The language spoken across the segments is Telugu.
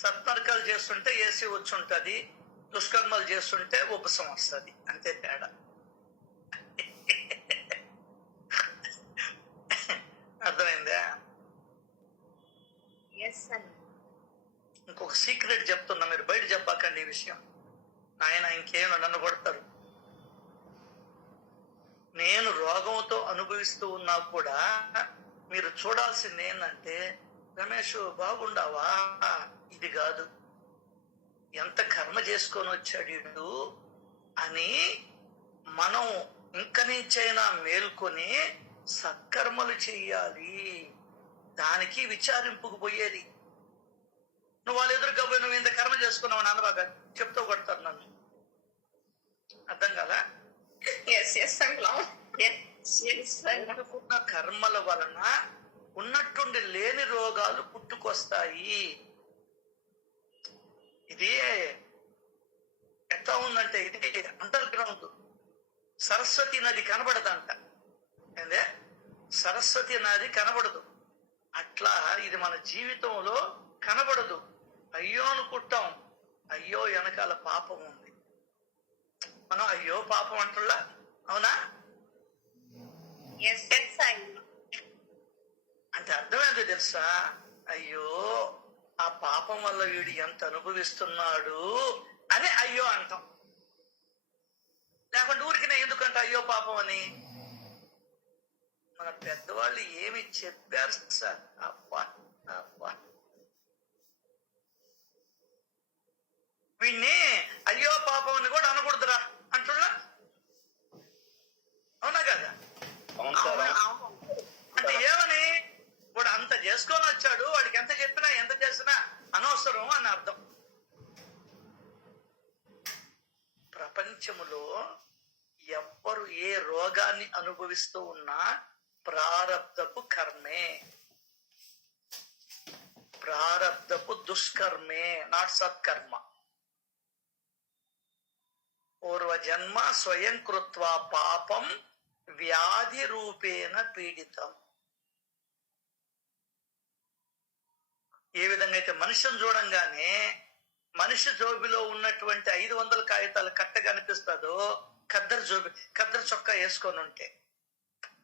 సత్నరకాలు చేస్తుంటే ఏసీ వచ్చి ఉంటది, దుష్కర్మలు చేస్తుంటే ఉపశమం వస్తుంది, అంతే తేడా. అర్థమైందా? ఇంకొక సీక్రెట్ చెప్తున్నా, మీరు బయట చెప్పాకండి ఈ విషయం. ఆయన ఇంకేమో నన్ను కొడతారు. నేను రోగంతో అనుభవిస్తూ ఉన్నా కూడా మీరు చూడాల్సింది ఏంటంటే, రమేష్ బాగుండావా, ఇది కాదు, ఎంత కర్మ చేసుకొని వచ్చాడు వీడు అని మనం ఇంక నుంచైనా మేల్కొని సత్కర్మలు చెయ్యాలి. దానికి విచారింపుకు పోయేది. నువ్వు వాళ్ళు ఎదురుగా పోయి నువ్వు ఇంత కర్మ చేసుకున్నావు నాన్న బాగా చెప్తూ కొడతారు నన్ను. అర్థం కదా? కర్మల వలన ఉన్నట్టుండి లేని రోగాలు పుట్టుకొస్తాయి. ఇది ఎట్లా ఉందంటే, ఇది అండర్ గ్రౌండ్. సరస్వతి నది కనబడదంట. ఏందే? సరస్వతి నది కనబడదు. అట్లా ఇది మన జీవితంలో కనబడదు. అయ్యో అనుకుంటాం, అయ్యో వెనకాల పాపం ఉంది. మనం అయ్యో పాపం అంటుల్లా, అవునా? అంటే అర్థమైందో తెలుసా? అయ్యో ఆ పాపం వల్ల వీడు ఎంత అనుభవిస్తున్నాడు అని అయ్యో అంటాం. లేకుంటే ఊరికి ఎందుకంటే అయ్యో పాపం అని మన పెద్దవాళ్ళు ఏమి చెప్పారు సార్. అబ్బా అబ్బా, వీడిని అయ్యో పాపం అని కూడా అనకూడదురా అంటున్నా, అవునా కదా? అంటే ఏమని, వాడు అంత చేసుకొని వచ్చాడు, వాడికి ఎంత చెప్పినా ఎంత చేసినా అనవసరం అని అర్థం. ప్రపంచములో ఎవ్వరు ఏ రోగాన్ని అనుభవిస్తూ ఉన్నా ప్రారబ్ధపు కర్మే, ప్రారబ్ధపు దుష్కర్మే, నాట్ సత్కర్మ. పూర్వజన్మ స్వయం కృత్వా పాపం వ్యాధి రూపేణ పీడితం. ఏ విధంగా అయితే మనిషిని చూడంగానే మనిషి జోబిలో ఉన్నటువంటి 500 కాగితాలు కట్ట కనిపిస్తుందో, ఖద్దరు చొక్కా వేసుకొని ఉంటే,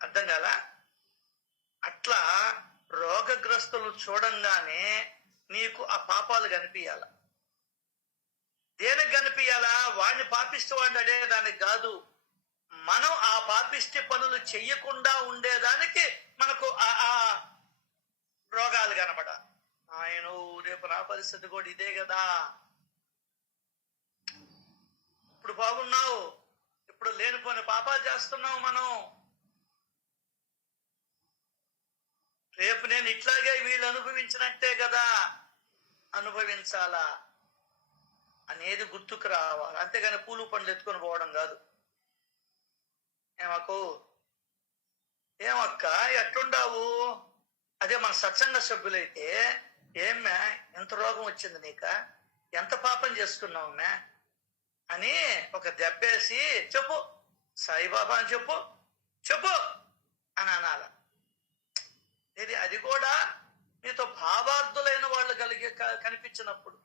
అర్థం కాలా? అట్లా రోగగ్రస్తులు చూడంగానే నీకు ఆ పాపాలు కనిపించాల. దేనికి కనిపించాలా? వాడిని పాపిస్తూ వాడిని అడే దానికి కాదు, మనం ఆ పాపిష్టి పనులు చెయ్యకుండా ఉండేదానికి మనకు ఆ రోగాలు కనపడాలి. ఆయన రేపు నా పరిస్థితి కూడా ఇదే కదా. ఇప్పుడు బాగున్నావు, ఇప్పుడు లేనిపోని పాపాలు చేస్తున్నావు మనం. రేపు నేను ఇట్లాగే వీళ్ళు అనుభవించినట్టే కదా అనుభవించాలా అనేది గుర్తుకు రావాలి. అంతేగాని పూలు పండ్లు ఎత్తుకొని పోవడం కాదు. ఏమక్క ఎట్లుండావు? అదే మన సత్సంగ సభ్యులైతే, ఏమ్మే ఎంత రోగం వచ్చింది నీక, ఎంత పాపం చేసుకున్నావు మే అని ఒక దెబ్బేసి చెప్పు, సాయిబాబా అని చెప్పు చెప్పు అని అనాల. అది కూడా నీతో భావార్థులైన వాళ్ళు కనిపించినప్పుడు,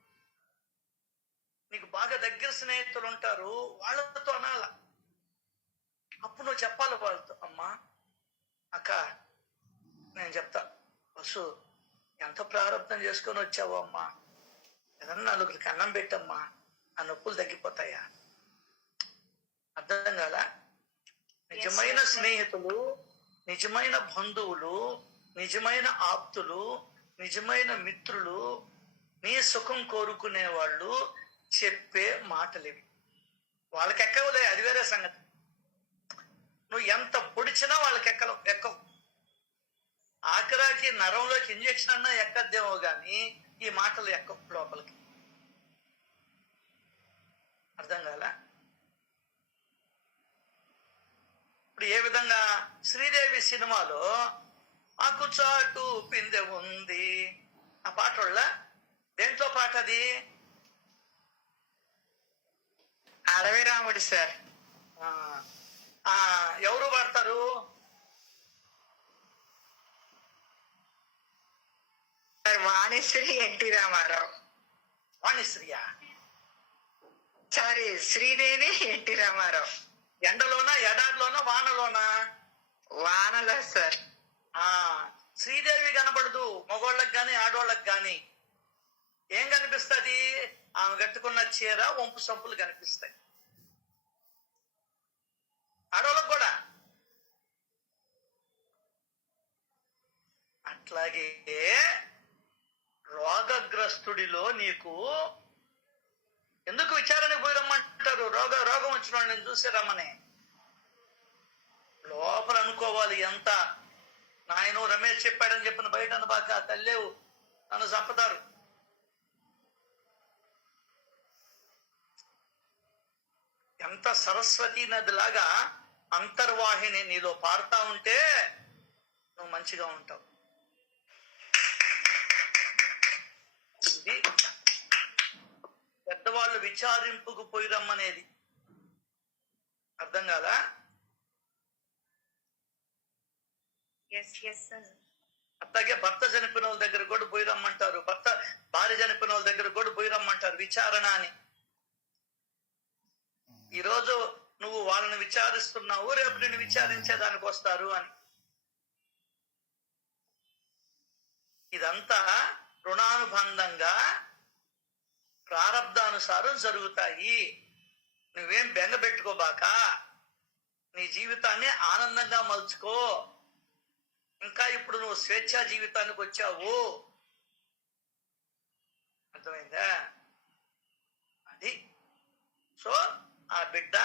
నీకు బాగా దగ్గర స్నేహితులు ఉంటారు, వాళ్ళతో అనాల. అప్పుడు నువ్వు చెప్పాలి వాళ్ళతో, అమ్మా అక్క నేను చెప్తా, వసు ఎంత ప్రారంభం చేసుకొని వచ్చావు అమ్మా, ఏదన్నా నలుగురికి అన్నం పెట్టమ్మా, ఆ నొప్పులు తగ్గిపోతాయా? అర్థం కాదా? నిజమైన స్నేహితులు, నిజమైన బంధువులు, నిజమైన ఆప్తులు, నిజమైన మిత్రులు, నీ సుఖం కోరుకునే వాళ్ళు చెప్పే మాటలివి. వాళ్ళకి ఎక్కవులే, అది వేరే సంగతి. నువ్వు ఎంత పొడిచినా వాళ్ళకి ఎక్కవు. ఆఖరాకి నరంలోకి ఇంజక్షన్ అన్నా ఎక్కద్దేమో గాని ఈ మాటలు ఎక్కవు లోపలికి. అర్థం కాల? ఇప్పుడు ఏ విధంగా శ్రీదేవి సినిమాలో ఆకుచాటు పిందె ఉంది ఆ పాట వాళ్ళ, దేంట్లో పాట అది? అడవి రాముడి సార్. ఎవరు పాడతారు? వాణిశ్రీ ఎన్టీ రామారావు. వాణిశ్రీయా? సారీ, శ్రీదేవి ఎన్టీ రామారావు. ఎండలోనా, ఎడారిలోనా, వానలోనా? వానలో సార్. ఆ శ్రీదేవి కనబడదు మగోళ్ళకి గాని ఆడోళ్ళకి గాని. ఏం కనిపిస్తుంది? ఆమె కట్టుకున్న చీర, వంపు సంపులు కనిపిస్తాయి. ఆడోళ్ళకు కూడా అట్లాగే రోగగ్రస్తుడిలో నీకు ఎందుకు విచారణకు పోయి రమ్మంటారు? రోగం వచ్చిన వాళ్ళని చూసి రమ్మని. లోపల అనుకోవాలి, ఎంత నాయన రమేష్ చెప్పాడని చెప్పిన బయట బాగా తల్లేవు నన్ను చంపుతారు. ఎంత సరస్వతి నదిలాగా అంతర్వాహిని నీలో పారుతా ఉంటే నువ్వు మంచిగా ఉంటావు. ఇది పెద్దవాళ్ళు విచారింపుకు పోయి రమ్మనేది. అర్థం కాదా? అట్లాగే భర్త చనిపోయిన వాళ్ళ దగ్గర కూడా పోయి రమ్మంటారు. భార్య చనిపోయిన వాళ్ళ దగ్గర కూడా పోయి రమ్మంటారు విచారణ అని. ఈరోజు నువ్వు వాళ్ళని విచారిస్తున్నావు, రేపు నిన్ను విచారించేదానికి వస్తారు అని. ఇదంతా రుణానుబంధంగా ప్రారబ్ధానుసారం జరుగుతాయి. నువ్వేం బెంగ పెట్టుకోబాక, నీ జీవితాన్ని ఆనందంగా మలుచుకో. ఇంకా ఇప్పుడు నువ్వు స్వేచ్ఛా జీవితానికి వచ్చావు. అర్థమైందా? అది. సో ఆ బిడ్డ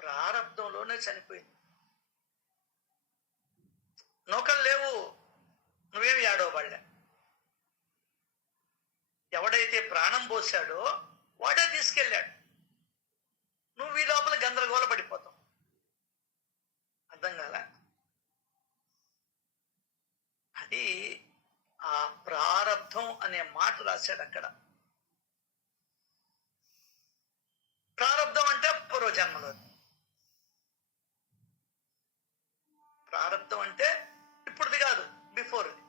ప్రారబ్ధంలోనే చనిపోయింది. నౌకలు లేవు, నువ్వేమి ఏడవబడలే. ఎవడైతే ప్రాణం పోసాడో వాడే తీసుకెళ్ళాడు. నువ్వు ఈ లోపల గందరగోళ పడిపోతావు. అర్థం కాల? అది ఆ ప్రారబ్ధం అనే మాట రాశాడు అక్కడ. ప్రారబ్ధం అంటే పూర్వజన్మలో. ప్రారబ్ధం అంటే ఇప్పుడుది కాదు, బిఫోర్ది.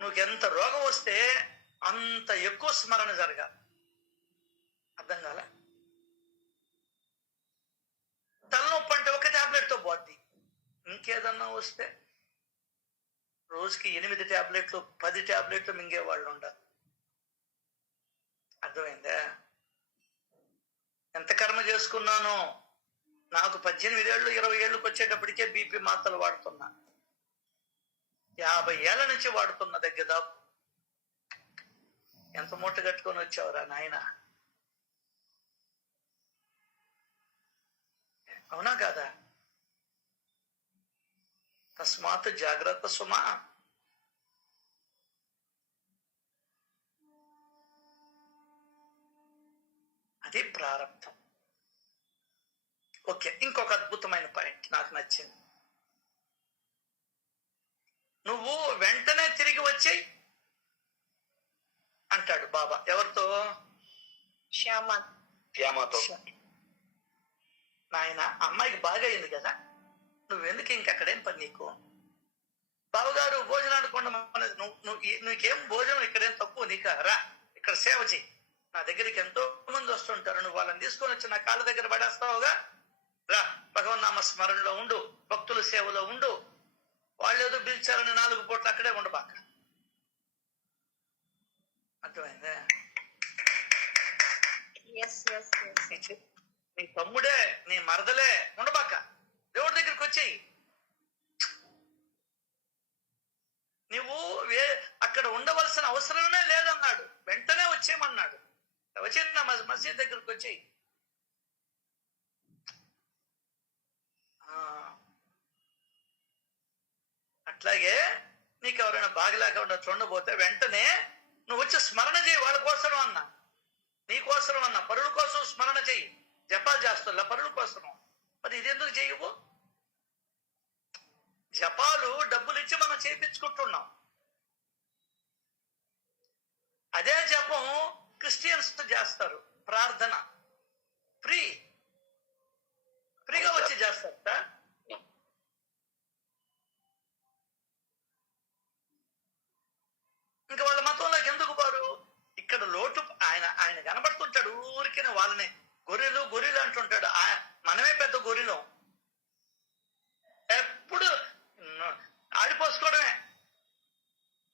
నువ్వు ఎంత రోగం వస్తే అంత ఎక్కువ స్మరణ జరగాలి. అర్థం కాల? తలనొప్పి అంటే ఒక టాబ్లెట్తో పోద్ది. ఇంకేదన్నా వస్తే రోజుకి 8 టాబ్లెట్లు 10 టాబ్లెట్లు మింగే వాళ్ళు ఉండాలి. అర్థమైందా? ఎంత కర్మ చేసుకున్నానో. నాకు 18 ఏళ్ళు 20 ఏళ్ళకి వచ్చేటప్పటికే బీపీ మాత్రలు వాడుతున్నా. 50 ఏళ్ల నుంచి వాడుతున్న దగ్గర దాపు. ఎంత మూట కట్టుకొని వచ్చావురా నాయన? అవునా కాదా? తస్మాత్ జాగ్రత్త సుమా. అది ప్రారంభం. ఓకే, ఇంకొక అద్భుతమైన పాయింట్ నాకు నచ్చింది. నువ్వు వెంటనే తిరిగి వచ్చేయి అంటాడు బాబా. ఎవరితో? శ్యామతో. నాయన అమ్మాయికి బాగా అయింది కదా, నువ్వెందుకు ఇంకక్కడేం పని నీకు? బావగారు భోజనానికి నీకేం భోజనం ఇక్కడేం తక్కువ నీకు? రా ఇక్కడ సేవ చెయ్యి. నా దగ్గరికి ఎంతో మంది వస్తుంటారు, నువ్వు వాళ్ళని తీసుకొని వచ్చి నా కాళ్ళ దగ్గర పడేస్తావుగా. రా, భగవన్నామ స్మరణలో ఉండు, భక్తుల సేవలో ఉండు. వాళ్ళు ఏదో పిలిచారని 4 పూట్లు అక్కడే ఉండబాక. అర్థమైందా? నీ తమ్ముడే నీ మరదలే ఉండబాక, దేవుడి దగ్గరికి వచ్చేయి. నువ్వు అక్కడ ఉండవలసిన అవసరమే లేదన్నాడు, వెంటనే వచ్చేయమన్నాడు. వచ్చి నా మసీద్ దగ్గరికి వచ్చేయి. అట్లాగే నీకు ఎవరైనా బాగలేకుండా చూడబోతే వెంటనే నువ్వు వచ్చి స్మరణ చేయి. వాళ్ళ కోసం అన్నా, నీ కోసం అన్నా, పరుల కోసం స్మరణ చెయ్యి. జపాలు చేస్తున్నా పరుల కోసం. మరి ఇది ఎందుకు చేయవు? జపాలు డబ్బులు ఇచ్చి మనం చేయించుకుంటున్నాం. అదే జపం క్రిస్టియన్స్ చేస్తారు. ప్రార్థన ఫ్రీగా వచ్చి చేస్తారు. లోటు ఆయన ఆయన కనబడుతుంటాడు ఊరికిన వాళ్ళని గొర్రెలు గొర్రెలు అంటుంటాడు. మనమే పెద్ద గొర్రెలు, ఎప్పుడు ఆడిపోసుకోవడమే,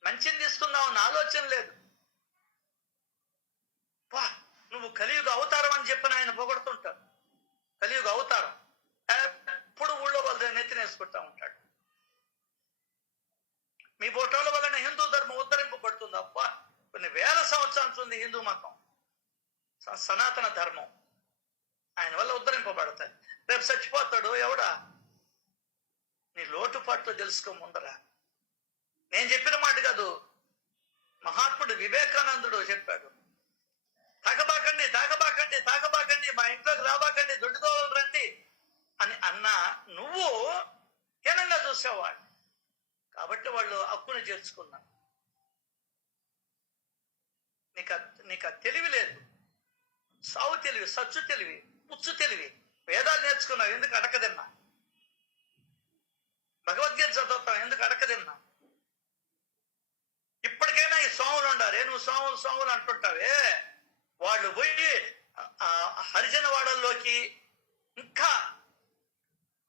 మంచిని తీసుకుందాం అన్న ఆలోచన లేదు. వా నువ్వు కలియుగ అవతారం అని చెప్పిన ఆయన పొగడుతుంటాడు. కలియుగ అవతారం ఎప్పుడు ఊళ్ళో వాళ్ళ నెత్తినేసుకుంటా ఉంటాడు. మీ ఫోటోల వలన హిందూ ధర్మం ఉద్ధరింపబడుతుంది. అబ్బా కొన్ని వేల సంవత్సరాల ఉంది హిందూ మతం, సనాతన ధర్మం ఆయన వల్ల ఉద్ధరింపబడతాయి. రేపు చచ్చిపోతాడు ఎవడా? నీ లోటుపాట్లు తెలుసుకో ముందరా. నేను చెప్పిన మాట కాదు, మహాత్ముడు వివేకానందుడు చెప్పాడు. తాగబాకండి తాగబాకండి తాగబాకండి, మా ఇంట్లోకి రాబాకండి, దొడ్డుకోవాలి రండి అని అన్నా నువ్వు హీనంగా చూసావాడిని. కాబట్టి వాళ్ళు హక్కును చేర్చుకున్నారు. నీకు ఆ తెలివి లేదు. సావు తెలివి, సచ్చు తెలివి, పుచ్చు తెలివి. వేదాలు నేర్చుకున్నావు ఎందుకు అడకదిన్నా? భగవద్గీత చదువుతావు ఎందుకు అడకదిన్నా? ఇప్పటికైనా ఈ స్వాములు ఉండారే, నువ్వు స్వాములు స్వాములు అంటుంటావే, వాళ్ళు పోయి హరిజన వాడల్లోకి ఇంకా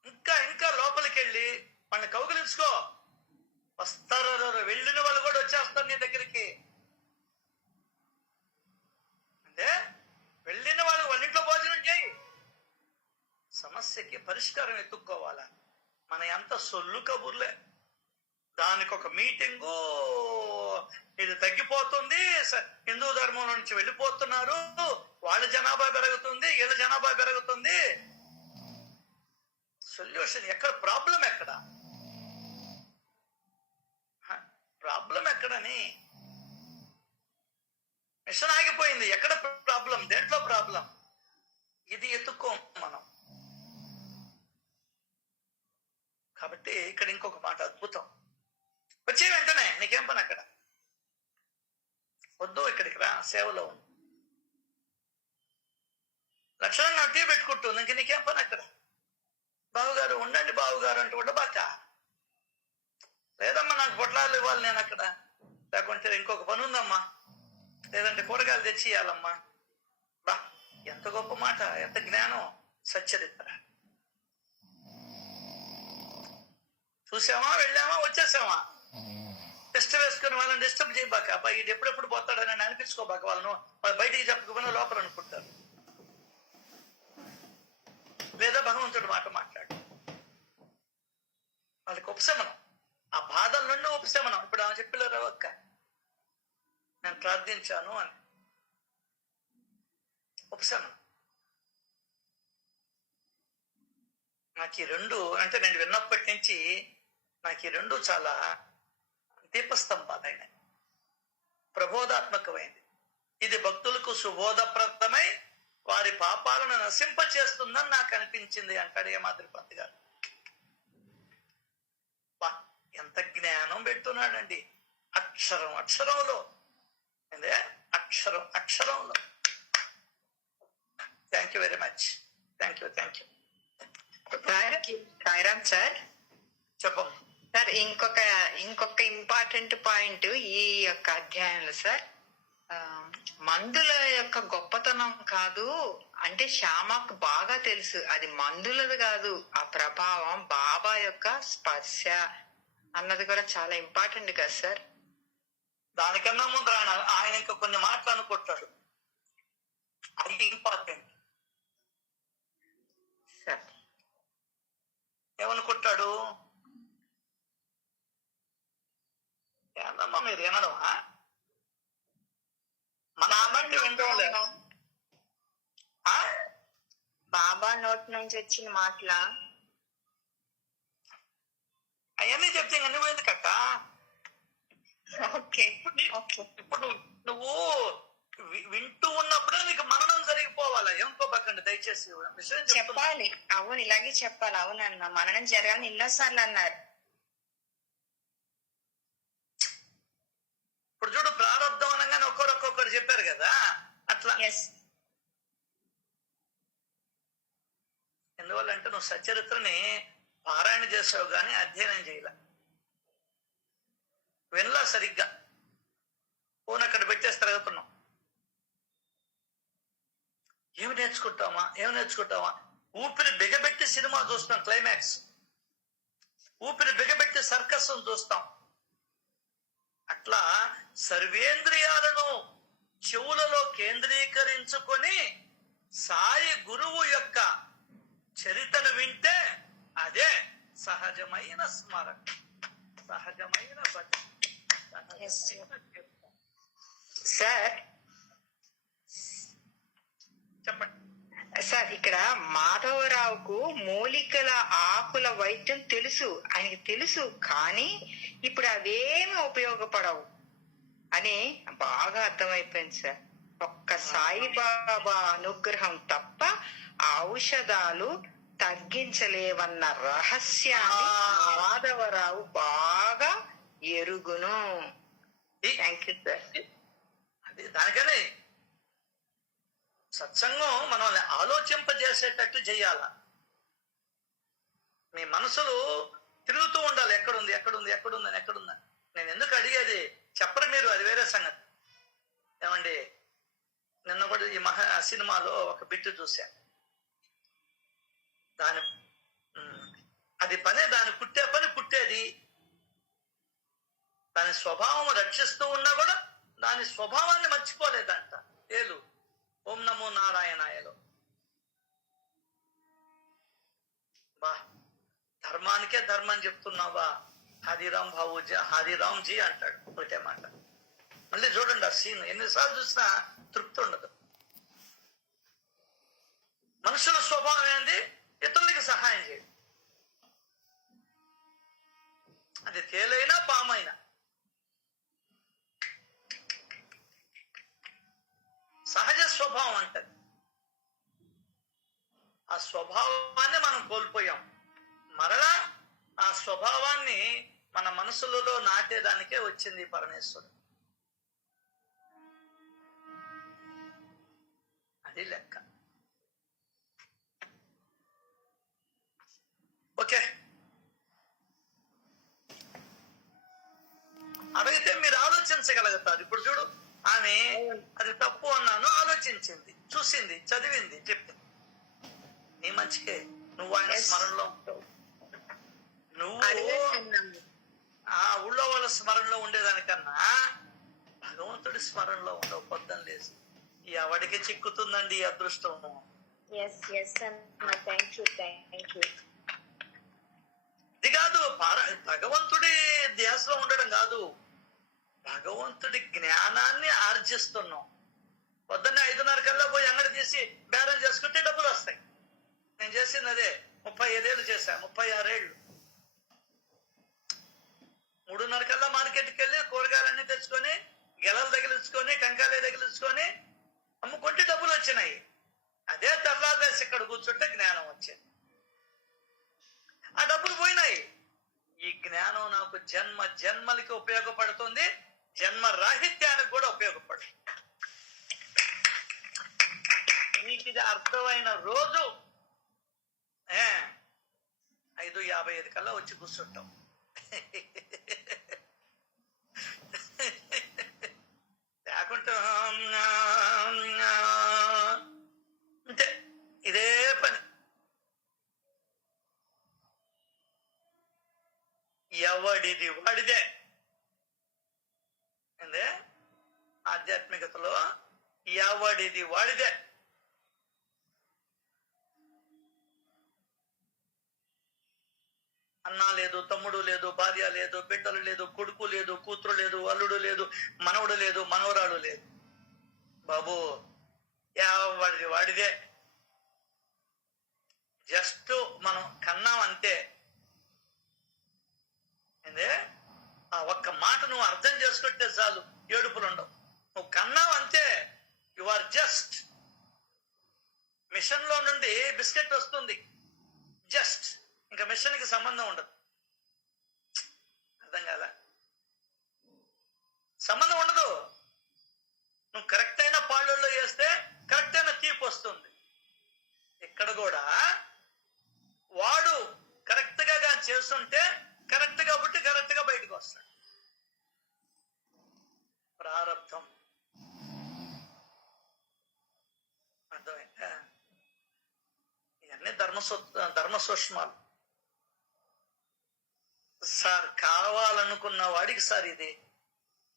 ఇంకా ఇంకా లోపలికి వెళ్ళి వాళ్ళని కౌగిలించుకో. వస్తారు, వెళ్ళిన వాళ్ళు కూడా వచ్చేస్తారు నీ దగ్గరికి. అంటే వెళ్ళిన వాళ్ళు వాళ్ళ ఇంట్లో భోజనం చేయి. సమస్యకి పరిష్కారం ఎత్తుక్కోవాలా. మన ఎంత సొల్లు కబుర్లే. దానికి ఒక మీటింగు, ఇది తగ్గిపోతుంది, హిందూ ధర్మం నుంచి వెళ్ళిపోతున్నారు, వాళ్ళ జనాభా పెరుగుతుంది, వీళ్ళ జనాభా పెరుగుతుంది. సొల్యూషన్ ఎక్కడ? ప్రాబ్లం ఎక్కడ? ప్రాబ్లం ఎక్కడని? మిషన్ ఆగిపోయింది. ఎక్కడ ప్రాబ్లం? దేంట్లో ప్రాబ్లం? ఇది ఎత్తుక్కో మనం. కాబట్టి ఇక్కడ ఇంకొక మాట అద్భుతం. వచ్చే వెంటనే నీకేం పని అక్కడ? వద్దు, ఇక్కడికి రా, సేవలో ఉంది. లక్షణంగా టీ పెట్టుకుంటుంది, ఇంక నీకేం పని అక్కడ? బావుగారు ఉండండి బావుగారు అంటూ ఉండబాక. లేదమ్మా నాకు పొట్లాలు ఇవ్వాలి నేను అక్కడ, లేకుంటే ఇంకొక పని ఉందమ్మా, లేదంటే కూరగాయలు తెచ్చి ఇవ్వాలమ్మా. బా ఎంత గొప్ప మాట, ఎంత జ్ఞానం, సచ్చరిత్ర. చూసామా, వెళ్ళామా, వచ్చేసామా. టెస్ట్ వేసుకుని వాళ్ళని డిస్టర్బ్ చేయబాక. అబ్బాయి ఇది ఎప్పుడెప్పుడు పోతాడని అనిపించుకోబాక. వాళ్ళు బయటికి చెప్పకపోయినా లోపల అనుకుంటారు. లేదా భగవంతుడు మాట మాట్లాడు. వాళ్ళకి ఉపశమనం, ఆ బాధల నుండి ఉపశమనం. ఇప్పుడు ఆమె చెప్పలేరు అక్క, నేను ప్రార్థించాను అని ఉపశమనం. నాకు ఈ రెండు అంటే నేను విన్నప్పటి నుంచి నాకు ఈ రెండు చాలా దీపస్తంభాలైనాయి, ప్రబోధాత్మకమైంది. ఇది భక్తులకు సుబోధప్రదమై వారి పాపాలను నశింపచేస్తుందని నాకు అనిపించింది అంటాడు ఏమాద్రి పంత్ గారు. ఎంత జ్ఞానం పెడుతున్నాడండి. అక్షరం అక్షరంలో, అదే అక్షరం అక్షరంలో. Thank you very much. Thank you. Sairam sir. చెప్పమ్మా సార్, ఇంకొక ఇంపార్టెంట్ పాయింట్ ఈ యొక్క అధ్యాయంలో సార్, మందుల యొక్క గొప్పతనం కాదు అంటే శ్యామకు బాగా తెలుసు అది మందులది కాదు, ఆ ప్రభావం బాబా యొక్క స్పర్శ అన్నది కూడా చాలా ఇంపార్టెంట్ కదా సార్. దానికన్నా ముందు ఆయన ఇంకా కొన్ని మాటలు అనుకుంటాడు, అది ఇంపార్టెంట్ సార్. ఏమనుకుంటాడు? ఏందమ్మా మీరు ఏమడమా, మన అమ్మంటే వింటోలే. బాబా నోటి నుంచి వచ్చిన మాటల అవన్నీ చెప్తే ఇంకా నువ్వు ఎందుకక్క? ఇప్పుడు నువ్వు వింటూ ఉన్నప్పుడే నీకు మరణం జరిగిపోవాలా. ఏమనుకోబాకండి దయచేసి, విషయం చెప్పాలి. అవును, ఇలాగే చెప్పాలి. అవునన్నా, మరణం జరగాలని ఎన్నోసార్లు అన్నారు. ఇప్పుడు చూడు, ప్రారంభం అనగానే ఒక్కొక్కరు చెప్పారు కదా, అట్లా. ఎందువల్లంటే నువ్వు సచరిత్రని పారాయణ చేసావు కానీ అధ్యయనం చేయలే, వినలా సరిగ్గా. ఫోన్ అక్కడ పెట్టేసి తిరుగుతున్నావు. నేర్చుకుంటామా ఊపిరి బిగబెట్టి సినిమా చూస్తాం, క్లైమాక్స్ ఊపిరి బిగబెట్టి సర్కస్ చూస్తాం. అట్లా సర్వేంద్రియాలను చెవులలో కేంద్రీకరించుకొని సాయి గురువు యొక్క చరితను వింటే అదే సహజమైన స్మరణ, సహజమైన భజన, సహజమైన కీర్తన. సార్ చెప్పండి సార్, ఇక్కడ మాధవరావుకు మూలికల ఆకుల వైద్యం తెలుసు, ఆయనకి తెలుసు, కానీ ఇప్పుడు అవేమి ఉపయోగపడవు అని బాగా అర్థమైపోయింది సార్. ఒక్క సాయిబాబా అనుగ్రహం తప్ప ఔషధాలు తగ్గించలేవన్న రహస్యాన్ని మాధవరావు బాగా ఎరుగును. Thank you sir. అది దానికనే సత్సంగం మనల్ని ఆలోచింపజేసేటట్టు చేయాల. మీ మనసులు తిరుగుతూ ఉండాలి, ఎక్కడుంది ఎక్కడుంది ఎక్కడుందని ఎక్కడుందని. నేను ఎందుకు అడిగేది చెప్పరు మీరు, అది వేరే సంగతి. ఏమండి, నిన్న కూడా ఈ సినిమాలో ఒక బిట్టు చూశా. దాని అది పనే, దాని కుట్టే పని కుట్టేది. దాని స్వభావం రక్షిస్తూ ఉన్నా కూడా దాని స్వభావాన్ని మర్చిపోలేదంట. ఏలు ఓం నమో నారాయణాయలో బా ధర్మానికే ధర్మం చెప్తున్నావా, హరిరామ్ బాబుజీ, హరిరామ్ జీ అంటాడు ఒకటే మాట. మళ్ళీ చూడండి ఆ సీన్, ఎన్నిసార్లు చూసినా తృప్తి ఉండదు. మనుషుల స్వభావం ఏంది? ఇతరులకి సహాయం చేయడం. అది తేలైనా పామైనా సహజ స్వభావం అంటది. ఆ స్వభావాన్ని మనం కోల్పోయాం. మరలా ఆ స్వభావాన్ని మన మనసులలో నాటేదానికే వచ్చింది పరమేశ్వరుడు. అది లెక్క. ఓకే, అడిగితే మీరు ఆలోచించగలుగుతారు. ఇప్పుడు చూడు, ఆమె అది తప్పు అన్నాను, ఆలోచించింది, చూసింది, చదివింది, చెప్పింది. నీ మంచికే, నువ్వు ఆయన స్మరణలో ఉంటావు. నువ్వు ఆ ఊళ్ళో వాళ్ళ స్మరణలో ఉండేదానికన్నా భగవంతుడి స్మరణలో ఉండవు. పొద్దున లేసి ఎవడికి చిక్కుతుందండి ఈ అదృష్టం. ఇది కాదు, భగవంతుడి ధ్యాసలో ఉండడం కాదు, భగవంతుడి జ్ఞానాన్ని ఆర్జిస్తున్నాం. పొద్దున్నే 5:30 కల్లా పోయి అంగడి తీసి బేరం చేసుకుంటే డబ్బులు వస్తాయి. నేను చేసింది అదే. 35 ఏళ్ళు చేశా, 36 ఏళ్ళు. 3:30 కల్లా మార్కెట్కి వెళ్ళి కూరగాయలన్నీ తెచ్చుకొని, గెలలు తగిలించుకొని, టెంకాయలు తగిలించుకొని అమ్ముకుంటే డబ్బులు వచ్చినాయి. అదే తెల్లారేసి ఇక్కడ కూర్చుంటే జ్ఞానం వచ్చింది. ఆ డబ్బులు పోయినాయి. ఈ జ్ఞానం నాకు జన్మ జన్మలకి ఉపయోగపడుతుంది, జన్మ రాహిత్యానికి కూడా ఉపయోగపడుతుంది. మీకు ఇది అర్థమైన రోజు 5:55 కల్లా వచ్చి కూర్చుంటాం. లేకుంటే అంతే, ఇదే పని. ఎవడిది వాడిదే. ఏందే ఆధ్యాత్మికతలో ఎవడిది వాడిదే. అన్న లేదు, తమ్ముడు లేదు, భార్య లేదు, బిడ్డలు లేదు, కొడుకు లేదు, కూతురు లేదు, అల్లుడు లేదు, మనవడు లేదు, మనవరాలు లేదు. బాబు, ఎవడిది వాడిదే. జస్ట్ మనం కన్నాం అంతే. ఏందే ఆ ఒక్క మాట నువ్వు అర్థం చేసుకుంటే చాలు, ఏడుపులు ఉండవు. నువ్వు కన్నావు అంతే. You are just. మిషన్ లో నుండి బిస్కెట్ వస్తుంది, జస్ట్. ఇంకా మిషన్ కి సంబంధం ఉండదు. అర్థం కాదా? సంబంధం ఉండదు. నువ్వు కరెక్ట్ అయిన పాళ్ళల్లో వేస్తే కరెక్ట్ అయిన తీపి వస్తుంది. ఇక్కడ కూడా వాడు కరెక్ట్ గా చేస్తుంటే కరెక్ట్ గా పుట్టి కరెక్ట్ గా బయటకు వస్తాడు. ప్రారంధం. అర్థమైందా? ధర్మ సూక్ష్మాలు సార్. కావాలనుకున్న వాడికి సార్ ఇది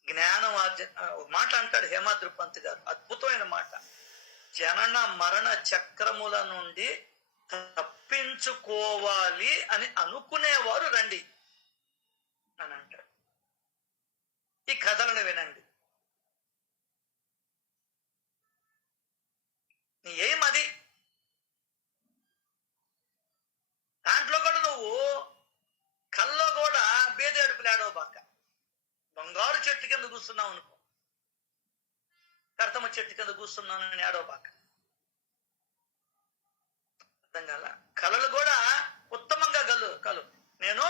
జ్ఞానం ఒక మాట అంటాడు హేమాద్రి పంత్ గారు, అద్భుతమైన మాట. జనన మరణ చక్రముల నుండి తప్పించుకోవాలి అని అనుకునేవారు రండి అని అంటాడు. ఈ కథలను వినండి. నీ ఏమది? దాంట్లో కూడా నువ్వు కల్లో కూడా బేదేడుపులు ఏడవబాక. బంగారు చెట్టు కింద కూర్చున్నావు అనుకో, కర్తమ్మ చెట్టు కింద కూర్చున్నాను ఏడవబాక. అర్థం కాల? కళలు కూడా ఉత్తమంగా కలు. నేను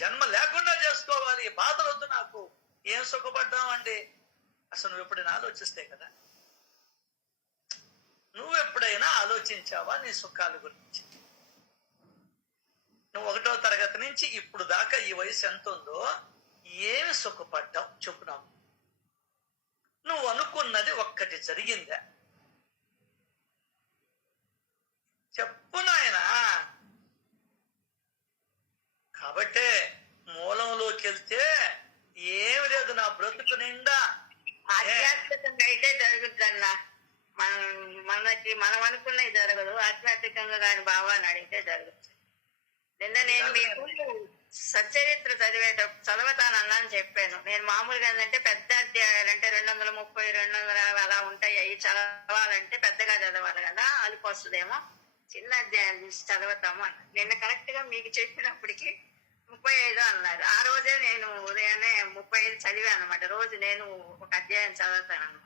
జన్మ లేకుండా చేసుకోవాలి, బాధలు వద్దు నాకు. ఏం సుఖపడ్డామండి? అసలు నువ్వు ఎప్పుడైనా ఆలోచిస్తే కదా. నువ్వు ఎప్పుడైనా ఆలోచించావా నీ సుఖాల గురించి? నువ్వు 1వ తరగతి నుంచి ఇప్పుడు దాకా ఈ వయసు ఎంత ఉందో ఏమి సుఖపడ్డావు చెప్పు నాకు. నువ్వు అనుకున్నది ఒక్కటి జరిగిందా చెప్పు నాయనా. కాబట్టే మూలంలోకి వెళ్తే ఏమి లేదు, నా బ్రతుకు నిండా ఆధ్యాత్మికంగా అయితే జరుగుద్దన్నా. మనం అనుకున్నది జరగదు, ఆధ్యాత్మికంగా కాని భావాన్ని అడిగితే జరుగుతుంది. నిన్న నేను మీకు సచ్చరిత్ర చదవతానన్నాను చెప్పాను. నేను మామూలుగా ఏంటంటే పెద్ద అధ్యాయాలు అంటే 230, 200 అలా ఉంటాయి. అవి చదవాలంటే పెద్దగా చదవాలి కదా, అలిపి వస్తుందేమో. చిన్న అధ్యాయాలు చూసి చదవతాము అన్న. నిన్న కరెక్ట్ గా మీకు చెప్పినప్పటికీ 35 అన్నారు. ఆ రోజే నేను ఉదయాన్నే 35 చదివాను అనమాట. రోజు నేను ఒక అధ్యాయం చదువుతాను అనమాట.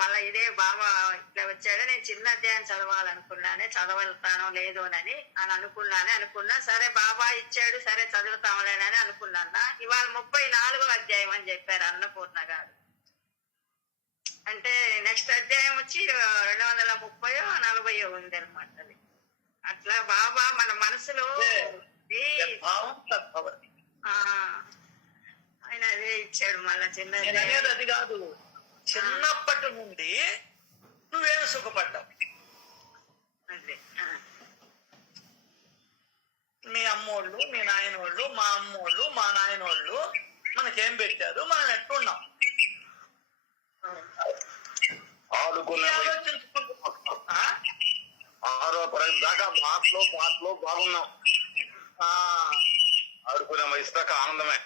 మళ్ళీ ఇదే బాబా ఇట్లా వచ్చాడు, నేను చిన్న అధ్యాయం చదవాలనుకున్నానే, చదవలుతానో లేదో అని అనుకున్నా. సరే బాబా ఇచ్చాడు, సరే చదువుతామలేనని అనుకున్నా. ఇవాళ 34వ అధ్యాయం అని చెప్పారు అన్నపూర్ణ గారు. అంటే నెక్స్ట్ అధ్యాయం వచ్చి 230, 40 ఉంది అనమాట. అది అట్లా బాబా మన మనసులో ఆయన అదే ఇచ్చాడు. మళ్ళా చిన్న అది కాదు, చిన్నప్పటి నుండి నువ్వేమి సుఖపడ్డావు? అదే మీ అమ్మోళ్ళు, మీ నాయనోళ్ళు, మా అమ్మోళ్ళు, మా నాయనోళ్ళు మనకేం పెట్టారు, మనం ఎట్లున్నాం ఆలోచించుకుంటున్నా. 6వ తరగతి దాకా మాటలో బాగున్నాం. ఆడుకునే వయసు దాకా ఆనందమే.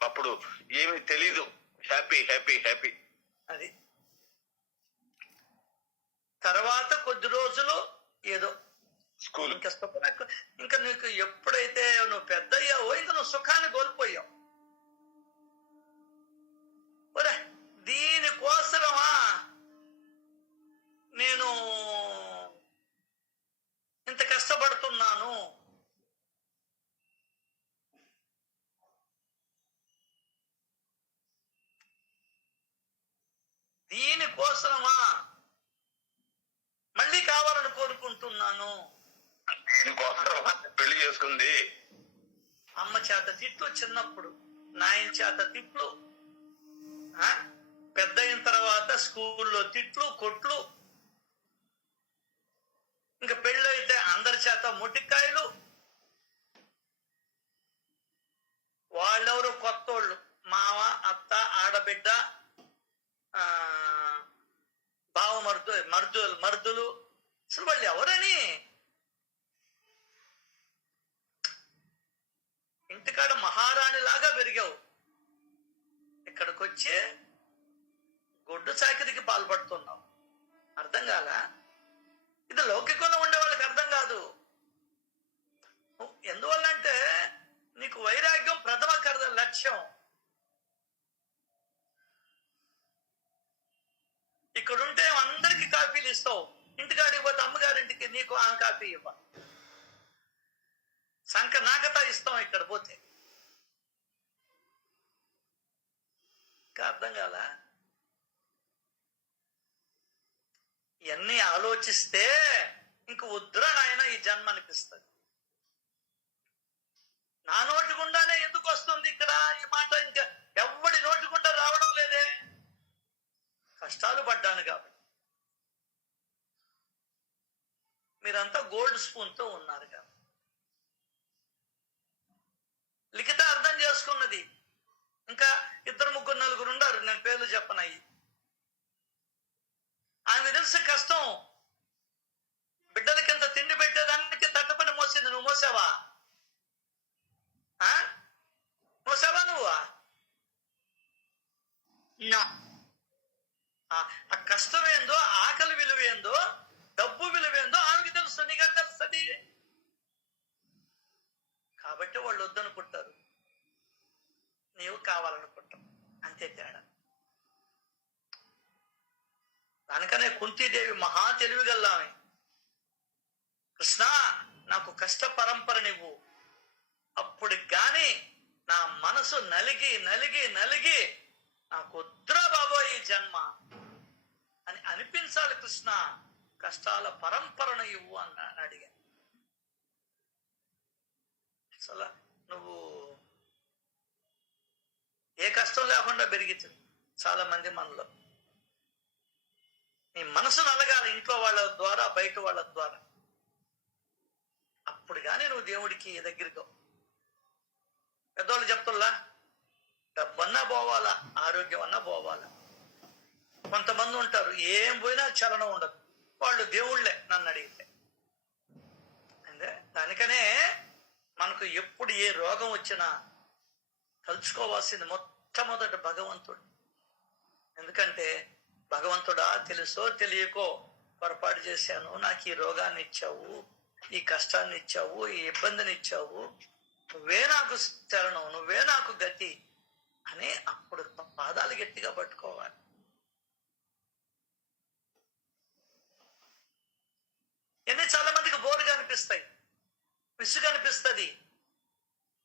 అప్పుడు ఏమి తెలీదు. Happy happy happy. అది తర్వాత కొద్ది రోజులు ఏదో స్కూల్. ఇంకా నీకు ఎప్పుడైతే నువ్వు పెద్ద అయ్యావో ఇంకా నువ్వు సుఖాన్ని కోల్పోయావు. ఒరే దీనికోసమా నేను ఇంత కష్టపడుతున్నాను, దీనికోసమా మళ్ళీ కావాలని కోరుకుంటున్నాను. దీనికోసం పెళ్లి చేసుకుంది. అమ్మ చేత తిట్లు చిన్నప్పుడు, నాయన చేత తిట్లు, పెద్ద అయిన తర్వాత స్కూల్లో తిట్లు, కొట్లు, ఇంకా పెళ్ళైతే అందరి చేత మొటికాయలు. వాళ్ళెవరు కొత్తోళ్ళు, మామ, అత్త, ఆడబిడ్డ, బావ, మరుదులు. అసలు వాళ్ళు ఎవరని ఇంటికాడ మహారాణి లాగా పెరిగావు. ఇక్కడికి వచ్చి గొడ్డు చాకిరికి పాల్పడుతున్నావు. అర్థం కాలా? ఇది లౌకికంలో ఉండే వాళ్ళకి అర్థం కాదు. ఎందువల్లంటే నీకు వైరాగ్యం ప్రథమ లక్ష్యం. ఇక్కడుంటే అందరికి కాపీలు ఇస్తావు, ఇంటికాడికి పోతే అమ్మగారింటికి నీకు ఆ కాపీ ఇవ్వ, సంక నాకతా ఇస్తాం ఇక్కడ పోతే. ఇంకా అర్థం కాలా? ఇవన్నీ ఆలోచిస్తే ఇంక వద్దురా నాయన ఈ జన్మ అనిపిస్తుంది. నా నోటి గుండానే ఎందుకు వస్తుంది ఇక్కడ ఈ మాట? ఇంకా ఎవడి నోటి గుండా రావడం లేదే. కష్టాలు పడ్డాను కాబట్టి. మీరంతా గోల్డ్ స్పూన్ తో ఉన్నారు కదా. లిఖిత అర్థం చేసుకున్నది. ఇంకా 2, 3, 4 ఉన్నారు, నేను పేర్లు చెప్పనయ్యి. ఆమె తెలిసి కష్టం. బిడ్డలకింత తిండి పెట్టేదానికి తట్టపని మోసింది. నువ్వు మోసావా? మోసావా నువ్వు? ఆ కష్టం ఏందో, ఆకలి విలువ ఏందో, డబ్బు విలువ ఏందో ఆమెకి తెలుసు, నీకు తెలుస్తుంది. కాబట్టి వాళ్ళు వద్దనుకుంటారు, నీవు కావాలనుకుంటావు, అంతే తేడా. దానికనే కుంతీదేవి మహా తెలివిగల్లామె. కృష్ణ నాకు కష్ట పరంపరనివ్వు, అప్పుడు గాని నా మనసు నలిగి నలిగి నలిగి నాకు వద్దురా బాబోయ్ ఈ జన్మ అని అనిపించాలి. కృష్ణ కష్టాల పరంపరను ఇవ్వు అని అడిగా. అసలు నువ్వు ఏ కష్టం లేకుండా పెరిగింది చాలా మంది మనలో. నీ మనసు నలగాలి, ఇంట్లో వాళ్ళ ద్వారా, బయట వాళ్ళ ద్వారా. అప్పుడు కానీ నువ్వు దేవుడికి దగ్గరగా. పెద్దవాళ్ళు చెప్తుల్లా, డబ్బన్నా పోవాలా, ఆరోగ్యం అన్నా పోవాలా. కొంతమంది ఉంటారు ఏం పోయినా చలనం ఉండదు, వాళ్ళు దేవుళ్ళే నన్ను అడిగితే. అంటే దానికనే మనకు ఎప్పుడు ఏ రోగం వచ్చినా తలుచుకోవాల్సింది మొట్టమొదట భగవంతుడు. ఎందుకంటే భగవంతుడా, తెలుసో తెలియకో పొరపాటు చేశాను, నాకు ఈ రోగాన్ని ఇచ్చావు, ఈ కష్టాన్ని ఇచ్చావు, ఈ ఇబ్బందిని ఇచ్చావు, నువ్వే నాకు శరణం, నువ్వే నాకు గతి అని అప్పుడు పాదాలు గట్టిగా పట్టుకోవాలి. ఎన్ని చాలా మందికి బోరుగా అనిపిస్తాయి, విసుగు అనిపిస్తుంది,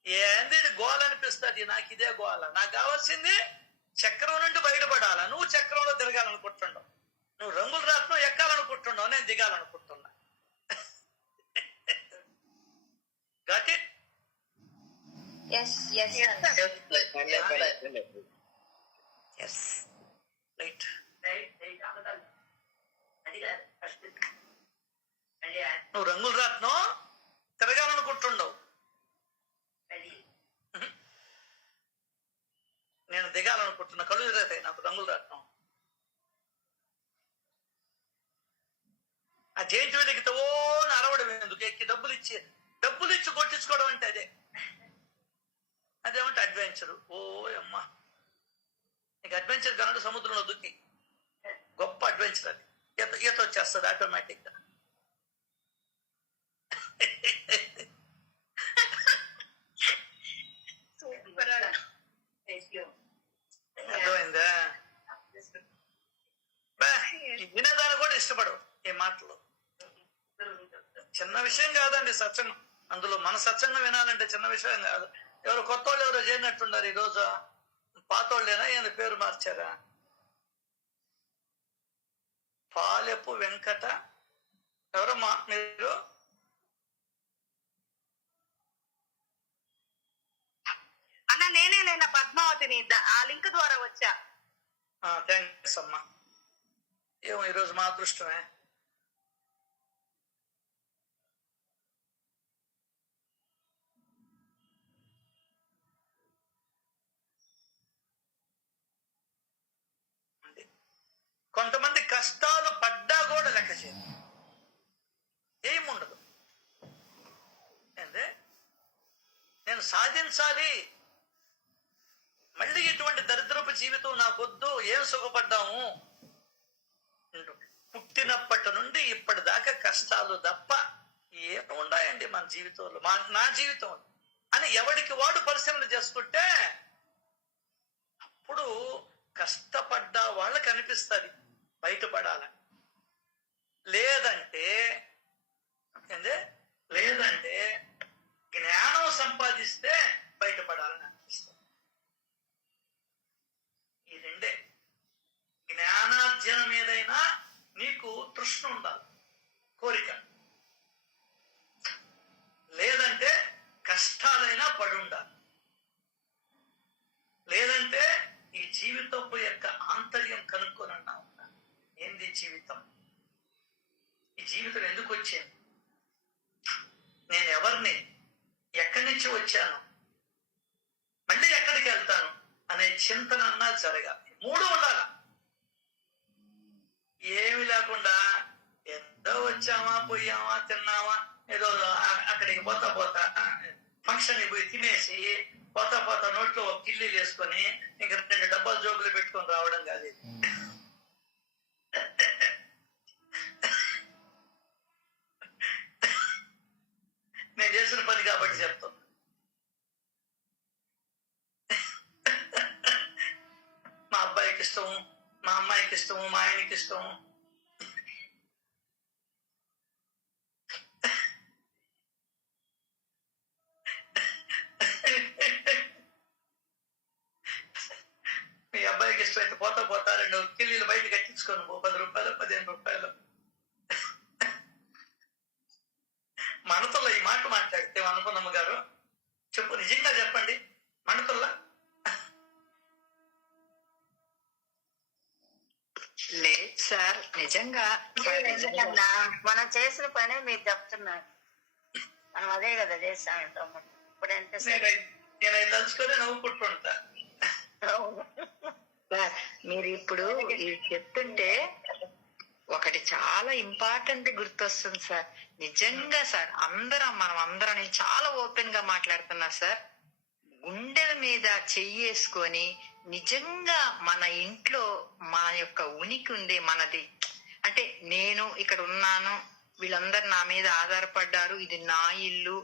ఏంది గోల అనిపిస్తుంది. నాకు ఇదే గోల, నాకు కావాల్సింది చక్రం నుండి బయటపడాలా. నువ్వు చక్రంలో తిరగాలనుకుంటున్నావు, నువ్వు రంగుల రాట్నం ఎక్కాలనుకుంటున్నావు, నేను దిగాలనుకుంటున్నా. Got it? Yes. Yes. Right. నువ్వు రంగుల రాట్నం తిరగాలనుకుంటున్నావు, నేను దిగాలనుకుంటున్నా. కళ్ళు తిరుగుతాయి నాకు రంగులు రాట్నం. ఆ జైంట్ వీల్ ఎక్కితేవో అరవడం ఎందుకు, ఎక్కి డబ్బులు ఇచ్చి కొట్టించుకోవడం అంటే అదేమంటే అడ్వెంచరు. ఓ అమ్మా, నీకు అడ్వెంచర్ కన్నాడు సముద్రంలో దుక్కి, గొప్ప అడ్వెంచర్ అది. ఈత వచ్చేస్తుంది ఆటోమేటిక్ గా. అర్థమైందా? వినేదాన్ని కూడా ఇష్టపడవు ఈ మాటలు. చిన్న విషయం కాదండి సత్సంగం. అందులో మన సత్సంగం వినాలంటే చిన్న విషయం కాదు. ఎవరు కొత్త వాళ్ళు ఎవరో చేరినట్టున్నారు ఈరోజు. పాతోళ్ళేనా, ఈయన పేరు మార్చారా? పాలెపు వెంకట ఎవరమ్మా మీరు? అన్న నేనేనైనా పద్మావతిని, ఆ లింక్ ద్వారా వచ్చా. థ్యాంక్స్ అమ్మా. ఏమో ఈరోజు మా అదృష్టమే. కొంతమంది కష్టాలు పడ్డా కూడా లెక్క చేయదు, ఏముండదు. అంటే నేను సాధించాలి, మళ్ళీ ఇటువంటి దరిద్రపు జీవితం నాకొద్దు, ఏం సుఖపడ్డాము. పుట్టినప్పటి నుండి ఇప్పటిదాకా కష్టాలు తప్ప ఏముండాయండి మన జీవితంలో, నా జీవితం అని ఎవడికి వాడు పరిశీలన చేసుకుంటే అప్పుడు కష్టపడ్డ వాళ్ళకి అనిపిస్తుంది బయటపడాలని. లేదంటే జ్ఞానం సంపాదిస్తే బయటపడాలని అనిపిస్తుంది. ఈ రెండే. జ్ఞానార్జన మీదైనా నీకు తృష్ణ ఉండాలి, కోరిక. లేదంటే కష్టాలైనా పడి ఉండాలి. లేదంటే ఈ జీవితపు యొక్క ఆంతర్యం కనుక్కొని అన్నా ఉండాలి. ఏంది జీవితం? ఈ జీవితం ఎందుకు వచ్చింది? చింతనన్నా జరగాలి. మూడు ఉండాల. ఏమి లేకుండా ఏదో వచ్చామా పోయామా తిన్నామా ఏదో అక్కడికి పోతా ఫంక్షన్ పోయి తినేసి పోతా నోట్లో ఒక కిల్లీలు వేసుకొని ఇంక 2 డబ్బాలు జోబులు పెట్టుకొని రావడం కాదు. నేను చేసిన పని కాబట్టి చెప్తాను. మా అబ్బాయికి ఇష్టం, మా అమ్మాయికి ఇష్టము, మా ఆయనకి ఇష్టము. మీ అబ్బాయికి ఇష్టమైతే పోతా 2 కిల్లీలు బయట కట్టించుకోను, 10 రూపాయలు 15 రూపాయలు. మనతల్లో ఈ మాట మాట్లాడితే అనుకున్నమ్మ గారు చెప్పు, నిజంగా చెప్పండి, మనతల్లా లేదు సార్, నిజంగా ఎందుకన్నా మనం చేసిన పనే మీరు చెప్తున్నారు. మనం అదే కదా చేస్తాం. ఇప్పుడు ఎంత నేను తలుచుకొని నవ్వుకుంటుంటా. సార్ మీరు ఇప్పుడు ఇది చెప్తుంటే ఒకటి చాలా ఇంపార్టెంట్ గుర్తొస్తుంది సార్. నిజంగా సార్ మనం అందరం నేను చాలా ఓపెన్ గా మాట్లాడుతున్నా సార్. గుండెల మీద చెయ్యేసుకొని నిజంగా మన ఇంట్లో మన యొక్క ఉనికి ఉంది, మనది అంటే నేను ఇక్కడ ఉన్నాను, వీళ్ళందరూ నా మీద ఆధారపడ్డారు, ఇది నా ఇల్లు.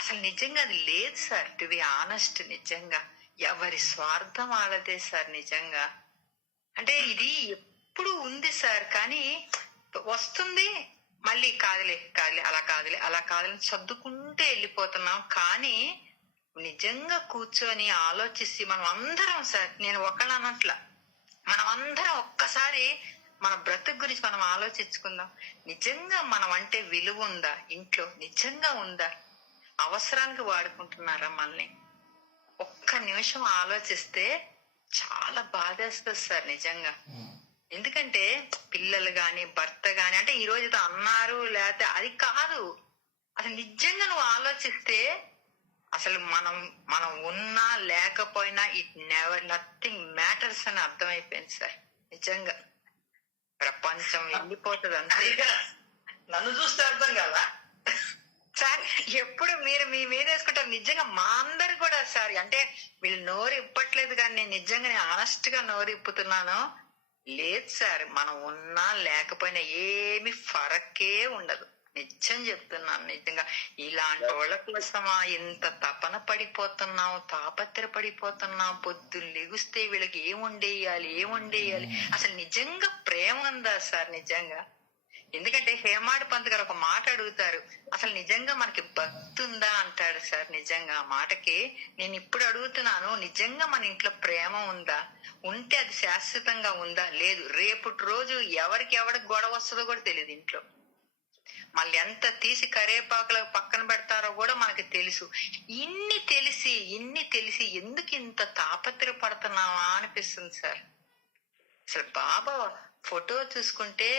అసలు నిజంగా అది లేదు సార్. టు బి ఆనెస్ట్, నిజంగా ఎవరి స్వార్థం వాళ్ళదే సార్. నిజంగా అంటే ఇది ఎప్పుడు ఉంది సార్, కానీ వస్తుంది మళ్ళీ కాదులే అలా కాదులే సర్దుకుంటే వెళ్ళిపోతున్నాం. కానీ నిజంగా కూర్చొని ఆలోచిస్తే మనం అందరం సార్, నేను ఒకళ్ళ అనట్ల, మనం అందరం ఒక్కసారి మన బ్రతుకు గురించి మనం ఆలోచించుకుందాం. నిజంగా మనం అంటే విలువ ఉందా ఇంట్లో? నిజంగా ఉందా? అవసరానికి వాడుకుంటున్నారా మనల్ని? ఒక్క నిమిషం ఆలోచిస్తే చాలా బాధేస్తుంది సార్ నిజంగా. ఎందుకంటే పిల్లలు గాని భర్త గాని అంటే ఈ రోజు అన్నారు లేకపోతే అది కాదు, అసలు నిజంగా నువ్వు ఆలోచిస్తే అసలు మనం ఉన్నా లేకపోయినా నథింగ్ మ్యాటర్స్ అని అర్థమైపోయింది సార్. నిజంగా ప్రపంచం వెళ్ళిపోతుంది అంతే. నన్ను చూస్తే అర్థం కదా సార్, ఎప్పుడు మీరు మీ మీద వేసుకుంటారు. నిజంగా మా అందరు కూడా సార్, అంటే వీళ్ళు నోరు ఇప్పట్లేదు కానీ నేను నిజంగా ఆనెస్ట్ గా నోరు ఇప్పుతున్నాను. లేదు సార్, మనం ఉన్నా లేకపోయినా ఏమి ఫరకే ఉండదు. నిజం చెప్తున్నాను. నిజంగా ఇలాంటి వాళ్ళ కోసమా ఇంత తపన పడిపోతున్నాం, తాపత్రపడిపోతున్నాం. పొద్దున్న లెగుస్తే వీళ్ళకి ఏం వండేయాలి. అసలు నిజంగా ప్రేమ ఉందా సార్? నిజంగా ఎందుకంటే హేమాడ్ పంత్ గారు ఒక మాట అడుగుతారు, అసలు నిజంగా మనకి భక్తి ఉందా అంటాడు సార్. నిజంగా ఆ మాటకి నేను ఇప్పుడు అడుగుతున్నాను, నిజంగా మన ఇంట్లో ప్రేమ ఉందా? ఉంటే అది శాశ్వతంగా ఉందా? లేదు. రేపటి రోజు ఎవరికి గొడవ వస్తుందో కూడా తెలియదు ఇంట్లో. మళ్ళీ ఎంత తీసి కరేపాకులకు పక్కన పెడతారో కూడా మనకి తెలుసు. ఇన్ని తెలిసి ఎందుకు ఇంత తాపత్రపడుతున్నావా అనిపిస్తుంది సార్. అసలు బాబా ఫోటో చూసుకుంటే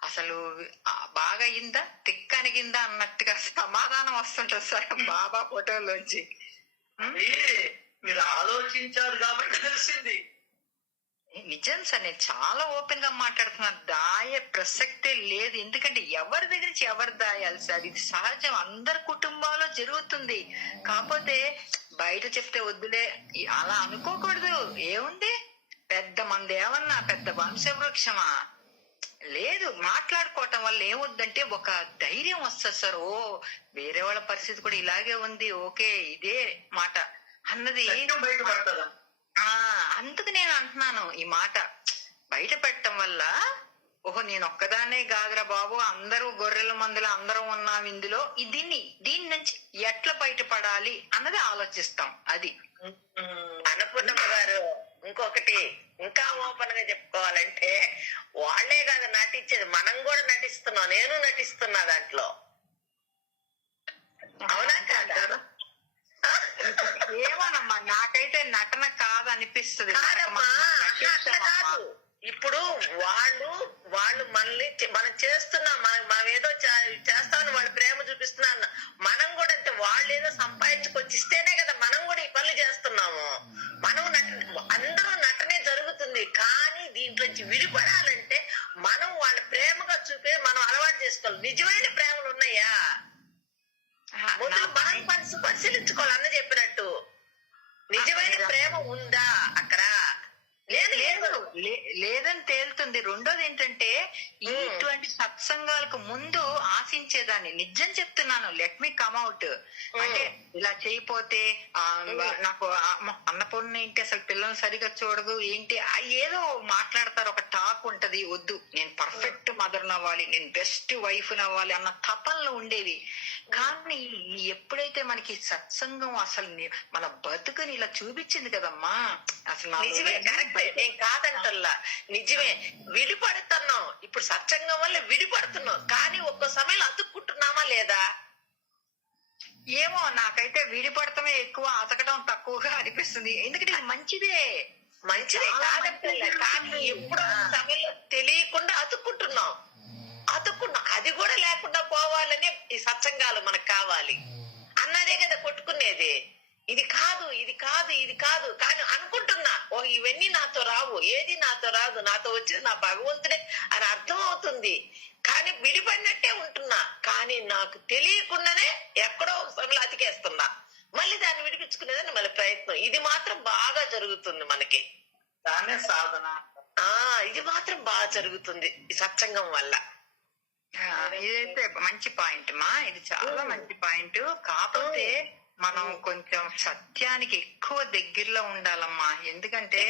అసలు బాగా అయిందా తిక్కనిగిందా అన్నట్టుగా సమాధానం వస్తుంటది సార్ బాబా ఫోటోలోంచి. మీరు ఆలోచించారు కాబట్టి తెలిసింది. నిజం సార్, నేను చాలా ఓపెన్ గా మాట్లాడుతున్నా. దాయే ప్రసక్తే లేదు. ఎందుకంటే ఎవరి దగ్గర నుంచి ఎవరు దాయాలి సార్? ఇది సహజం, అందరి కుటుంబాల్లో జరుగుతుంది. కాకపోతే బయట చెప్తే వద్దులే అలా అనుకోకూడదు. ఏముంది, పెద్ద మంది ఏమన్నా పెద్ద వంశవృక్షమా? లేదు. మాట్లాడుకోవటం వల్ల ఏమొద్దంటే ఒక ధైర్యం వస్తుంది సార్. ఓ వేరే వాళ్ళ పరిస్థితి కూడా ఇలాగే ఉంది, ఓకే ఇదే మాట అన్నది బయటపడతారా? అందుకు నేను అంటున్నాను ఈ మాట. బయట పెట్టడం వల్ల ఓహో నేను ఒక్కదానే కాదురా బాబు, అందరూ గొర్రెల మందులు అందరం ఉన్నాం ఇందులో, దీని నుంచి ఎట్లా బయటపడాలి అన్నది ఆలోచిస్తాం. అది అన్నపూర్ణమ్మ గారు, ఇంకొకటి ఇంకా ఓపెన్ గా చెప్పుకోవాలంటే వాళ్లే కాదు నటించేది, మనం కూడా నటిస్తున్నాం. నేను నటిస్తున్నా దాంట్లో. అవునా కాదా? ఏమోనమ్మా, నాకైతే నటన కాదు అనిపిస్తుంది. ఇప్పుడు వాళ్ళు మనల్ని మనం చేస్తున్నాం, మనం ఏదో చేస్తామని వాళ్ళు ప్రేమ చూపిస్తున్నారు. మనం కూడా అంతే, వాళ్ళు ఏదో సంపాదించుకొచ్చిస్తేనే కదా మనం కూడా ఈ పనులు చేస్తున్నాము. మనం లేదని తేలుతుంది. రెండోది ఏంటంటే ఇటువంటి సత్సంగాలకు ముందు ఆశించేదాన్ని, నిజం చెప్తున్నాను, లెట్ మీ కమ్ అవుట్. అంటే ఇలా చేయపోతే నాకు అన్నపూర్ణ ఏంటి, అసలు పిల్లల్ని సరిగా చూడదు ఏంటి, ఏదో మాట్లాడతారు, ఒక టాక్ ఉంటది. వద్దు, నేను పర్ఫెక్ట్ మదర్ అవ్వాలి, నేను బెస్ట్ వైఫ్ అవ్వాలి అన్న తపనలో ఉండేది. కానీ ఎప్పుడైతే మనకి సత్సంగం అసలు మన బతుకుని ఇలా చూపించింది కదమ్మా, అసలు నిజమే, కరెక్ట్, నేను కాదంటల్లా, నిజమే. విడిపడుతున్నాం ఇప్పుడు, సత్సంగం వల్ల విడిపడుతున్నాం, కానీ ఒక్క సమయంలో అతుక్కుంటున్నామా లేదా? ఏమో, నాకైతే విడిపడటమే ఎక్కువ, అతకడం తక్కువగా అనిపిస్తుంది. ఎందుకంటే ఇది మంచిదే కాదంటల్లా, కానీ ఎప్పుడో సమయంలో తెలియకుండా అతుక్కుంటున్నాం. అది కూడా లేకుండా పోవాలని ఈ సత్సంగాలు మనకు కావాలి అన్నదే కదా కొట్టుకునేది. ఇది కాదు కానీ అనుకుంటున్నా, ఓ ఇవన్నీ నాతో రావు, ఏది నాతో రాదు, నాతో వచ్చేది నా భగవంతుడే అని అర్థం అవుతుంది. కానీ విడిపడినట్టే ఉంటున్నా, కానీ నాకు తెలియకుండానే ఎక్కడో ఒక సమయంలో అతికేస్తున్నా. మళ్ళీ దాన్ని విడిపించుకునేదని మళ్ళీ ప్రయత్నం. ఇది మాత్రం బాగా జరుగుతుంది మనకి, దాన్నే సాధన. ఇది మాత్రం బాగా జరుగుతుంది ఈ సత్సంగం వల్ల. ఇదైతే మంచి పాయింట్ మా, ఇది చాలా మంచి పాయింట్. కాకపోతే మనం కొంచెం సత్యానికి ఎక్కువ దగ్గరలో ఉండాలమ్మా. ఎందుకంటే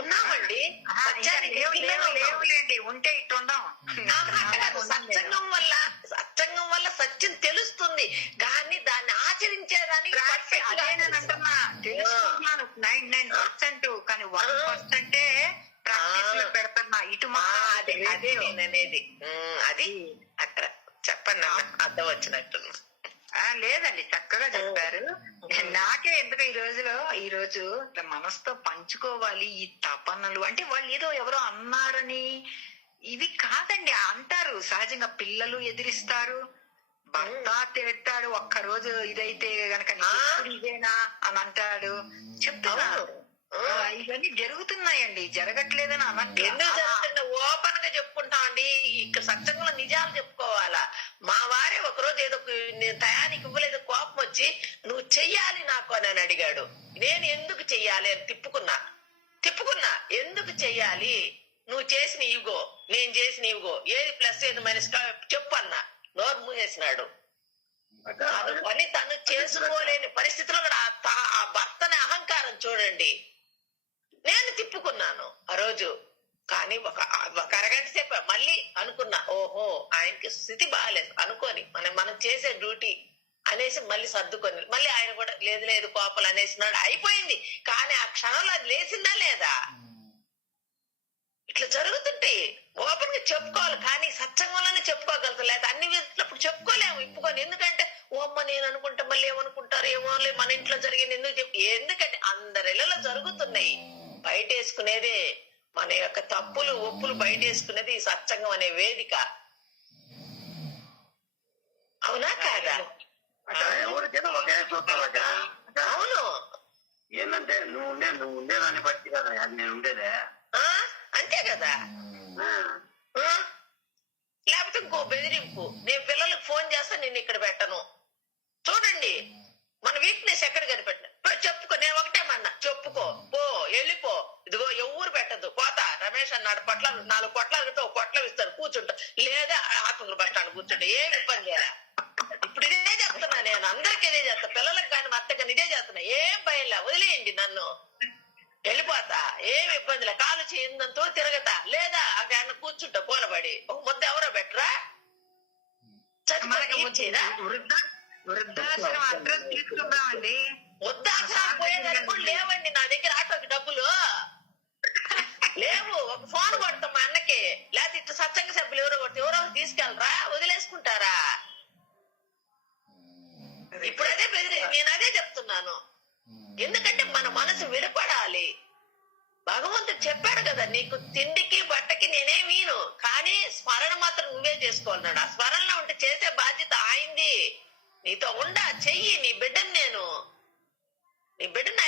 ఉన్నామండి, లేవులేండి, ఉంటే ఇట్టు ఉండం. సత్సంగం వల్ల సత్యం తెలుస్తుంది, కానీ దాన్ని ఆచరించేదానికి అదేనంటున్నా, తెలుసుకున్నాను 99%, కానీ 1% ప్రాక్టీస్ లో పెడుతున్నా. ఇటు అదే నేననేది, అది అక్కడ చెప్పండి, అర్థం వచ్చినట్టు. లేదండి, చక్కగా చెప్పారు. నాకే ఎందుకు ఈ రోజు మనసుతో పంచుకోవాలి ఈ తపనలు. అంటే వాళ్ళు ఏదో ఎవరో అన్నారని ఇవి కాదండి, అంటారు సహజంగా. పిల్లలు ఎదిరిస్తారు, భర్త తిడతాడు, ఒక్కరోజు ఇదైతే గనక ఇదేనా అని అంటాడు. చెప్తున్నారు, ఇవన్నీ జరుగుతున్నాయండి, జరగట్లేదని అనట్లేదు. ఎందుకు జరుగుతుందో ఓపెన్ గా చెప్పుకుంటామండి. ఇక్కడ సత్సంగంలో నిజాలు చెప్పుకోవాలా. మా వారే ఒకరోజు ఏదో నేను తయారీకి ఇవ్వలేదు, కోపం వచ్చి నువ్వు చెయ్యాలి నాకు అని అడిగాడు. నేను ఎందుకు చెయ్యాలి అని తిప్పుకున్నా. ఎందుకు చెయ్యాలి, నువ్వు చేసిన ఇవిగో, నేను చేసిన ఇవిగో, ఏది ప్లస్ ఏది మైనస్ చెప్పు అన్నా. నోరు మూసేసినాడు. పని తను చేసుకోలేని పరిస్థితిలో ఆ భర్తని అహంకారం చూడండి. నేను తిప్పుకున్నాను ఆ రోజు, కానీ ఒక అరగంట సేపు మళ్ళీ అనుకున్నా, ఓహో ఆయనకి స్థితి బాగాలేదు అనుకొని మనం చేసే డ్యూటీ అనేసి మళ్ళీ సర్దుకొని, మళ్ళీ ఆయన కూడా లేదు కోపలు అనేసినాడు, అయిపోయింది. కానీ ఆ క్షణంలో అది లేచిందా లేదా? ఇట్లా జరుగుతుంటాయి. ఓపెన్ గా చెప్పుకోవాలి, కానీ సత్సంగంలోనే చెప్పుకోగలుగుతాం, లేదా అన్ని విధులప్పుడు చెప్పుకోలేము ఇప్పుకొని. ఎందుకంటే ఓ అమ్మ నేను అనుకుంటా మళ్ళీ ఏమనుకుంటారు, ఏమో మన ఇంట్లో జరిగింది ఎందుకంటే అందరిలో జరుగుతున్నాయి. బయట వేసుకునేదే మన యొక్క తప్పులు ఒప్పులు బయట వేసుకునేది ఈ సత్సంగం అనే వేదిక. అవునా కాదా? అవును. ఏంటంటే నువ్వు ఉండేదాన్ని బట్టి కదా నేను ఉండేదే. అంతే కదా. లేకపోతే ఇంకో బెదిరింపు, నేను పిల్లలకు ఫోన్ చేస్తా, నేను ఇక్కడ పెట్టను. చూడండి మన వీక్నెస్ ఎక్కడ కనిపెట్టిన. చెప్పుకో, నేను ఒకటే మన్నా, చెప్పుకో, పో, వెళ్ళిపో, ఇదిగో ఎవరు పెట్టద్దు, పోతా. రమేష్ అన్నాడు 4 పొట్లాలతో ఒక పొట్లం ఇస్తాడు, కూర్చుంటా, లేదా ఆత్మకూరు బస్ స్టాండ్ కూర్చుంటా, ఏమి ఇబ్బంది లేదా? ఇప్పుడు ఇదే చెప్తున్నా, నేను అందరికి ఇదే చేస్తా, పిల్లలకు కానీ అత్త కానీ ఇదే చేస్తున్నా. ఏం భయంలే, వదిలేయండి నన్ను, వెళ్ళిపోతా, ఏమి ఇబ్బందిలే. కాలు చేయిందంతో తిరగతా, లేదా అక్కడ కూర్చుంటా కూలబడి. ఒక ముద్ద ఎవరో పెట్టరా, చచ్చిపోయిరా. వృద్ధాశ్రమం అడ్రస్ తీసుకుందామండి. వృద్ధాశ్రమం పోయేదానికి కూడా లేవండి నా దగ్గర, ఆటోకి డబ్బులు లేవు. ఒక ఫోన్ కొడతాం మా అన్నకి, లేకపోతే ఇట్లా సత్సంగ సభ్యులు ఎవరో తీసుకెళ్ళరా, వదిలేసుకుంటారా? ఇప్పుడు అదే నేను అదే చెప్తున్నాను. ఎందుకంటే మన మనసు విడపడాలి. భగవంతుడు చెప్పాడు కదా, నీకు తిండికి బట్టకి నేనేమీను, కానీ స్మరణ మాత్రం నువ్వే చేసుకోవాలన్నాడు. ఆ స్మరణలో ఉంటే చేసే బాధ్యత ఆయింది. నీతో ఉండా, చెయ్యి. నీ బిడ్డని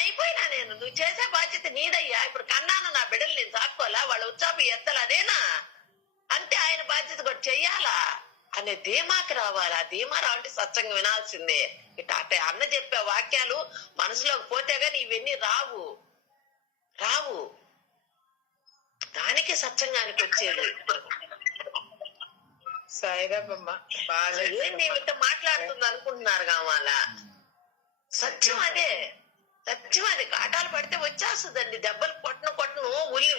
అయిపోయినా నువ్వు చేసే బాధ్యత నీదయ్యా. ఇప్పుడు కన్నాను నా బిడ్డలు, నేను సాక్కోవాలా, వాళ్ళ ఉత్సాహం ఎత్తలనేనా? అంటే ఆయన బాధ్యత కూడా చెయ్యాలా అనే ధీమాకి రావాలి. ఆ ధీమా రావాలంటే సత్సంగం వినాల్సిందే. ఇట్లా అంటే అన్న చెప్పే వాక్యాలు మనసులోకి పోతే గాని ఇవన్నీ రావు. దానికి సత్సంగానికి వచ్చేది. సాయిరాబమ్మ బాగా ఏంటి ఇంత మాట్లాడుతుంది అనుకుంటున్నారు కావాలా? సత్యం అదే, సత్యం అది. కాటాలు పడితే వచ్చేస్తుందండి. దెబ్బలు కొట్టను ఉల్లి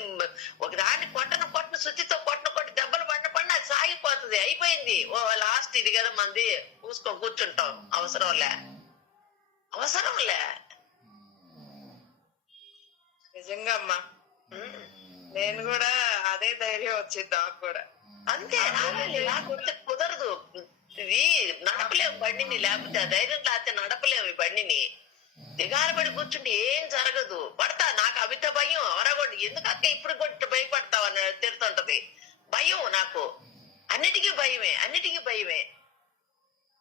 ఒకదాన్ని కొట్టను శుద్ధితో కొట్టి దెబ్బలు పడిన అది సాగిపోతుంది. అయిపోయింది. ఓ లాస్ట్ ఇది కదా మంది పూసుకొని కూర్చుంటాం. అవసరంలే. నిజంగా అమ్మా, నేను కూడా అదే ధైర్యం వచ్చింది నాకు కూడా. అంతే రావాలి. లేకపోతే కుదరదు. ఇది నడపలేము బండిని. లేకపోతే ఆ ధైర్యం లేకపోతే నడపలేము ఈ బండిని. దిగాలు పడి కూర్చుంటే ఏం జరగదు. పడతా. నాకు అమిత భయం. అవరగొండి ఎందుకు అక్క ఇప్పుడు కొట్టి భయపడతావు అని తిడుతుంటది. భయం నాకు. అన్నిటికీ భయమే.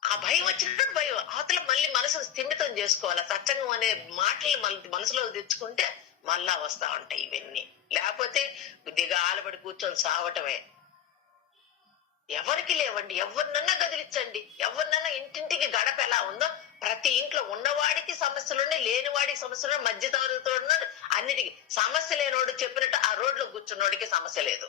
ఆ భయం వచ్చినప్పుడు భయం. అవతల మళ్ళీ మనసు స్థిమితం చేసుకోవాలి. సత్సంగం అనే మాటలు మళ్ళీ మనసులో తెచ్చుకుంటే మళ్ళా వస్తా ఉంటాయి ఇవన్నీ. లేకపోతే దిగాలబడి కూర్చొని సావటమే. ఎవరికి లేవండి. ఎవరినన్నా గదిలించండి. ఎవరినన్నా ఇంటింటికి గడప ఎలా ఉందో ప్రతి ఇంట్లో ఉన్నవాడికి సమస్యలుండే, లేని వాడికి సమస్యలు, మధ్య తరగతితో ఉన్నాడు. అన్నిటికీ సమస్య లేనివాడు చెప్పినట్టు ఆ రోడ్లో కూర్చున్నోడికి సమస్య లేదు.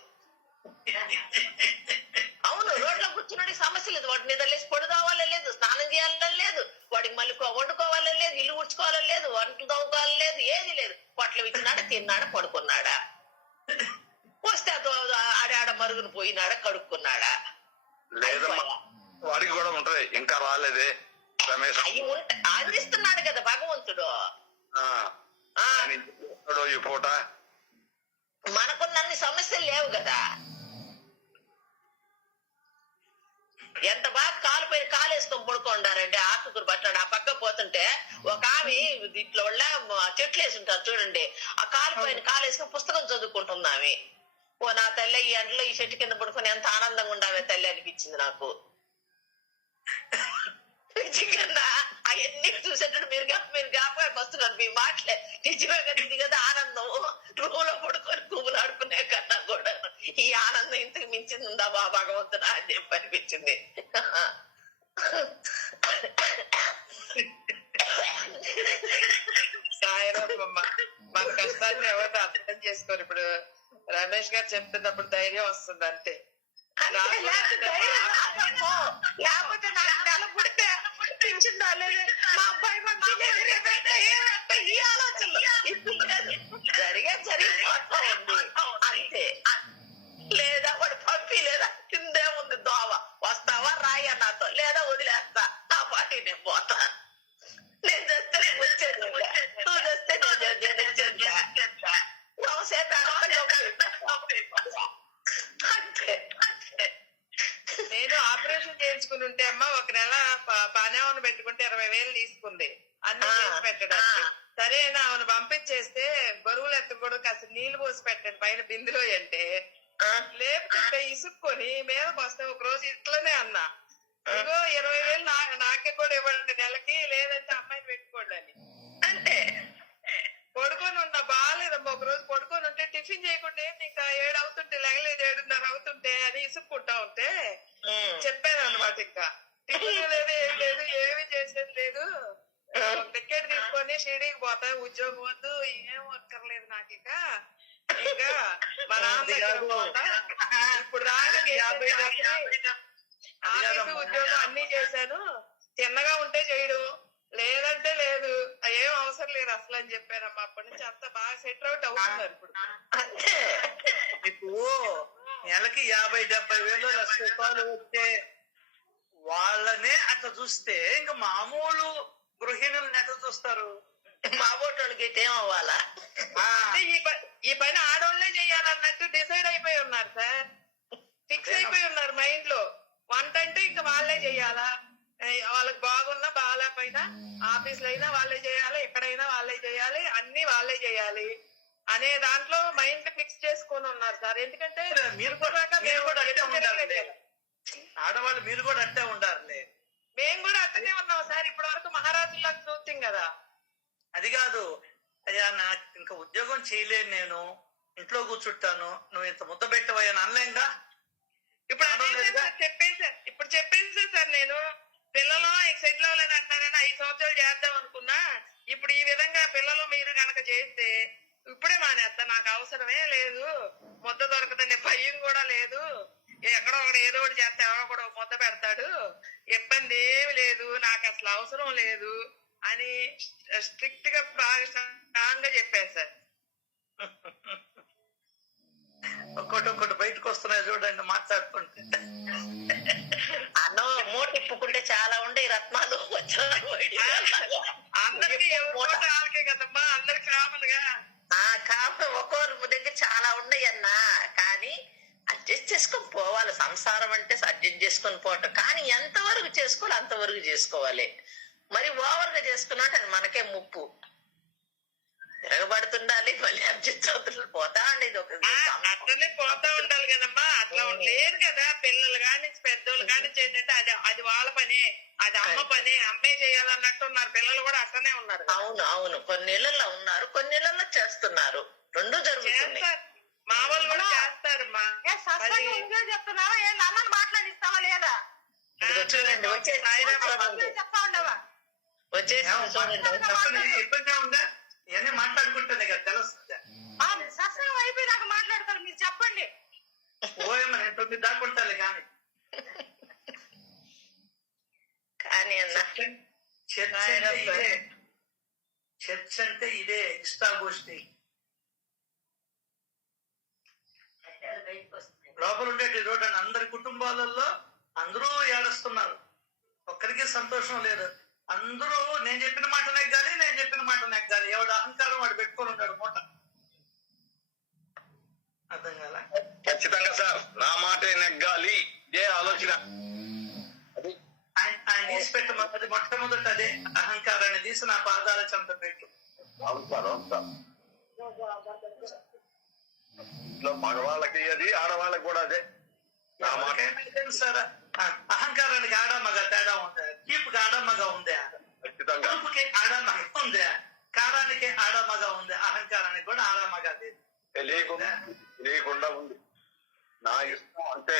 అవును, రోడ్లో కూర్చున్నోడికి సమస్య లేదు. వాడు నిద్ర లేచి పొడి కావాలని లేదు, స్నానం చేయాలని లేదు, వాడికి మళ్ళీ వండుకోవాలని లేదు, ఇల్లు ఉడ్చుకోవాలని లేదు, వంటలు తవ్వుకోవాలని లేదు, ఏది లేదు. పొట్లు ఇచ్చినాడా, తిన్నాడా, పడుకున్నాడా, వస్తే ఆడాడ మరుగును పోయినాడా, కడుక్కున్నాడా. లేదమ్మా, వాడికి కూడా ఉంటది. ఇంకా రాలేదే రమేష్. అవి అందిస్తున్నాడు కదా భగవంతుడు. ఈ పూట మనకున్నన్ని సమస్యలు లేవు కదా. ఎంత బాగా కాలుపైన కాలేసుకొని పడుకుంటారంటే ఆకుకూరు పట్టాడు. ఆ పక్క పోతుంటే ఒక ఆమె దీంట్లో చెట్లు వేసి ఉంటారు చూడండి. ఆ కాలుపైన కాలేసుకొని పుస్తకం చదువుకుంటుంది ఆమె. ఓ నా తల్లి ఈ ఎండలో ఈ చెట్టు కింద పడుకొని ఎంత ఆనందంగా ఉండావే తల్లి అనిపించింది నాకు. అవన్నీ చూసేటప్పుడు మీరు జ్ఞాపకానికి వస్తున్నారు మీ మాటలే. నిజమే కదా, ఇది కదా ఆనందం. రూలో పడుకొని పువ్వులు ఆడుకునే కన్నా కూడా ఈ ఆనందం ఇంతకు మించింది ఉందా బా భగవంతుడా అని చెప్పి అనిపించింది. సాయిరామమ్మ, మన కష్టాన్ని ఎవరు అర్థం చేసుకోరు. ఇప్పుడు రమేష్ గారు చెప్తున్నప్పుడు ధైర్యం వస్తుంది అంతే. లేకపోతే నాకు నెల పుడితే పింఛన్ రాలేదు, మా అబ్బాయి ఈ ఆలోచనలు జరిగిపోతా ఉంది అంతే. లేదా వాడు పంపి, లేదా కిందే ఉంది దోవ, వస్తావా రాయ నాతో, లేదా వదిలేస్తా నా పాటి నేను పోతా. నేను చేస్తే వచ్చేది, నువ్వు చేస్తే నేను ఆపరేషన్ చేయించుకుని ఉంటే అమ్మ ఒక నెల పానేవను పెట్టుకుంటే 20,000 తీసుకుంది అన్ని చేసి పెట్టడానికి. సరే ఆమెను పంపించేస్తే బరువులు ఎత్తకూడదు, కాస్త నీళ్లు పోసి పెట్టండి పైన బిందులో అంటే లేపుతుంటే ఇసుక్కొని మీదకి వస్తే ఒక రోజు ఇట్లనే అన్నా, ఇగో 20,000 నాకే కూడా ఇవ్వండి నెలకి, లేదంటే అమ్మాయిని పెట్టుకోండి అని. అంటే పడుకొని ఉన్నా బాగాలేదమ్మా. ఒక రోజు పడుకొని ఉంటే టిఫిన్ చేయకుండా ఇంకా 7 అవుతుంటే లెగలేదు, 7:30 అవుతుంటే అని ఇసుక్కుంటా ఉంటే చెప్పాను అనమాట. ఇంకా టిఫిన్ లేదు, ఏమి లేదు, ఏమి చేసేది లేదు, టికెట్ తీసుకొని షిరిడీకి పోతా, ఉద్యోగం వద్దు, ఏం అక్కర్లేదు నాకు ఇంకా మా నాన్న దగ్గర పోతా. ఇప్పుడు ఆఫీసు ఉద్యోగం అన్ని చేశాను, తిన్నగా ఉంటే చేయడు, లేదంటే లేదు, ఏం అవసరం లేదు అసలు అని చెప్పారమ్మా. అప్పటి నుంచి అంతా బాగా సెటిల్ అవుట్ అవుతున్నారు ఇప్పుడు. అంతే. మీకు నెలకి 50,000-70,000 లక్ష రూపాయలు వచ్చే వాళ్ళనే అట్లా చూస్తే ఇంకా మామూలు గృహిణులను ఎట్లా చూస్తారు? మా బోటోళ్ళకి అయితే ఏమవ్వాలా? ఈ పని ఆడోళ్లే చెయ్యాలన్నట్టు డిసైడ్ అయిపోయి ఉన్నారు సార్. ఫిక్స్ అయిపోయి ఉన్నారు మైండ్ లో. వంట అంటే ఇంకా వాళ్ళే చెయ్యాలా, వాళ్ళకి బాగున్నా బాగాలేకపోయినా ఆఫీసులో అయినా వాళ్ళే చేయాలి, ఎక్కడైనా వాళ్ళే చేయాలి, అన్ని వాళ్ళే చేయాలి అనే దాంట్లో మైండ్ ఫిక్స్ చేసుకొని ఉన్నారు సార్. ఎందుకంటే మీరు కూడా ఆడవాళ్ళు మీరు కూడా అట్టే ఉండాలి. మేము కూడా అట్టనే ఉన్నాం సార్. ఇప్పటి వరకు మహారాజులకు చూస్తాం కదా. అది కాదు అయ్యా, నాకు ఇంకా ఉద్యోగం చేయలేను, నేను ఇంట్లో కూర్చుంటాను, నువ్వు ఇంత ముద్ద పెట్టవయ్యా అనలేంగా. ఇప్పుడు చెప్పేసా సార్. నేను పిల్లలు సెటిల్ అవ్వలేదు అంటారని 5 సంవత్సరాలు చేద్దాం అనుకున్నా. ఇప్పుడు ఈ విధంగా పిల్లలు మీరు కనుక చేస్తే ఇప్పుడే మానేస్తా, నాకు అవసరమే లేదు, ముద్ద దొరకదండి, భయం కూడా లేదు, ఎక్కడో ఒకటి ఏదో ఒకటి చేస్తే ఎవరో కూడా ముద్ద పెడతాడు, ఇబ్బంది ఏమి లేదు, నాకు అసలు అవసరం లేదు అని స్ట్రిక్ట్ గా బాగా స్ట్రాంగ్ గా చెప్పాను సార్. ఒక్కటి బయటకు వస్తున్నాయి చూడండి మాట్లాడుతుంటే. అన్నం మూట తిప్పుకుంటే చాలా ఉండే రత్నాలు అందరికి వాళ్ళకే కదమ్మా, అందరికి కామన్ గా. కాబట్టి ఒక్కొక్కరి దగ్గర చాలా ఉన్నాయి అన్నా, కానీ అడ్జస్ట్ చేసుకొని పోవాలి. సంసారం అంటే అడ్జస్ట్ చేసుకొని పోవటం, కానీ ఎంతవరకు చేసుకోవాలి అంతవరకు చేసుకోవాలి. మరి ఓవర్ గా చేసుకున్నా అది మనకే ముప్పు. తిరగబడుతుండాలి, మళ్ళీ అడ్జస్ట్ అవుతుండాలి, పోతా అండి. ఇది ఒక అట్లనే పోతా ఉండాలి కదమ్మా, అట్లా లేదు కదా. పిల్లలు కాని పెద్దోళ్ళు కాని చేసేది అది వాళ్ళ పని, అది అమ్మ పని, అమ్మే చేయాలన్నట్టు ఉన్నారు. పిల్లలు కూడా అట్లనే ఉన్నారు. అవును అవును, కొన్ని ఇళ్లలో ఉన్నారు, కొన్ని ఇళ్లలో చేస్తున్నారు, రెండు జరుగుతున్నాయి. మా వాళ్ళు కూడా చేస్తారు. చెప్తున్నావా? ఏ నన్నను మాట్లాడిస్తావా లేదా? చూడండి చెప్తా ఉండవా? వచ్చేసి ఇబ్బంది ఉందా? ఇవన్నీ మాట్లాడుకుంటేనే కదా తెలుస్తుంది. సత్సంగం అయిపోయినాక మాట్లాడతారు, మీరు చెప్పండి. ఓయమ్మ నేను 9 దాకుంటాను కానీ అన్న చర్చ్ అంటే ఇదే ఇష్టాగోష్ఠి. లోపల ఉండేటి రోడ్డు అని అందరి కుటుంబాలలో అందరూ ఏడుస్తున్నారు, ఒక్కరికి సంతోషం లేదు. అందరూ నేను చెప్పిన మాట నెగ్గాలి, నేను చెప్పిన మాట నెగ్గాలి. ఎవడు అహంకారం వాడు పెట్టుకొని ఉన్నాడు మూట. అర్థం కాల? ఖచ్చితంగా సార్, నా మాటే నెగ్గాలి, ఇదే ఆలోచన. ఆయన తీసి పెట్టమన్నది మొట్టమొదటి అదే, అహంకారాన్ని తీసి నా పాదాల చెంత పెట్టు. అవును సార్, అవును సార్. ఇంట్లో మగవాళ్ళకి అది, ఆడవాళ్ళకి కూడా అదే. నా మాట సార్, అహంకారానికి ఆడ మగ తేడా ఉందా? కీపుకి ఆడ మగ ఉందా? ఖచ్చితంగా. కడుపుకి ఆడ మగ ఉందా? కారానికి ఆడ మగ ఉంది, అహంకారానికి కూడా ఆడ మగ లేదు. లేకుండా ఉంది. నా ఇష్టం అంతే.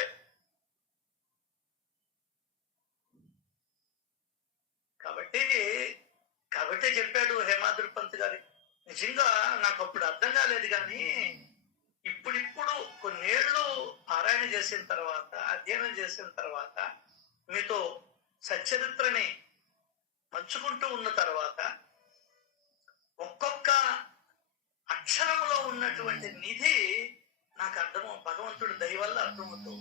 కాబట్టి చెప్పాడు హేమాద్రి పంత్ గారి. నిజంగా నాకు అప్పుడు అర్థం కాలేదు, కానీ ఇప్పుడిప్పుడు కొన్నేళ్లు పారాయణ చేసిన తర్వాత, అధ్యయనం చేసిన తర్వాత, మీతో సచ్చరిత్రని పంచుకుంటూ ఉన్న తర్వాత ఒక్కొక్క అక్షరంలో ఉన్నటువంటి నిధి నాకు భగవంతుడు దయ వల్ల అర్థమవుతూ,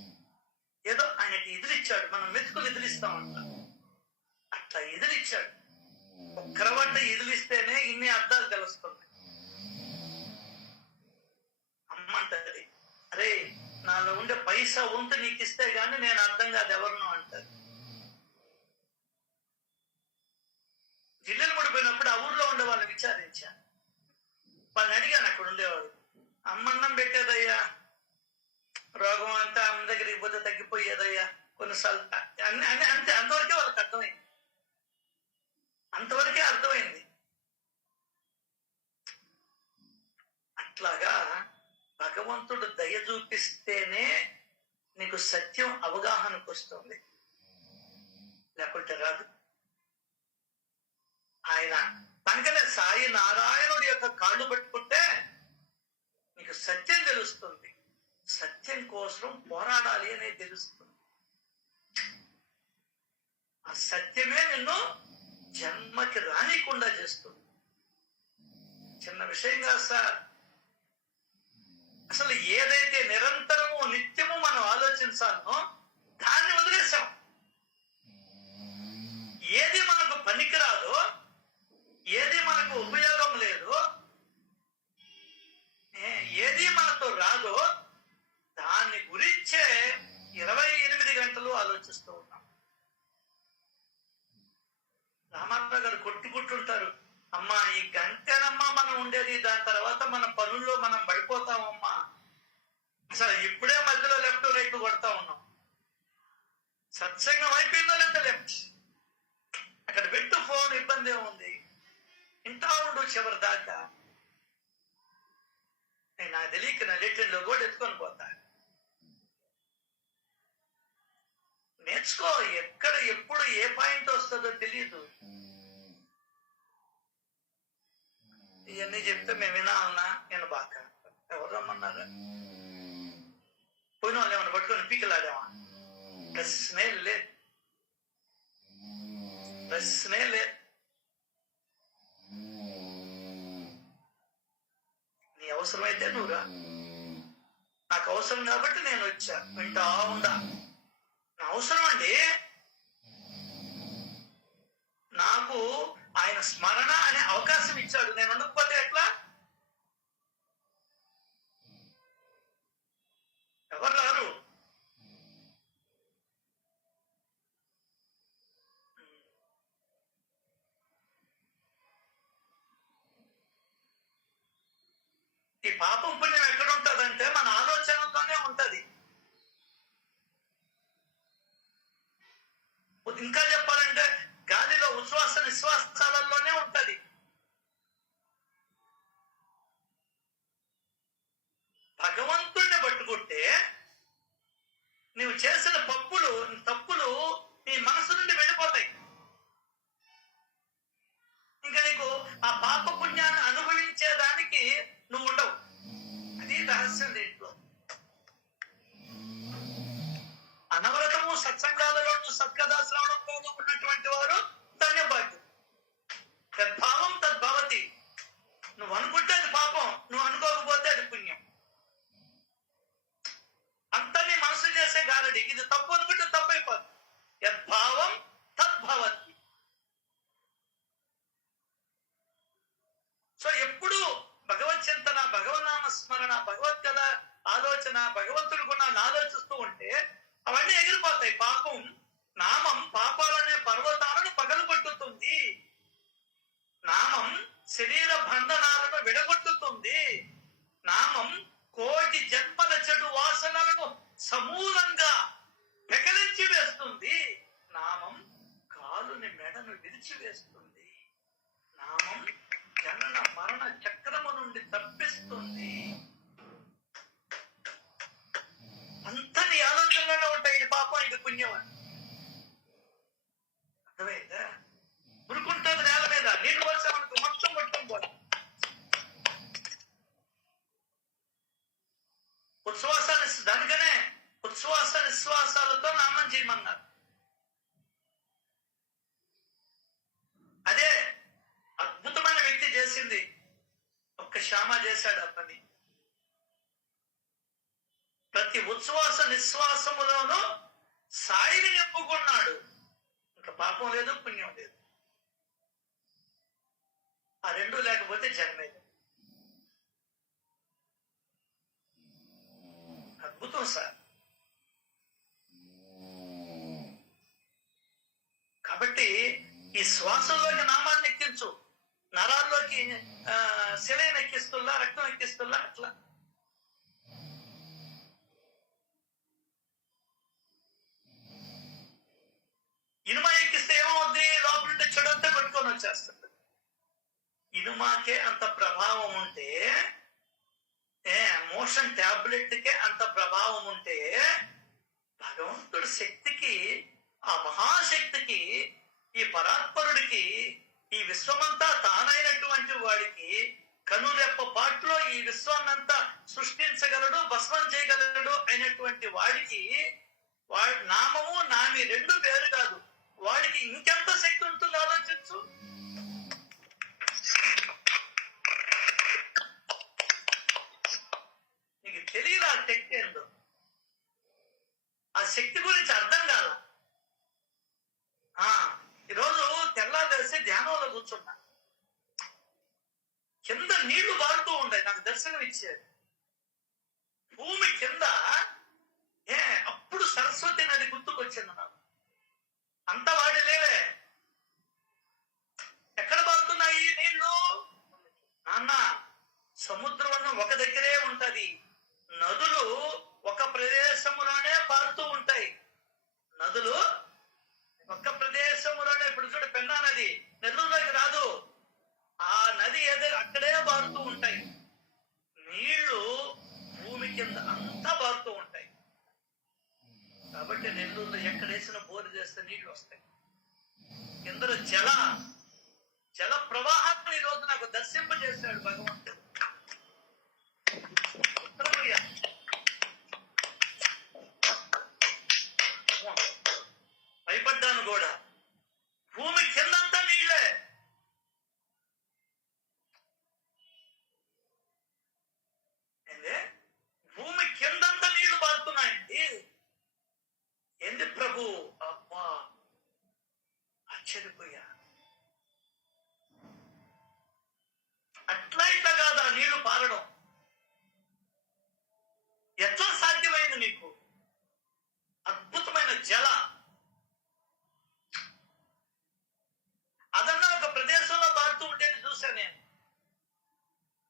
ఏదో ఆయనకి ఎదురిచ్చాడు. మనం మెతుకులు ఎదిరిస్తామంట, అట్లా ఎదిరిచ్చాడు. ఒక్కరవడ్డ ఎదిలిస్తేనే ఇన్ని అర్థాలు తెలుస్తున్నాయి. అమ్మంటది, అరే నాలో ఉండే పైసా వంతు నీకు ఇస్తే గాని నేను అర్థం కాదు ఎవరినో అంటారు. జిల్లెలు పడిపోయినప్పుడు ఆ ఊర్లో ఉండే వాళ్ళని విచారించాను. వాళ్ళని అడిగాను, అక్కడ ఉండేవాడు. అమ్మన్నం పెట్టేదయ్యా, రోగం అంతా అమ్మ దగ్గరికి పోతే తగ్గిపోయేదయ్యా కొన్నిసార్లు అంతే. అంతవరకే వాళ్ళకి అర్థమైంది, అంతవరకే అర్థమైంది. అట్లాగా భగవంతుడు దయ చూపిస్తేనే నీకు సత్యం అవగాహనకు వస్తుంది, లేకుంటే రాదు. ఆయన కనుకనే సాయి నారాయణుడి యొక్క కాళ్ళు పట్టుకుంటే నీకు సత్యం తెలుస్తుంది. సత్యం కోసం పోరాడాలి అనేది తెలుస్తుంది. ఆ సత్యమే నిన్ను జన్మకి రానికుండా చేస్తుంది. చిన్న విషయం కాదు సార్. అసలు ఏదైతే నిరంతరము నిత్యము మనం ఆలోచించాలనో దాన్ని వదిలేసాం. ఏది మనకు పనికిరాదో, ఏది మనకు ఉపయోగం లేదో, ఏది మనతో రాదో దాని గురించే 28 గంటలు ఆలోచిస్తూ ఉన్నాం. రామారావు గారు కొట్టుకుంటుంటారు, అమ్మా ఈ గంటేనమ్మా మనం ఉండేది, దాని తర్వాత మన పనుల్లో మనం పడిపోతామమ్మా. అసలు ఇప్పుడే మధ్యలో లెఫ్ట్ రైట్ కొడతా ఉన్నాం. సత్సంగం అయిపోయిందో లేదా లెఫ్ట్ అక్కడ పెట్టు, ఫోన్ ఇబ్బంది ఏముంది, ఇంటా ఉండు చివరి దాకా. నేను నాకు తెలియక నా లెట్రిన్లో కూడా ఎత్తుకొని పోతా. నేర్చుకో, ఎక్కడ ఎప్పుడు ఏ పాయింట్ వస్తుందో తెలియదు. ఇవన్నీ చెప్తే మేము వినాలన్నా అక్క. ఎవరు రమ్మన్నారు? పోయిన వాళ్ళు ఏమన్నా పట్టుకొని పీకలాడామా? ప్రశ్నే లేదు, ప్రశ్నే లేదు. నీ అవసరమైతే నువ్వు రా, నాకు అవసరం కాబట్టి నేను వచ్చా, వింటా ఉందా? నా అవసరం అండి. నాకు ఆయన స్మరణ అనే అవకాశం ఇచ్చాడు, నేను ఉండకపోతే ఎట్లా? ఎవరు రారు. ఈ పాపం పుణ్యం ఎక్కడ ఉంటదంటే మన ఆలోచనల్లోనే ఉంటది. ఇంకా చెప్పాలంటే గాలిలో ఉచ్ఛ్వాస నిశ్వాసాలలోనే ఉంటది. భగవంతుడిని పట్టుకుంటే నువ్వు చేసిన తప్పులు నీ మనసు నుండి వెళ్ళిపోతాయి. ఇంకా నీకు ఆ పాప పుణ్యాన్ని అనుభవించేదానికి నువ్వు ఉండవు. అది రహస్యం దీంట్లో. అనవరతము సత్సంగాలలోను సత్కథా శ్రవణంలోనూ ఉన్నటువంటి వారు ధన్యవాదు. తద్భావం తద్భవతి. నువ్వు అనుకుంటే అది పాపం, నువ్వు అనుకోకపోతే అది పుణ్యం. అంతా నీ మనసు చేసే గారడి. ఇది తప్పు అనుకుంటే తప్పు అయిపోతుంది. యద్భావం తద్భవతి. సో ఎప్పుడు భగవత్ చింతన, భగవన్నామ స్మరణ, భగవద్గత ఆలోచన, భగవంతుడి గుణాన్ని ఆలోచిస్తూ ఉంటే అవన్నీ ఎగిరిపోతాయి. పాపం నామం పాపాలనే పర్వతాలను పగలగొట్టుతుంది. నామం శరీర బంధనాలను విడగొట్టుతుంది. నామం కోటి జన్మల చెడు వాసనలను సమూలంగా పెకలించి వేస్తుంది. నామం కాలుని మెడను విరిచివేస్తుంది. నామం జనన మరణ చక్రము నుండి తప్పిస్తుంది. అంత నీ ఆలోచనలోనే ఉంటాయి. ఇది పాపం, ఇది పుణ్యం అని అర్థమైందా? ఉరుకుంటుంది నేల మీద, నీళ్ళు వచ్చామనుకో మొత్తం కొట్టుకొని పోయి. దానికనే ఉచ్ఛ్వాస నిశ్వాసాలతో నామం చేయమన్నారు. అదే అద్భుతమైన వ్యక్తి చేసింది. ఒక్క శ్యామ చేశాడు ఆ పని. ప్రతి ఉచ్ఛ్వాస నిశ్వాసములోనూ సాయిని నింపుకున్నాడు. ఇంకా పాపం లేదు, పుణ్యం లేదు. ఆ రెండు లేకపోతే జన్మేది. అద్భుతం సార్. కాబట్టి ఈ శ్వాసంలోకి నామాన్ని ఎక్కించు, నరాల్లోకి శిలైన ఎక్కిస్తుల్లా, రక్తం ఎక్కిస్తుల్లా. అట్లా ఇనుమ ఎక్కిస్తే ఏమవుద్ది? లోపలుంటే చెడంతా పట్టుకొని వచ్చేస్తుంది. ఇనుమాకే అంత ప్రభావం ఉంటే, మోషన్ టాబ్లెట్ కే అంత ప్రభావం ఉంటే, భగవంతుడి శక్తికి, ఆ మహాశక్తికి, ఈ పరాత్పరుడికి, ఈ విశ్వమంతా తానైనటువంటి వాడికి కనురెప్ప పాటులో ఈ విశ్వాన్నంతా సృష్టించగలడు, భస్మం చేయగలడు అయినటువంటి వాడికి, వాడి నామము నామి రెండు వేరు కాదు. వాడికి ఇంకెంత శక్తి ఉంటుందో ఆలోచించు. నీకు తెలియదు ఆ శక్తి ఏందో. ఆ శక్తి గురించి అర్థం కాల. ఈరోజు తెల్లారేసి ధ్యానంలో కూర్చున్నా. కింద నీళ్లు బారుతూ ఉంటాయి, నాకు దర్శనం ఇచ్చేది. భూమి కింద అప్పుడు సరస్వతి నది గుర్తుకొచ్చింది నాకు. అంత వాడి లేవే. ఎక్కడ బారుతున్నాయి ఈ నీళ్లు? నాన్న, సముద్రం ఒక దగ్గరే ఉంటది. నదులు ఒక ప్రదేశంలోనే పారుతూ ఉంటాయి. నదులు ఒక్క ప్రదేశంలోనే. ఇప్పుడు చూడు, పెన్నా నది నెల్లూరులోకి రాదు. ఆ నది అక్కడే బారుతూ ఉంటాయి. నీళ్లు భూమి కింద అంతా బారుతూ ఉంటాయి. కాబట్టి నెల్లూరులో ఎక్కడేసిన బోరు చేస్తే నీళ్లు వస్తాయి. ఇందులో జల ప్రవాహాన్ని ఈరోజు నాకు దర్శింపజేశాడు భగవంతుడు. ఆశ్చర్యపోయా. అట్లా ఇట్లా కాదు ఆ నీళ్లు పారడం. ఎట్లా సాధ్యమైంది నీకు? అద్భుతమైన జల. అదన్నా ఒక ప్రదేశంలో పారుతూ ఉండేది చూసా నేను.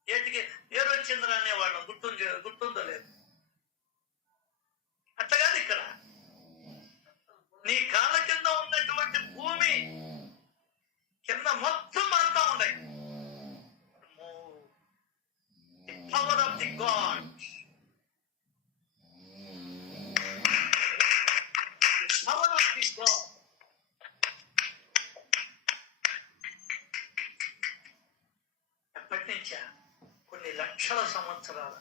ఏటికి ఏరొచ్చింద్ర అనేవాళ్ళం, గుర్తుందో లేదు. అట్లా కాదు ఇక్కడ. నీ కాళ్ళ కింద ఉన్నటువంటి భూమి కింద మొత్తం మారుతా ఉన్నాయి. Power of the God, power of the God. ఎప్పటి నుంచా? కొన్ని లక్షల సంవత్సరాల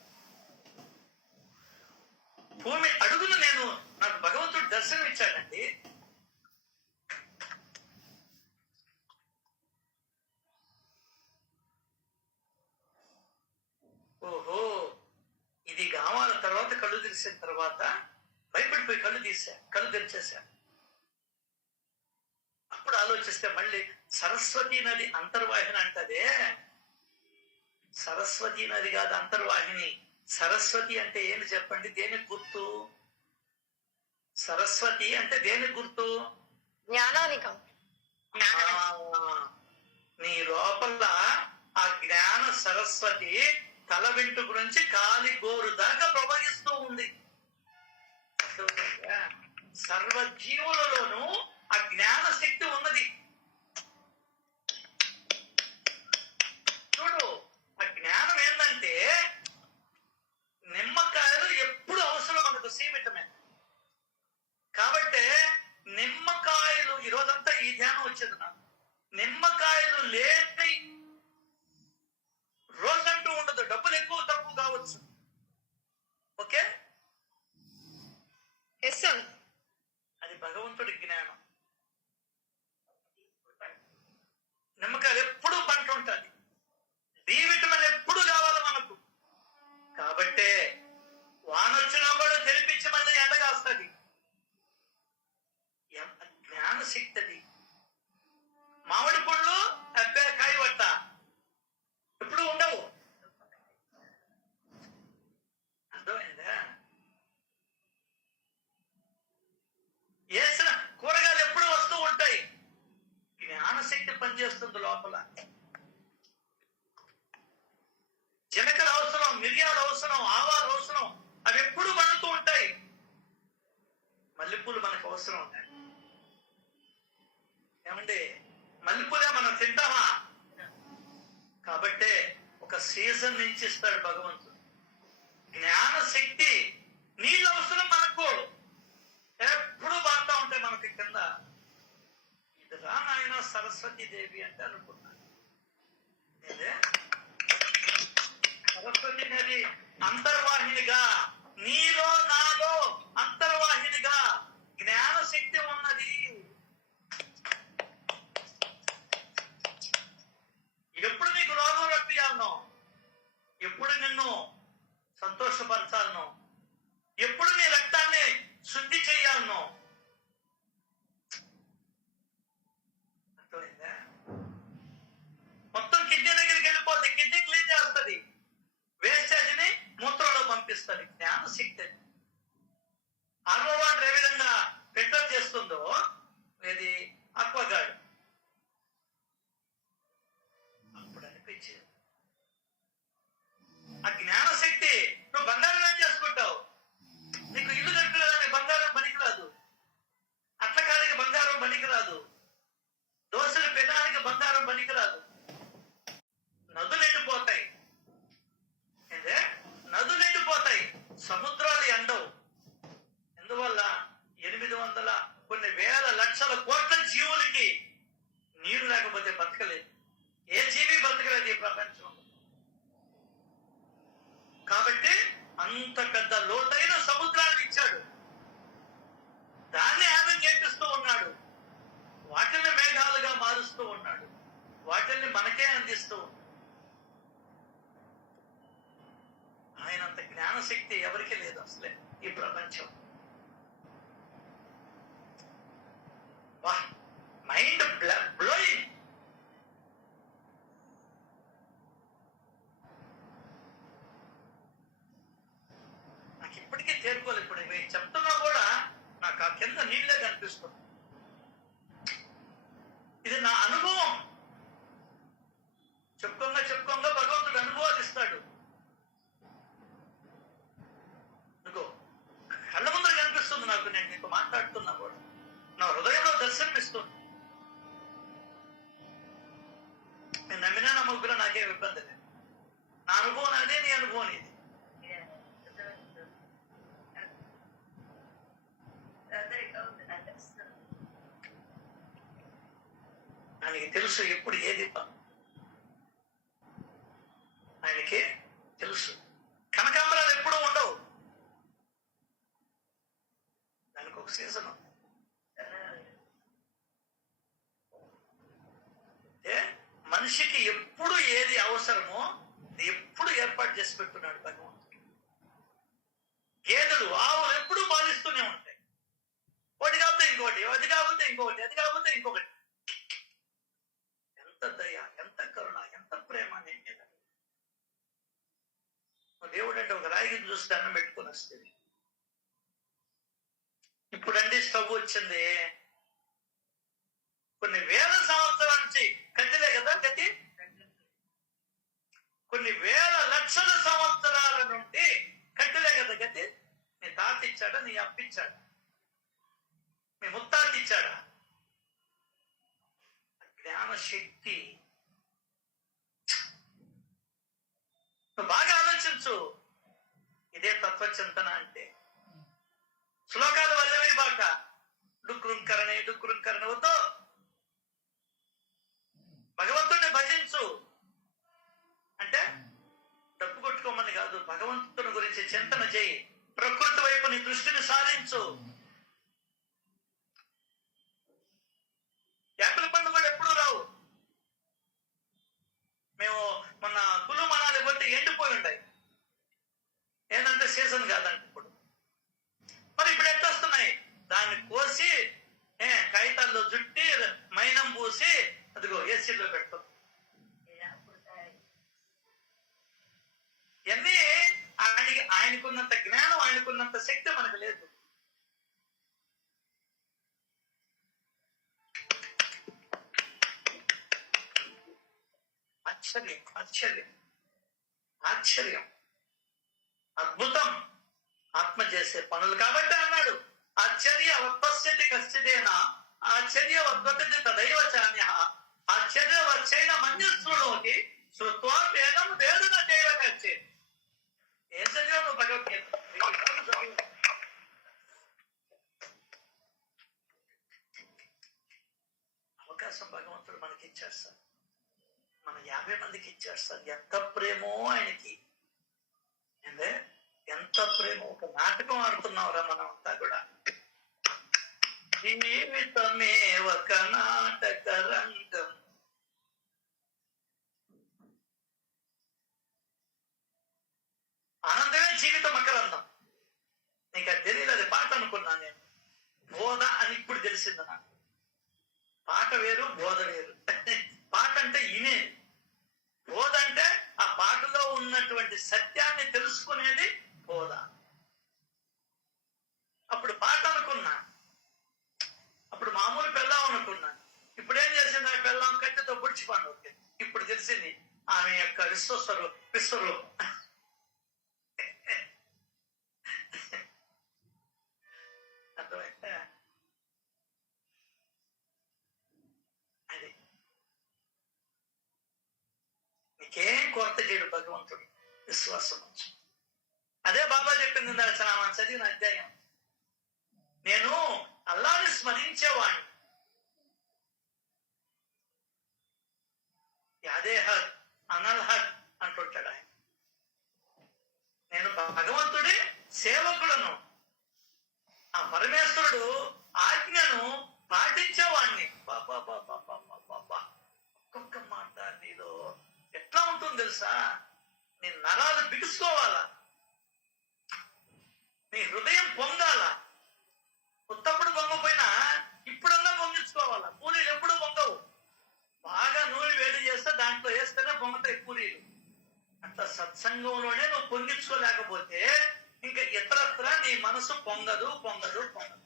భూమి అడుగును నాకు భగవంతుడు దర్శనం ఇచ్చాడండి. ఓహో, ఇది కావాల. తర్వాత కళ్ళు తెరిసిన తర్వాత భయపడిపోయి కళ్ళు తెరిచేసా. అప్పుడు ఆలోచిస్తే మళ్ళీ సరస్వతి నది అంతర్వాహిని అంటదే. సరస్వతి నది కాదు, అంతర్వాహిని. సరస్వతి అంటే ఏంటి చెప్పండి? దేనికి గుర్తు? సరస్వతి అంటే దేనికి గుర్తు? జ్ఞానానికం. నీ లోపల ఆ జ్ఞాన సరస్వతి తల వెంట్రుక నుంచి కాలి గోరు దాకా ప్రవహిస్తూ ఉంది. సర్వజీవులలోనూ ఆ జ్ఞాన శక్తి ఉన్నది. చూడు, ఆ జ్ఞానం ఏంటంటే నిమ్మకాయలు ఎప్పుడు అవసరం మనకు సి విటమిన్. కాబట్టి నిమ్మకాయలు, ఈరోజంతా ఈ ధ్యానం వచ్చింది నాకు. నిమ్మకాయలు లేని రోజంటూ ఉండదు. డబ్బులు ఎక్కువ తక్కువ కావచ్చు. ఓకే, అది భగవంతుడి జ్ఞానం. నిమ్మకాయలు ఎప్పుడు పంట ఉంటుంది. డి విటమిన్ ఎప్పుడు కావాలి మనకు. కాబట్టే వాన వచ్చినా కూడా తెలిపించి మళ్ళీ ఎండగాస్తుంది. జ్ఞాన శక్తి అది. మామిడి పళ్ళు అబ్బే కాయ పట్ట ఎప్పుడు ఉండవు. అర్థమైందా? వేసిన కూరగాయలు ఎప్పుడు వస్తూ ఉంటాయి. జ్ఞానశక్తి పనిచేస్తుంది లోపల. జీలకర్ర అవసరం, మిరియాలు అవసరం, ఆవాలు అవసరం. అవి ఎప్పుడు పండుతూ ఉంటాయి. మల్లెపూలు మనకు అవసరం ఉంటాయి. ఏమండి, మల్లెపూలే మనం తింటామా? కాబట్టే ఒక సీజన్ నుంచి ఇస్తాడు భగవంతుడు. జ్ఞాన శక్తి, నీళ్ళు అవసరం మనకు. ఎప్పుడు బాగుంటా ఉంటాయి మనకి కింద. ఇది రా నాయన సరస్వతి దేవి అంటే అనుకున్నాను. సరస్వతి నది అంతర్వాహినిగా, నీలో నాలో అంతర్వాహినిగా జ్ఞాన శక్తి ఉన్నది. ఎప్పుడు నీకు రోగం రప్పియాలనో, ఎప్పుడు నిన్ను సంతోషపరచాలనో, ఎప్పుడు నీ రక్తాన్ని శుద్ధి చేయాలనో. అర్థమైందా? మొత్తం కిడ్నీ దగ్గరికి వెళ్ళిపోతుంది. కిడ్నీ క్లీన్ చేస్తుంది. వేస్టేజ్ ని మూత్రంలో పంపిస్తుంది. జ్ఞాన శక్తి. ఆర్వో వాటర్ ఏ విధంగా ఫిల్టర్ చేస్తుందో, ఇది అక్వాగార్డ్. అప్పుడు అనిపించింది ఆ జ్ఞాన శక్తి. నువ్వు బంగారం ఏం చేసుకుంటావు? నీకు ఇల్లు కట్టుకోవడానికి బంగారం పనికిరాదు. అట్లకాడికి బంగారం పనికిరాదు. దోశలు పెట్టడానికి బంగారం పనికిరాదు. నదులు ఎండిపోతాయి. నదులు ఎండిపోతాయి. సముద్రాలు ఎండవు. ఎందువల్ల? 800 కొన్ని వేల లక్షల కోట్ల జీవులకి నీరు లేకపోతే బతకలేదు. ఏ జీవి బతకలేదు ఈ ప్రపంచంలో. కాబట్టి అంత పెద్ద లోతైన సముద్రాన్ని ఇచ్చాడు. దాన్ని ఆమె చేపిస్తూ ఉన్నాడు. వాటిని మేఘాలుగా మారుస్తూ ఉన్నాడు. వాటిని మనకే అందిస్తూ ఉన్నాడు. ఆయనంత జ్ఞానశక్తి ఎవరికి లేదు అసలే ఈ ప్రపంచం. మైండ్ చెప్తున్నా కూడా నాకు ఆ కింద నీళ్ళే కనిపిస్తుంది. ఇది నా అనుభవం. చెప్పుకోగా భగవంతుడు అనుభవాలు ఇస్తాడు. అనుకో కళ్ళ ముందర కనిపిస్తుంది నాకు. నేను నీకు మాట్లాడుతున్నా కూడా నా హృదయంలో దర్శనమిస్తుంది. నేను నమ్మినా నమ్మకున్నా నాకేం ఇబ్బంది లేదు. నా అనుభవం అదే, నీ అనుభవం ఇది. ఆయనకి తెలుసు ఎప్పుడు ఏది ఆయనకి తెలుసు. కనకాంబరాలు ఎప్పుడూ ఉండవు, దానికి ఒక సీజన్. మనిషికి ఎప్పుడు ఏది అవసరమో ఎప్పుడు ఏర్పాటు చేసి పెట్టున్నాడు భగవంతుడు. గేదెలు ఆవులు ఎప్పుడు పాలిస్తూనే ఉంటాయి. ఒకటి కాకపోతే ఇంకోటి, అది కాకపోతే ఇంకొకటి, అది కాకపోతే ఇంకొకటి. ఎంత దయ, ఎంత కరుణ, ఎంత ప్రేమ నీ మీద. దేవుడు అంటే ఒక రాయిని చూసి దండం పెట్టుకుని వస్తుంది. ఇప్పుడండి స్టవ్ వచ్చింది, కొన్ని వేల సంవత్సరాల నుంచి కట్టెలే కదా గతి. కొన్ని వేల లక్షల సంవత్సరాల నుండి కట్టెలే కదా గతి. నీ తాత ఇచ్చాడా, నీ అప్పిచ్చాడా, మీ ముత్తాత ఇచ్చాడా? జ్ఞాన శక్తి నువ్వు బాగా ఆలోచించు. ఇదే తత్వచింతన అంటే. శ్లోకాలు వల్లవి బాక డుక్రుంకరణి వద్దు. భగవంతుడిని భజించు. అంటే డబ్బు కొట్టుకోమని కాదు, భగవంతుని గురించి చింతన చేయి. ప్రకృతి వైపు నీ దృష్టిని సారించు. యాపిల్ పండు కూడా ఎప్పుడు రావు. మేము మొన్న కులు మనాలి పోతే ఎండిపోయి ఉన్నాయి. ఏంటంటే సీజన్ కాదండి ఇప్పుడు. మరి ఇప్పుడు ఎట్లా వస్తున్నాయి? దాన్ని కోసి కాగితాల్లో జుట్టి మైనం పూసి అదిగో ఏసీలో పెడతాం. ఇవన్నీ ఆయనకున్నంత జ్ఞానం, ఆయనకున్నంత శక్తి మనకు లేదు. ఆశ్చర్యం, అద్భుతం ఆత్మ చేసే పనులు. కాబట్టి అన్నాడు ఆశ్చర్య వత్పశ్యతి కశ్చిదేనా ఆశ్చర్య వద్వతది తదైవ చాన్య ఆశ్చర్య వచ్చైన మన్యశ్రుడోకి శ్రుత్వా వేదం వేదన చేయవచ్చే. ఏం చదివావు నువ్వు భగవద్గీత? అవకాశం భగవంతుడు మనకి ఇచ్చేస్తాడు. మన 50 మందికి ఇచ్చేస్తాడు. ఎంత ప్రేమో ఆయనకి, అంటే ఎంత ప్రేమ. ఒక నాటకం ఆడుతున్నావురా మనం అంతా కూడా. జీవితమే ఒక నాటక రంగం. ఆనందమే జీవితం అకరందం. నీకు అది తెలియదు. అది పాట అనుకున్నా నేను. బోధ అని ఇప్పుడు తెలిసింది నాకు. పాట వేరు, బోధ వేరు. పాట అంటే ఇనే, బోధ అంటే ఆ పాటలో ఉన్నటువంటి సత్యాన్ని తెలుసుకునేది బోధ. అప్పుడు పాట అనుకున్నా, అప్పుడు మామూలు పెళ్ళాం అనుకున్నా. ఇప్పుడు ఏం చేసింది? ఆ పెళ్ళాం కట్టెతో పొడిచి పండు. ఇప్పుడు తెలిసింది ఆమె యొక్క విశ్వరూపం. అర్థమైతే అది నీకేం కొరత చేయడు భగవంతుడు. విశ్వాసం వచ్చు. అదే బాబా చెప్పింది చదివిన అధ్యాయం. నేను అల్లాని స్మరించేవాణ్ణి. యాదే హక్ అనల్ హక్ అంటుంటాడు ఆయన. నేను భగవంతుడి సేవకులను, ఆ పరమేశ్వరుడు ఆజ్ఞను పాటించేవాణ్ణి. బాబా బాబా బాబా బాబా. ఒక్కొక్క మాట నీలో ఎట్లా ఉంటుంది తెలుసా? నీ నరాలు బిగుసుకోవాలా, నీ హృదయం పొందాలా. ఉత్తప్పుడు పొంగపోయినా ఇప్పుడన్నా పొంగించుకోవాలా. పూరీలు ఎప్పుడు పొంగవు. బాగా నూనె వేడి చేస్తే దాంట్లో వేస్తేనే పొంగతాయి పూరీలు. అట్లా సత్సంగంలోనే నువ్వు పొంగించుకోలేకపోతే ఇంకా ఇతరత్ర నీ మనసు పొంగదు పొంగదు పొంగదు.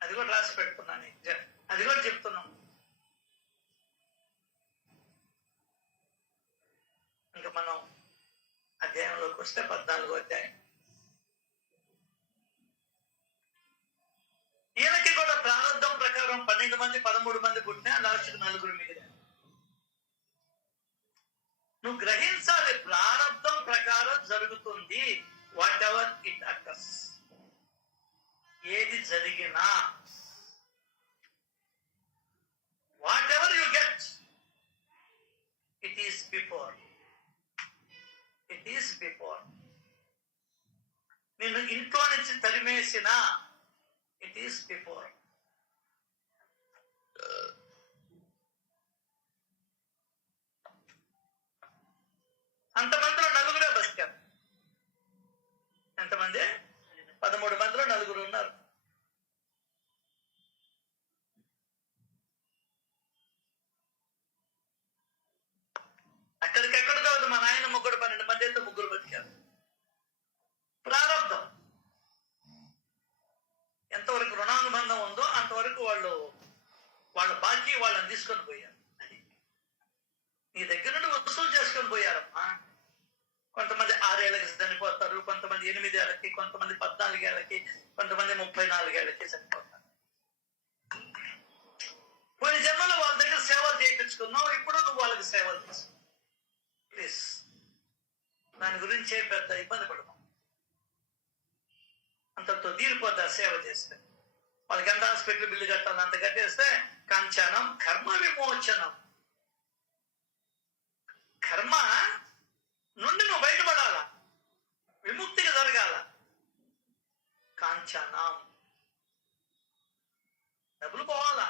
అది కూడా రాసి పెట్టుకున్నాను, అది కూడా చెప్తున్నాం. ఇంకా మనం అధ్యాయంలోకి వస్తే 14వ అధ్యాయం. ఈయనకి కూడా ప్రారంభం ప్రకారం 12 మంది 13 మంది పుట్టినా లాస్ట్కి 4 మిగిలారు. నువ్వు గ్రహించాలి, ప్రారంభం ప్రకారం జరుగుతుంది. వాట్ ఎవర్ ఇట్ అకర్స్, ఏది జరిగినా, what ever you get, it is before. It is before. నిన్ను ఇంట్లో నుంచి తరిమేసిన, ఇట్ ఈస్ బిఫోర్. అంతమందిలో 4 బతికారు. ఎంతమంది? 13 మందిలో 4 ఉన్నారు. అక్కడికెక్కడ కాదు, మా నాయన 12 మంది అయితే 3 బతికారు. ప్రారంభం ఎంతవరకు రుణానుబంధం ఉందో అంతవరకు వాళ్ళ బాకీ వాళ్ళని తీసుకొని పోయారు. అది నీ దగ్గర నుండి వసూలు చేసుకొని పోయారమ్మా. కొంతమంది 6 ఏళ్ళకి చనిపోతారు, కొంతమంది 8 ఏళ్ళకి, కొంతమంది 14 ఏళ్ళకి, కొంతమంది 34 ఏళ్ళకి చనిపోతారు. కొన్ని జన్మలో వాళ్ళ దగ్గర సేవలు చేయించుకున్నావు, ఇప్పుడు నువ్వు వాళ్ళకి సేవలు చేసు. ప్లీజ్ దాని గురించి పెద్ద ఇబ్బంది పడము. అంతతో తీరిపోతా సేవ చేస్తే. వాళ్ళకి ఎంత హాస్పిటల్ బిల్లు కట్టాలి అంత కట్టేస్తే కాంచనం కర్మ విమోచనం. కర్మ నుండి నువ్వు బయటపడాల, విముక్తిగా జరగాల. కాంచనం డబ్బులు పోవాలా,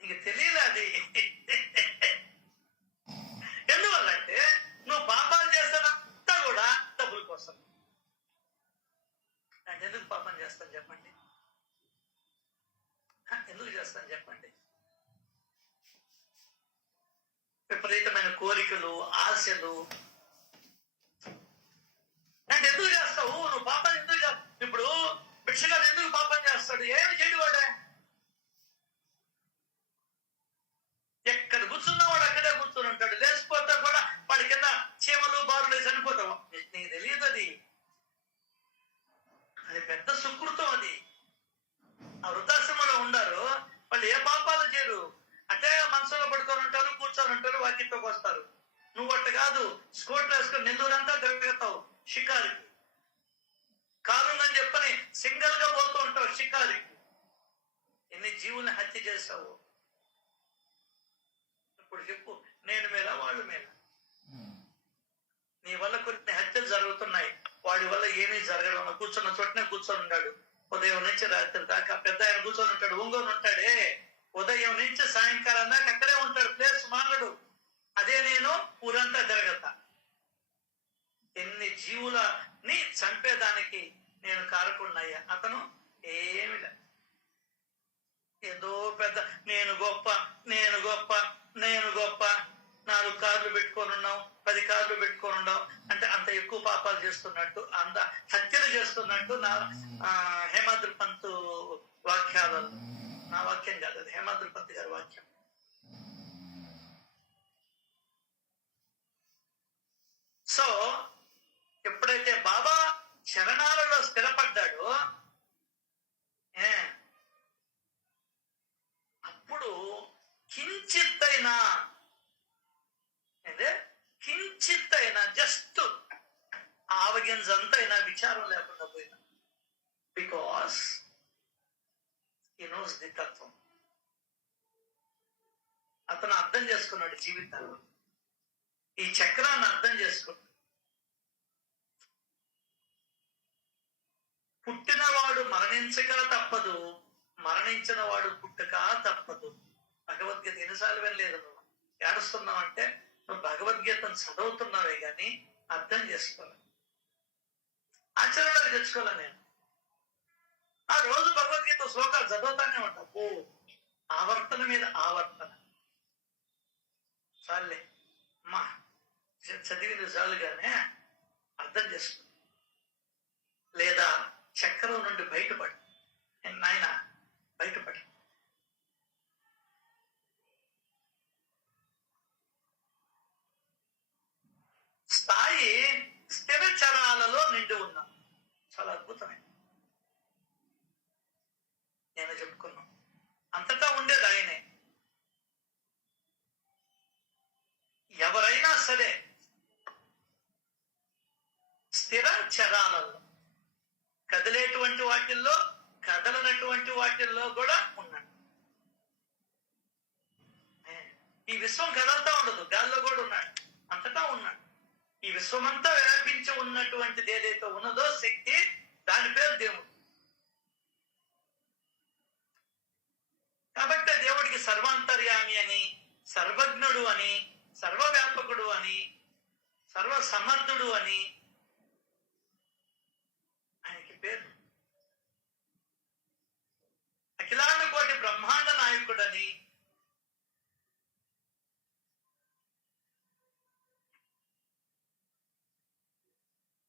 నీకు తెలియదు అది. ఎందువల్లంటే నువ్వు పాపాలు చేస్తానంతా కూడా డబ్బుల కోసం. నేను ఎందుకు పాపం చేస్తాను చెప్పండి? ఎందుకు చేస్తాను చెప్పండి? విపరీతమైన కోరికలు, ఆశలు. అంటే ఎందుకు చేస్తావు నువ్వు పాపం? ఎందుకు చేస్తావు? ఇప్పుడు భిక్షగాడు ఎందుకు పాపం చేస్తాడు? ఏమి చేయడు వాడే. ఎక్కడ కూర్చున్నవాడు అక్కడే కూర్చుని ఉంటాడు. లేచిపోతా కూడా వాడి కింద చీమలు బారులు చనిపోతావు. నీకు తెలియదు అది. అది పెద్ద సుకృతం. అది ఆ వృద్ధాశ్రమంలో ఉండారు వాళ్ళు, ఏ పాపాలు చేయరు. అంటే మనసులో పడుకొని ఉంటారు, కూర్చొని ఉంటారు, వాకిట్లోకి వస్తారు. నువ్వు అట్ట కాదు, స్కూటర్ వేసుకొని నెల్లూరంతా తిరుగుతావు షికారికి. కారుందని చెప్పని సింగిల్ గా పోతూ ఉంటావు షికారికి. ఎన్ని జీవుల్ని హత్య చేశావు ఇప్పుడు చెప్పు. నేను మేలా వాళ్ళు మేలా? నీ వల్ల కొన్ని హత్యలు జరుగుతున్నాయి, వాడి వల్ల ఏమీ జరగడం. కూర్చున్న చోటనే కూర్చొని ఉన్నాడు ఉదయం నుంచి రాత్రి దాకా. పెద్ద ఆయన కూర్చొని ఉంటాడు, ఒంగోని ఉంటాడే. ఉదయం నుంచి సాయంకాలం దాకా అక్కడే ఉంటాడు, ప్లేస్ మారడు. అదే నేను ఊరంతా తిరగతా. ఎన్ని జీవులని చంపేదానికి నేను కారకున్నాయ్యా. అతను ఏమిలే, ఏదో పెద్ద నేను గొప్ప, నేను గొప్ప, నేను గొప్ప. 4 కార్లు పెట్టుకొని ఉన్నావు, 10 కార్లు పెట్టుకొని ఉన్నావు అంటే అంత ఎక్కువ పాపాలు చేస్తున్నట్టు, అంత హత్యలు చేస్తున్నట్టు. నా హేమాద్రి పంత్ వాక్యాలు, నా వాక్యం కాదు అది, హేమాద్రి పంత్ గారి వాక్యం. సో ఎప్పుడైతే బాబా శరణాలలో స్థిరపడ్డాడో అప్పుడు కించిత్తైనా, అంటే కించిత్తైనా, జస్ట్ ఆవగింజంతైనా విచారం లేకుండా పోయినా. బికాస్ హి నోస్ ది తత్వం. అతను అర్థం చేసుకున్నాడు జీవితాన్ని, ఈ చక్రాన్ని అర్థం చేసుకున్నాడు. పుట్టినవాడు మరణించక తప్పదు, మరణించిన వాడు పుట్టక తప్పదు. భగవద్గీత ఎన్నిసార్లు వినలేదు నువ్వు? ఏడుస్తున్నావు అంటే నువ్వు భగవద్గీతను చదువుతున్నావే గాని అర్థం చేసుకోవాలి, ఆచరణలో తెచ్చుకోలే. నేను ఆ రోజు భగవద్గీత శ్లోకాలు చదువుతానే ఉంటా. ఆవర్తన మీద ఆవర్తన. చాలే అమ్మా, చదివింది చాలుగానే అర్థం చేసుకో, లేదా చక్రం నుండి బయటపడు. నాయన బయటపడి స్థాయి స్థిర చరాలలో నిండి ఉన్నాం. చాలా అద్భుతమైన నేను చెప్పుకున్నాం. అంతటా ఉండేది ఆయనే. ఎవరైనా సరే స్థిర చరాలలో, కదిలేటువంటి వాటిల్లో, కదలనటువంటి వాటిల్లో కూడా ఉన్నాడు. ఈ విశ్వం కదలతా ఉండదు, గాల్లో కూడా ఉన్నాడు, అంతటా ఉన్నాడు. ఈ విశ్వమంతా వ్యాపించి ఉన్నటువంటిది ఏదైతే ఉన్నదో శక్తి, దాని పేరు దేవుడు. కాబట్టి దేవుడికి సర్వాంతర్యామి అని, సర్వజ్ఞుడు అని, సర్వవ్యాపకుడు అని, సర్వ సమర్థుడు అని ఆయనకి పేరు. అఖిలాండ కోటి బ్రహ్మాండ నాయకుడని,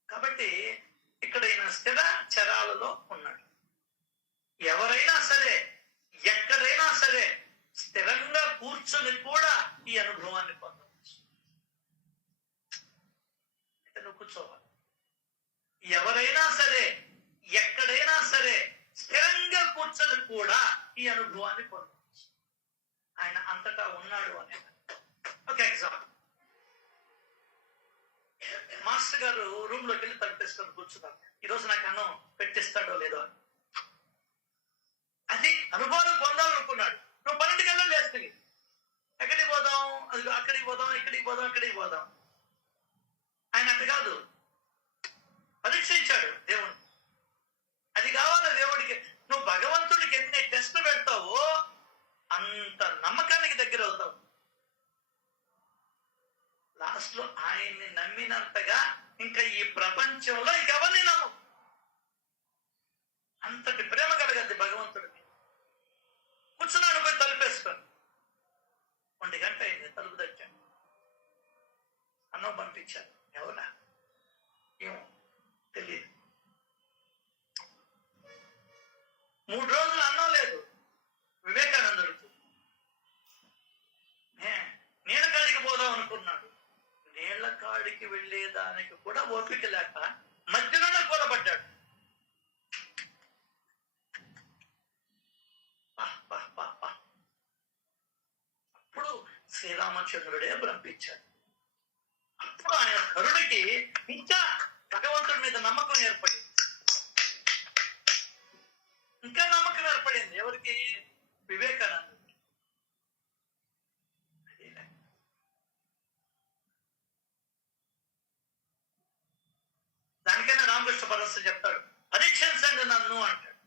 కాబట్టి ఇక్కడ ఈయన స్థిర చరాలలో ఉన్నాడు. ఎవరైనా సరే ఎక్కడైనా సరే స్థిరంగా కూర్చొని కూడా ఈ అనుభవాన్ని పొందవచ్చు. నువ్వు కూర్చోవాలి. ఎవరైనా సరే ఎక్కడైనా సరే స్థిరంగా కూర్చొని కూడా ఈ అనుభవాన్ని పొందవచ్చు. ఆయన అంతటా ఉన్నాడు అనే ఒక ఎగ్జాంపుల్. మాస్టర్ గారు రూమ్ లోకి వెళ్ళి తలుపేసుకొని కూర్చున్నారు. ఈరోజు నాకు అన్నం పెట్టిస్తాడో లేదో అని. అది అనుభవం పొందాలనుకున్నాడు. నువ్వు 12 గంటలు లేస్తుంది. ఎక్కడికి పోదాం, అది అక్కడికి పోదాం, ఇక్కడికి పోదాం, అక్కడికి పోదాం. ఆయన అట్టు కాదు, పరీక్షించాడు దేవుని. అది కావాలా దేవుడికి. నువ్వు భగవంతుడికి ఎన్ని టెస్టులు పెడతావో అంత నమ్మకానికి దగ్గర అవుతావు. లాస్ట్ లో ఆయన్ని నమ్మినంతగా ఇంకా ఈ ప్రపంచంలో ఇంకెవరిని నమ్ము. అంతటి ప్రేమ కలగద్ది భగవంతుడికి. కూర్చున్నాడు, పోయి తలుపేసుకొని 1 గంట అయింది, తలుపు తెచ్చాను. అన్నం పంపించాను. ఎవరా ఏమో తెలియదు. 3 రోజులు అన్నం లేదు. వివేకానందుడికి నీళ్ళ కాడికి పోదాం అనుకున్నాడు. నీళ్ల కాడికి వెళ్ళేదానికి కూడా ఓపిక లేక మధ్యలోనే కూలబడ్డాడు. అప్పుడు శ్రీరామచంద్రుడే బ్రహ్మించాడు. అప్పుడు ఆయన కరుడికి ఇంకా భగవంతుడి మీద నమ్మకం ఏర్పడింది. ఇంకా నమ్మకం ఏర్పడింది. ఎవరికి? వివేకానంద. దానికైనా రామకృష్ణ పరమహంస చెప్తాడు, పరీక్షించండి నన్ను అంటాడు.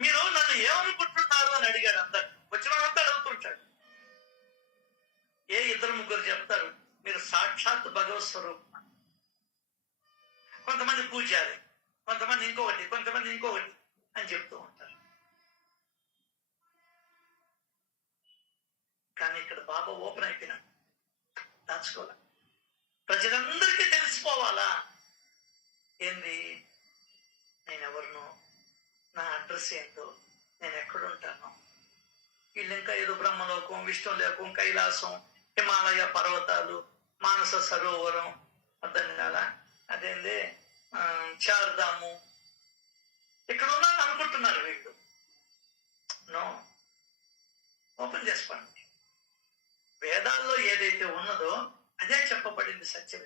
మీరు నన్ను ఏమనుకుంటున్నారు అని అడిగాడు. అందరు వచ్చిన వాళ్ళంతా అడుగుతుంటాడు. ఏ 2-3 చెప్తారు మీరు సాక్షాత్ భగవత్ స్వరూపం. కొంతమంది పూజారి, కొంతమంది ఇంకొకటి, కొంతమంది ఇంకొకటి అని చెప్తూ ఉంటారు. కానీ ఇక్కడ బాబా ఓపెన్ అయిపోయినాడు, దాచుకోవాలి. ప్రజలందరికీ తెలిసిపోవాలా ఏంది, నేను ఎవరినో, నా అడ్రస్ ఏంటో, నేను ఎక్కడుంటాను. వీళ్ళు ఇంకా ఏదో బ్రహ్మలోకం, విష్ణులోకం, కైలాసం, హిమాలయ పర్వతాలు, మానస సరోవరం, అర్థం కాదా, అదేంది చార్ధాము, ఇక్కడ ఉన్నాను అనుకుంటున్నారు వీళ్ళు. నో, ఓపెన్ చేసుకోండి. వేదాల్లో ఏదైతే ఉన్నదో అదే చెప్పబడింది సత్యం.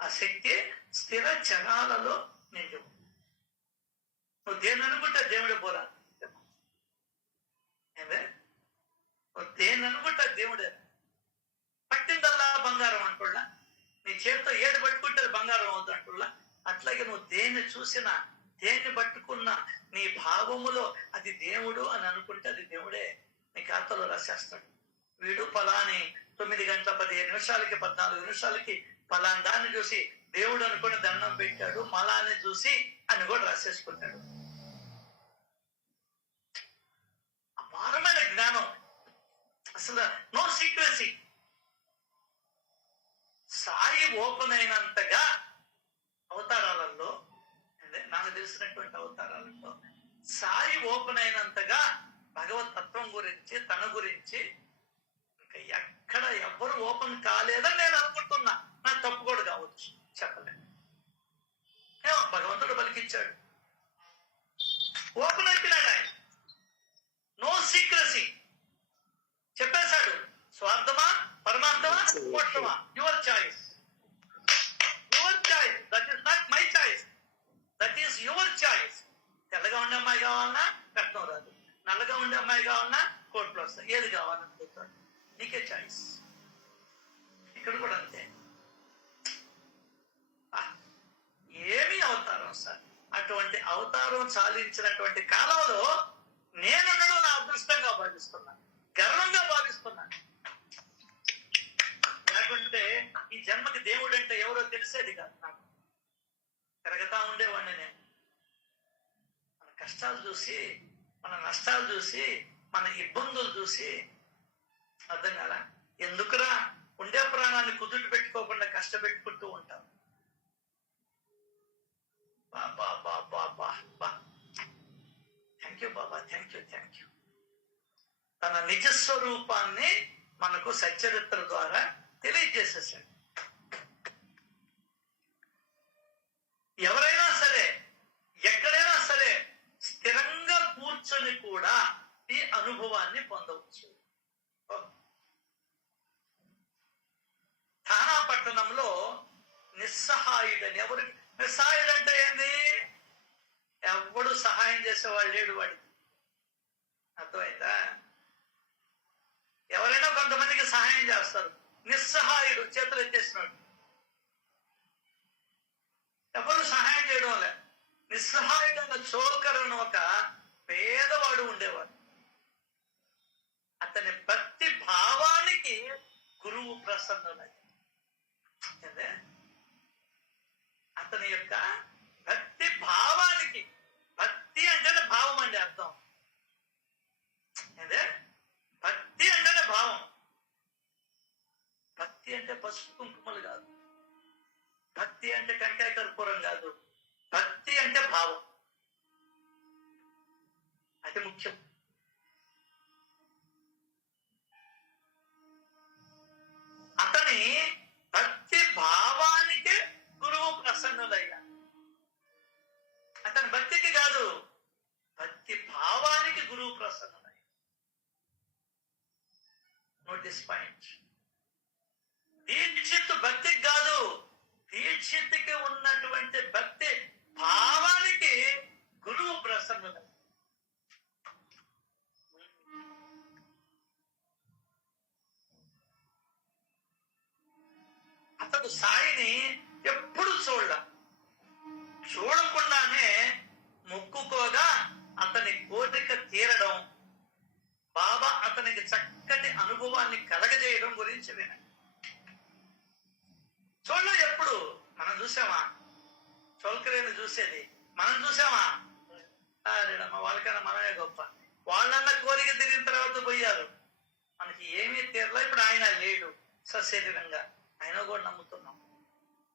ఆ శక్తి స్థిర చరాలలో నిండు. నువ్వు దేని అనుకుంటే దేవుడే పోరా. నువ్వు దేని అనుకుంటే దేవుడే. పట్టిందల్లా బంగారం అంటున్నా, నీ చేతితో ఏది పట్టుకుంటే బంగారం అవుతుంది అంటున్నా. అట్లాగే నువ్వు దేన్ని చూసినా, దేన్ని పట్టుకున్నా, నీ భావములో అది దేవుడు అని అనుకుంటే అది దేవుడే నీ ఖాతాలో రాసేస్తాడు. వీడు ఫలాని 9 గంటల 15 నిమిషాలకి 14 నిమిషాలకి ఫలాని దాన్ని చూసి దేవుడు అనుకుని దండం పెట్టాడు, మలాన్ని చూసి అని కూడా రాసేసుకుంటాడు. అపారమైన జ్ఞానం. అసలు నో సీక్రెసీ. సాయి ఓపెన్ అయినంతగా అవతారాలలో, నాకు తెలిసినటువంటి అవతారాలలో సాయి ఓపెన్ అయినంతగా భగవత్ తత్వం గురించి, తన గురించి ఇంకా ఎక్కడ ఎవ్వరు ఓపెన్ కాలేదని నేను అనుకుంటున్నా. నాకు తప్పు కూడా కావచ్చు, చెప్పలేను. భగవంతుడు పలికిచ్చాడు, ఓపెన్ అయిపోయినాడు ఆయన. నో సీక్రసీ, చెప్పేశాడు. స్వార్థమా, పరమార్థమా, మోక్షమా, your choice, your choice. That is not my choice, that is your choice. తెల్లగా ఉండే అమ్మాయి కావాలన్నా కట్నం రాదు, నల్లగా ఉండే అమ్మాయి కావాలన్నా కోర్టులో వస్తాయి. ఏది కావాలని చెప్తాడు, నీకే చాయిస్. ఇక్కడ కూడా అంతే. ఏమి అవతారం సార్! అటువంటి అవతారం చాలించినటువంటి కాలంలో నేనుండడం నా అదృష్టంగా భావిస్తున్నాను, గర్వంగా భావిస్తున్నాను. లేకుంటే ఈ జన్మకి దేవుడు అంటే ఎవరో తెలిసేది కాదు నాకు. తిరగతా ఉండేవాడిని నేను. మన కష్టాలు చూసి, మన నష్టాలు చూసి, మన ఇబ్బందులు చూసి అర్థం కాల. ఎందుకురా ఉండే ప్రాణాన్ని కుదుట పెట్టుకోకుండా కష్టపెట్టుకుంటూ ఉంటాం. Thank you Baba, thank you, thank you. తన నిజస్వరూపాన్ని మనకు సచ్చరిత్ర ద్వారా తెలియజేసేసాడు. ఎవరైనా సరే, ఎక్కడైనా సరే స్థిరంగా కూర్చొని కూడా ఈ అనుభవాన్ని పొందవచ్చు. థానా పట్టణంలో నిస్సహాయుడని, ఎవరు నిస్సహాయుడు అంటే ఏంది? ఎవడు సహాయం చేసేవాడు లేడు వాడికి. అర్థమైందా? ఎవరైనా కొంతమందికి సహాయం చేస్తారు. నిస్సహాయుడు, చేతులు ఎత్తేసినాడు, ఎవరు సహాయం చేయడం లే. నిస్సహాయుడైన చోల్కరను ఒక పేదవాడు ఉండేవాడు. అతని భక్తి భావానికి గురువు ప్రసన్నులయ్యాడు. అతని యొక్క భక్తి భావానికి, భక్తి అంటేనే భావం అండి అర్థం. అదే భక్తి అంటేనే భావం. భక్తి అంటే పసుపు కుంకుమలు కాదు, భక్తి అంటే టెంకాయ కర్పూరం కాదు. భక్తి అంటే భావం, అది ముఖ్యం. అతని భక్తి భావానికి గురువు ప్రసన్నులయ్యా. అతని భక్తికి కాదు, భక్తి భావానికి గురువు ప్రసన్నులయ్యా. Note this point. దీక్షిత్ భక్తికి కాదు, దీక్షిత్కి ఉన్నటువంటి భక్తి భావానికి గురువు ప్రసన్నులయ్యా. అతడు సాయిని ఎప్పుడు చూడకుండానే మొక్కుకోగా అతని కోరిక తీరడం, బాబా అతనికి చక్కటి అనుభవాన్ని కలగజేయడం గురించి వినండి. ఎప్పుడు మనం చూసామా? చోల్కరేని చూసేది మనం చూసామా? వాళ్ళకన్నా మనమే గొప్ప. వాళ్ళన్న కోరిక తిరిగిన తర్వాత పోయారు, మనకి ఏమీ తీరలే. ఇప్పుడు ఆయన లేడు సశరీరంగా, ఆయన కూడా నమ్ముతున్నాం,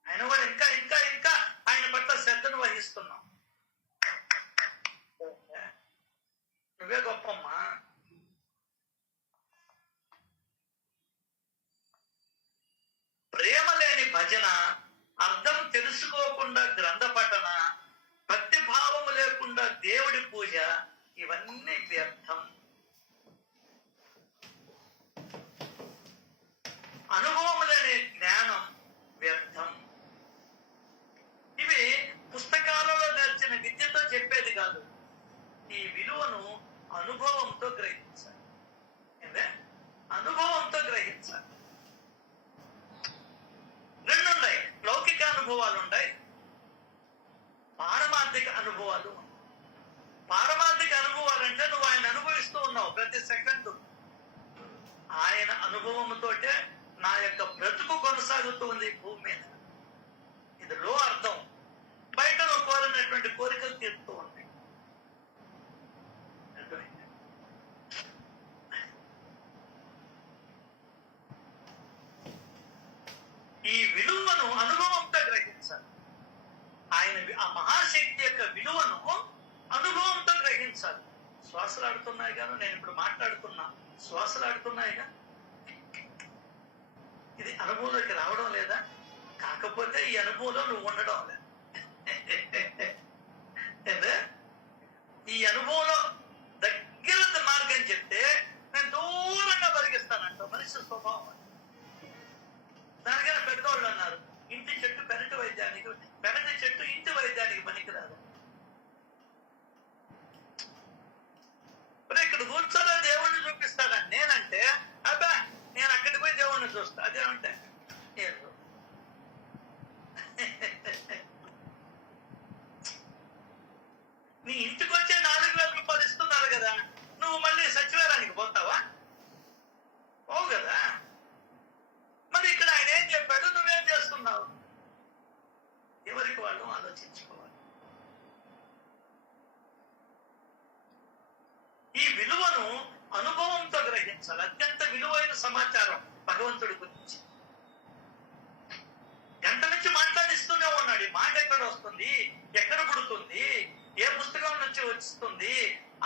ఆయన కూడా ఇంకా ఇంకా ఇంకా ఆయన పట్ల శ్రద్ధను వహిస్తున్నాం. నువ్వే గొప్పమ్మా. ప్రేమ లేని భజన, అర్థం తెలుసుకోకుండా గ్రంథ పఠన, భక్తి భావము లేకుండా దేవుడి పూజ, ఇవన్నీ వ్యర్థం. అనుభవం లేని జ్ఞానం వ్యర్థం. ఇవి పుస్తకాలలో నేర్చిన విద్యతో చెప్పేది కాదు. ఈ విలువను అనుభవంతో గ్రహించాలి. అనుభవంతో గ్రహించాలి. రెండున్నాయి, లౌకిక అనుభవాలు ఉంటాయి, పారమార్థిక అనుభవాలు ఉంటాయి. పారమార్థిక అనుభవాలు అంటే నువ్వు ఆయన అనుభవిస్తూ ఉన్నావు ప్రతి సెకండ్. ఆయన అనుభవంతోటే నా యొక్క బ్రతుకు కొనసాగుతూ ఉంది భూమి మీద. ఇది లో అర్థం. బయట నువ్వు కోరినటువంటి కోరికలు తీరుతూ ఉంటాయి. ఈ విలువ విలువను అనుభవంతో గ్రహించాలి. శ్వాసలు ఆడుతున్నాయి గాను, నేను ఇప్పుడు మాట్లాడుతున్నా, శ్వాసలు ఆడుతున్నాయిగా, ఇది అనుభవంలోకి రావడం లేదా? కాకపోతే ఈ అనుభవంలో నువ్వు ఉండడం లేదు. ఈ అనుభవంలో దగ్గర మార్గం చెప్తే నేను దూరంగా పరిగిస్తానంట మనిషి స్వభావం. దానికైనా పెద్దవాళ్ళు అన్నారు, ఇంటి చెట్టు పెరటి వైద్యానికి, పెరటి చెట్టు ఇంటి వైద్యానికి పనికిరాదు. ఇక్కడ కూర్చొని దేవుణ్ణి చూపిస్తానని నేనంటే, అబ్బా నేను అక్కడికి పోయి దేవుణ్ణి చూస్తా, అదేమంటే ఏదో నీ ఇంటికి వచ్చే 4,000 రూపాయలు ఇస్తున్నారు కదా, నువ్వు మళ్ళీ సచివాలయానికి పోతావా? పోవు కదా. మరి ఇక్కడ ఆయన ఏం చెప్పాడు, నువ్వేం చేస్తున్నావు? ఎవరికి వాళ్ళు ఆలోచించుకోవాలి. ఈ విలువను అనుభవంతో గ్రహించాలి. అత్యంత విలువైన సమాచారం భగవంతుడి గురించి. గంట నుంచి మాట్లాడిస్తూనే ఉన్నాడు. ఈ మాట ఎక్కడ వస్తుంది, ఎక్కడ పుడుతుంది, ఏ పుస్తకం నుంచి వస్తుంది,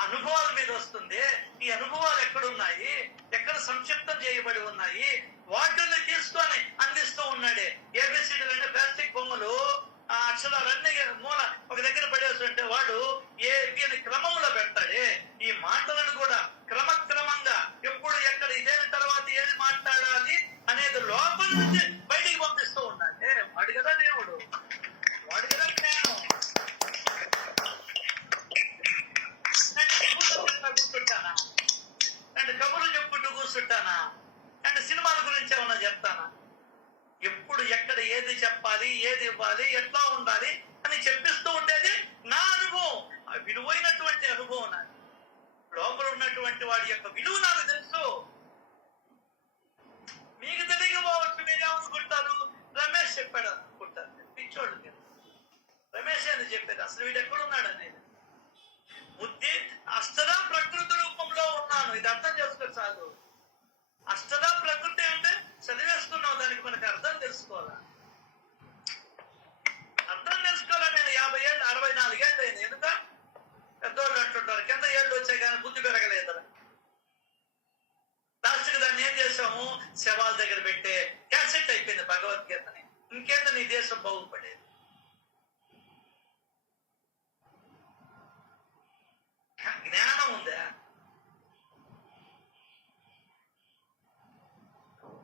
అనుభవాల మీద వస్తుంది, ఈ అనుభవాలు ఎక్కడున్నాయి, ఎక్కడ సంక్షిప్తం చేయబడి ఉన్నాయి, వాటిని తీసుకొని అందిస్తూ ఉన్నాడే. ఏబిసిడీలు అంటే ప్లాస్టిక్ బొమ్మలు, ఆ అక్షరాలన్నీ మూల ఒక దగ్గర పడేస్తుంటే వాడు దీని క్రమంలో పెడతాడే. ఈ మాటలను కూడా క్రమక్రమంగా ఎప్పుడు ఎక్కడ ఇదేని తర్వాత ఏది మాట్లాడాలి అనేది లోపల నుంచి బయటికి పంపిస్తూ ఉన్నాడే. వాడు కదా దేవుడు, వాడు కదా జ్ఞానం. కూర్చుంటానా అంటే కబుర్లు చెప్పుకుంటూ కూర్చుంటానా అంటే సినిమాల గురించి ఏమన్నా చెప్తానా? ఎప్పుడు ఎక్కడ ఏది చెప్పాలి, ఏది ఇవ్వాలి, ఎట్లా ఉండాలి అని చెప్పిస్తూ ఉండేది నా అనుభవం. ఆ విలువైనటువంటి అనుభవం నాది. లోపల ఉన్నటువంటి వాడి యొక్క విలువ నాకు తెలుసు. మీకు తెలియకపోవచ్చు, మీరేమనుకుంటారు, రమేష్ చెప్పాడు అనుకుంటారు. పిచ్చోళ్ళు మీరు, రమేష్ అని చెప్పేది అసలు వీడు ఎక్కడున్నాడు అనేది. బుద్ధి అష్టదా ప్రకృతి రూపంలో ఉన్నాను, ఇది అర్థం చేసుకో చాలు. అష్టదా ప్రకృతి అంటే చదివేస్తున్నావు, దానికి మనకి అర్థం తెలుసుకోవాలా. అర్థం తెలుసుకోవాలా. నేను 50 ఏళ్ళు 64 ఏళ్ళు అయింది. ఎందుక పెద్దోళ్ళు అంటుంటారు కింద ఏళ్ళు వచ్చాయి కానీ బుద్ధి పెరగలేదని. లాస్ట్కి దాన్ని ఏం చేసాము, శవాల దగ్గర పెట్టే క్యాసెట్ అయిపోయింది భగవద్గీతని. ఇంకేందో నీ దేశం బాగుపడేది. జ్ఞానం ఉందా?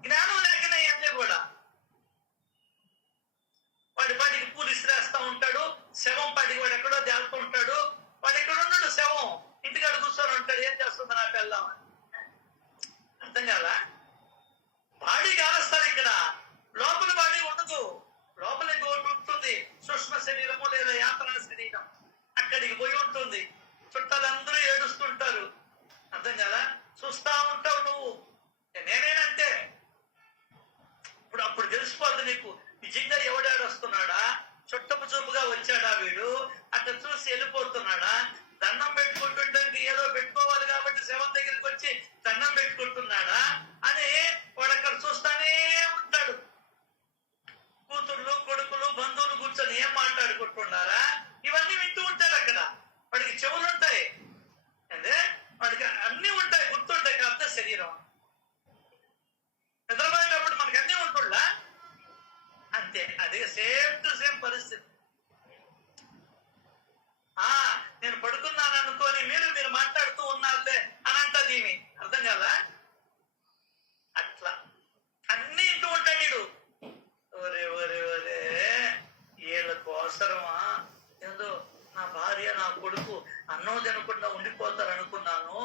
జ్ఞానం లేకనే అంతే కూడా. వాడి పాటికి పూలు ఇసిరేస్తా ఉంటాడు, శవం పాటికి వాడు ఎక్కడో దేలుతూ ఉంటాడు. వాడు ఎక్కడ ఉన్నాడు, శవం ఇంటికాడ కూర్చొని ఉంటాడు. ఏం చేస్తుంది నా పెళ్ళాం? అర్థం కాదా? బాడీ కాలుస్తారు ఇక్కడ, లోపల బాడీ ఉండదు. లోపల ఇంకొకటి ఉంటుంది, సూక్ష్మ శరీరము లేదా యాత్ర శరీరం. అక్కడికి పోయి ఉంటుంది. చుట్టాలందరూ ఏడుస్తుంటారు. అర్థం కదా? చూస్తా ఉంటావు నువ్వు. నేనేనంతే. అప్పుడు తెలిసిపోద్ది నీకు నిజంగా ఎవడాడొస్తున్నాడా, చుట్టపు చూపుగా వచ్చాడా వీడు, అట్లా చూసి వెళ్ళిపోతున్నాడా, దండం పెట్టుకుంటుంటే ఏదో పెట్టుకోవాలి కాబట్టి శవం దగ్గరికి వచ్చి దండం పెట్టుకుంటున్నాడా అని వాడు అక్కడ చూస్తానే ఉంటాడు. కూతుర్లు కొడుకులు బంధువులు కూర్చొని ఏం మాట్లాడుకుంటున్నారా ఇవన్నీ వింటూ ఉంటాడు. అక్కడ వాడికి చెవులు ఉంటాయి, అదే వాడికి అన్ని ఉంటాయి, గుర్తుంటాయి. కాకపోతే శరీరం నిద్రపోయేటప్పుడు మనకి అన్నీ ఉంటుందా? అంతే. అదే సేమ్ టు సేమ్ పరిస్థితి. నేను పడుకున్నాను అనుకోని మీరు మాట్లాడుతూ ఉన్నారులే అని అంటది ఈమె. అర్థం కదా? అట్లా అన్ని ఇంటూ ఉంటాడు వీడు. ఒరే ఒరే ఒరే వీళ్ళకు అవసరమా? ఏదో నా భార్య నా కొడుకు అన్నం తినకుండా ఉండిపోతారు అనుకున్నాను.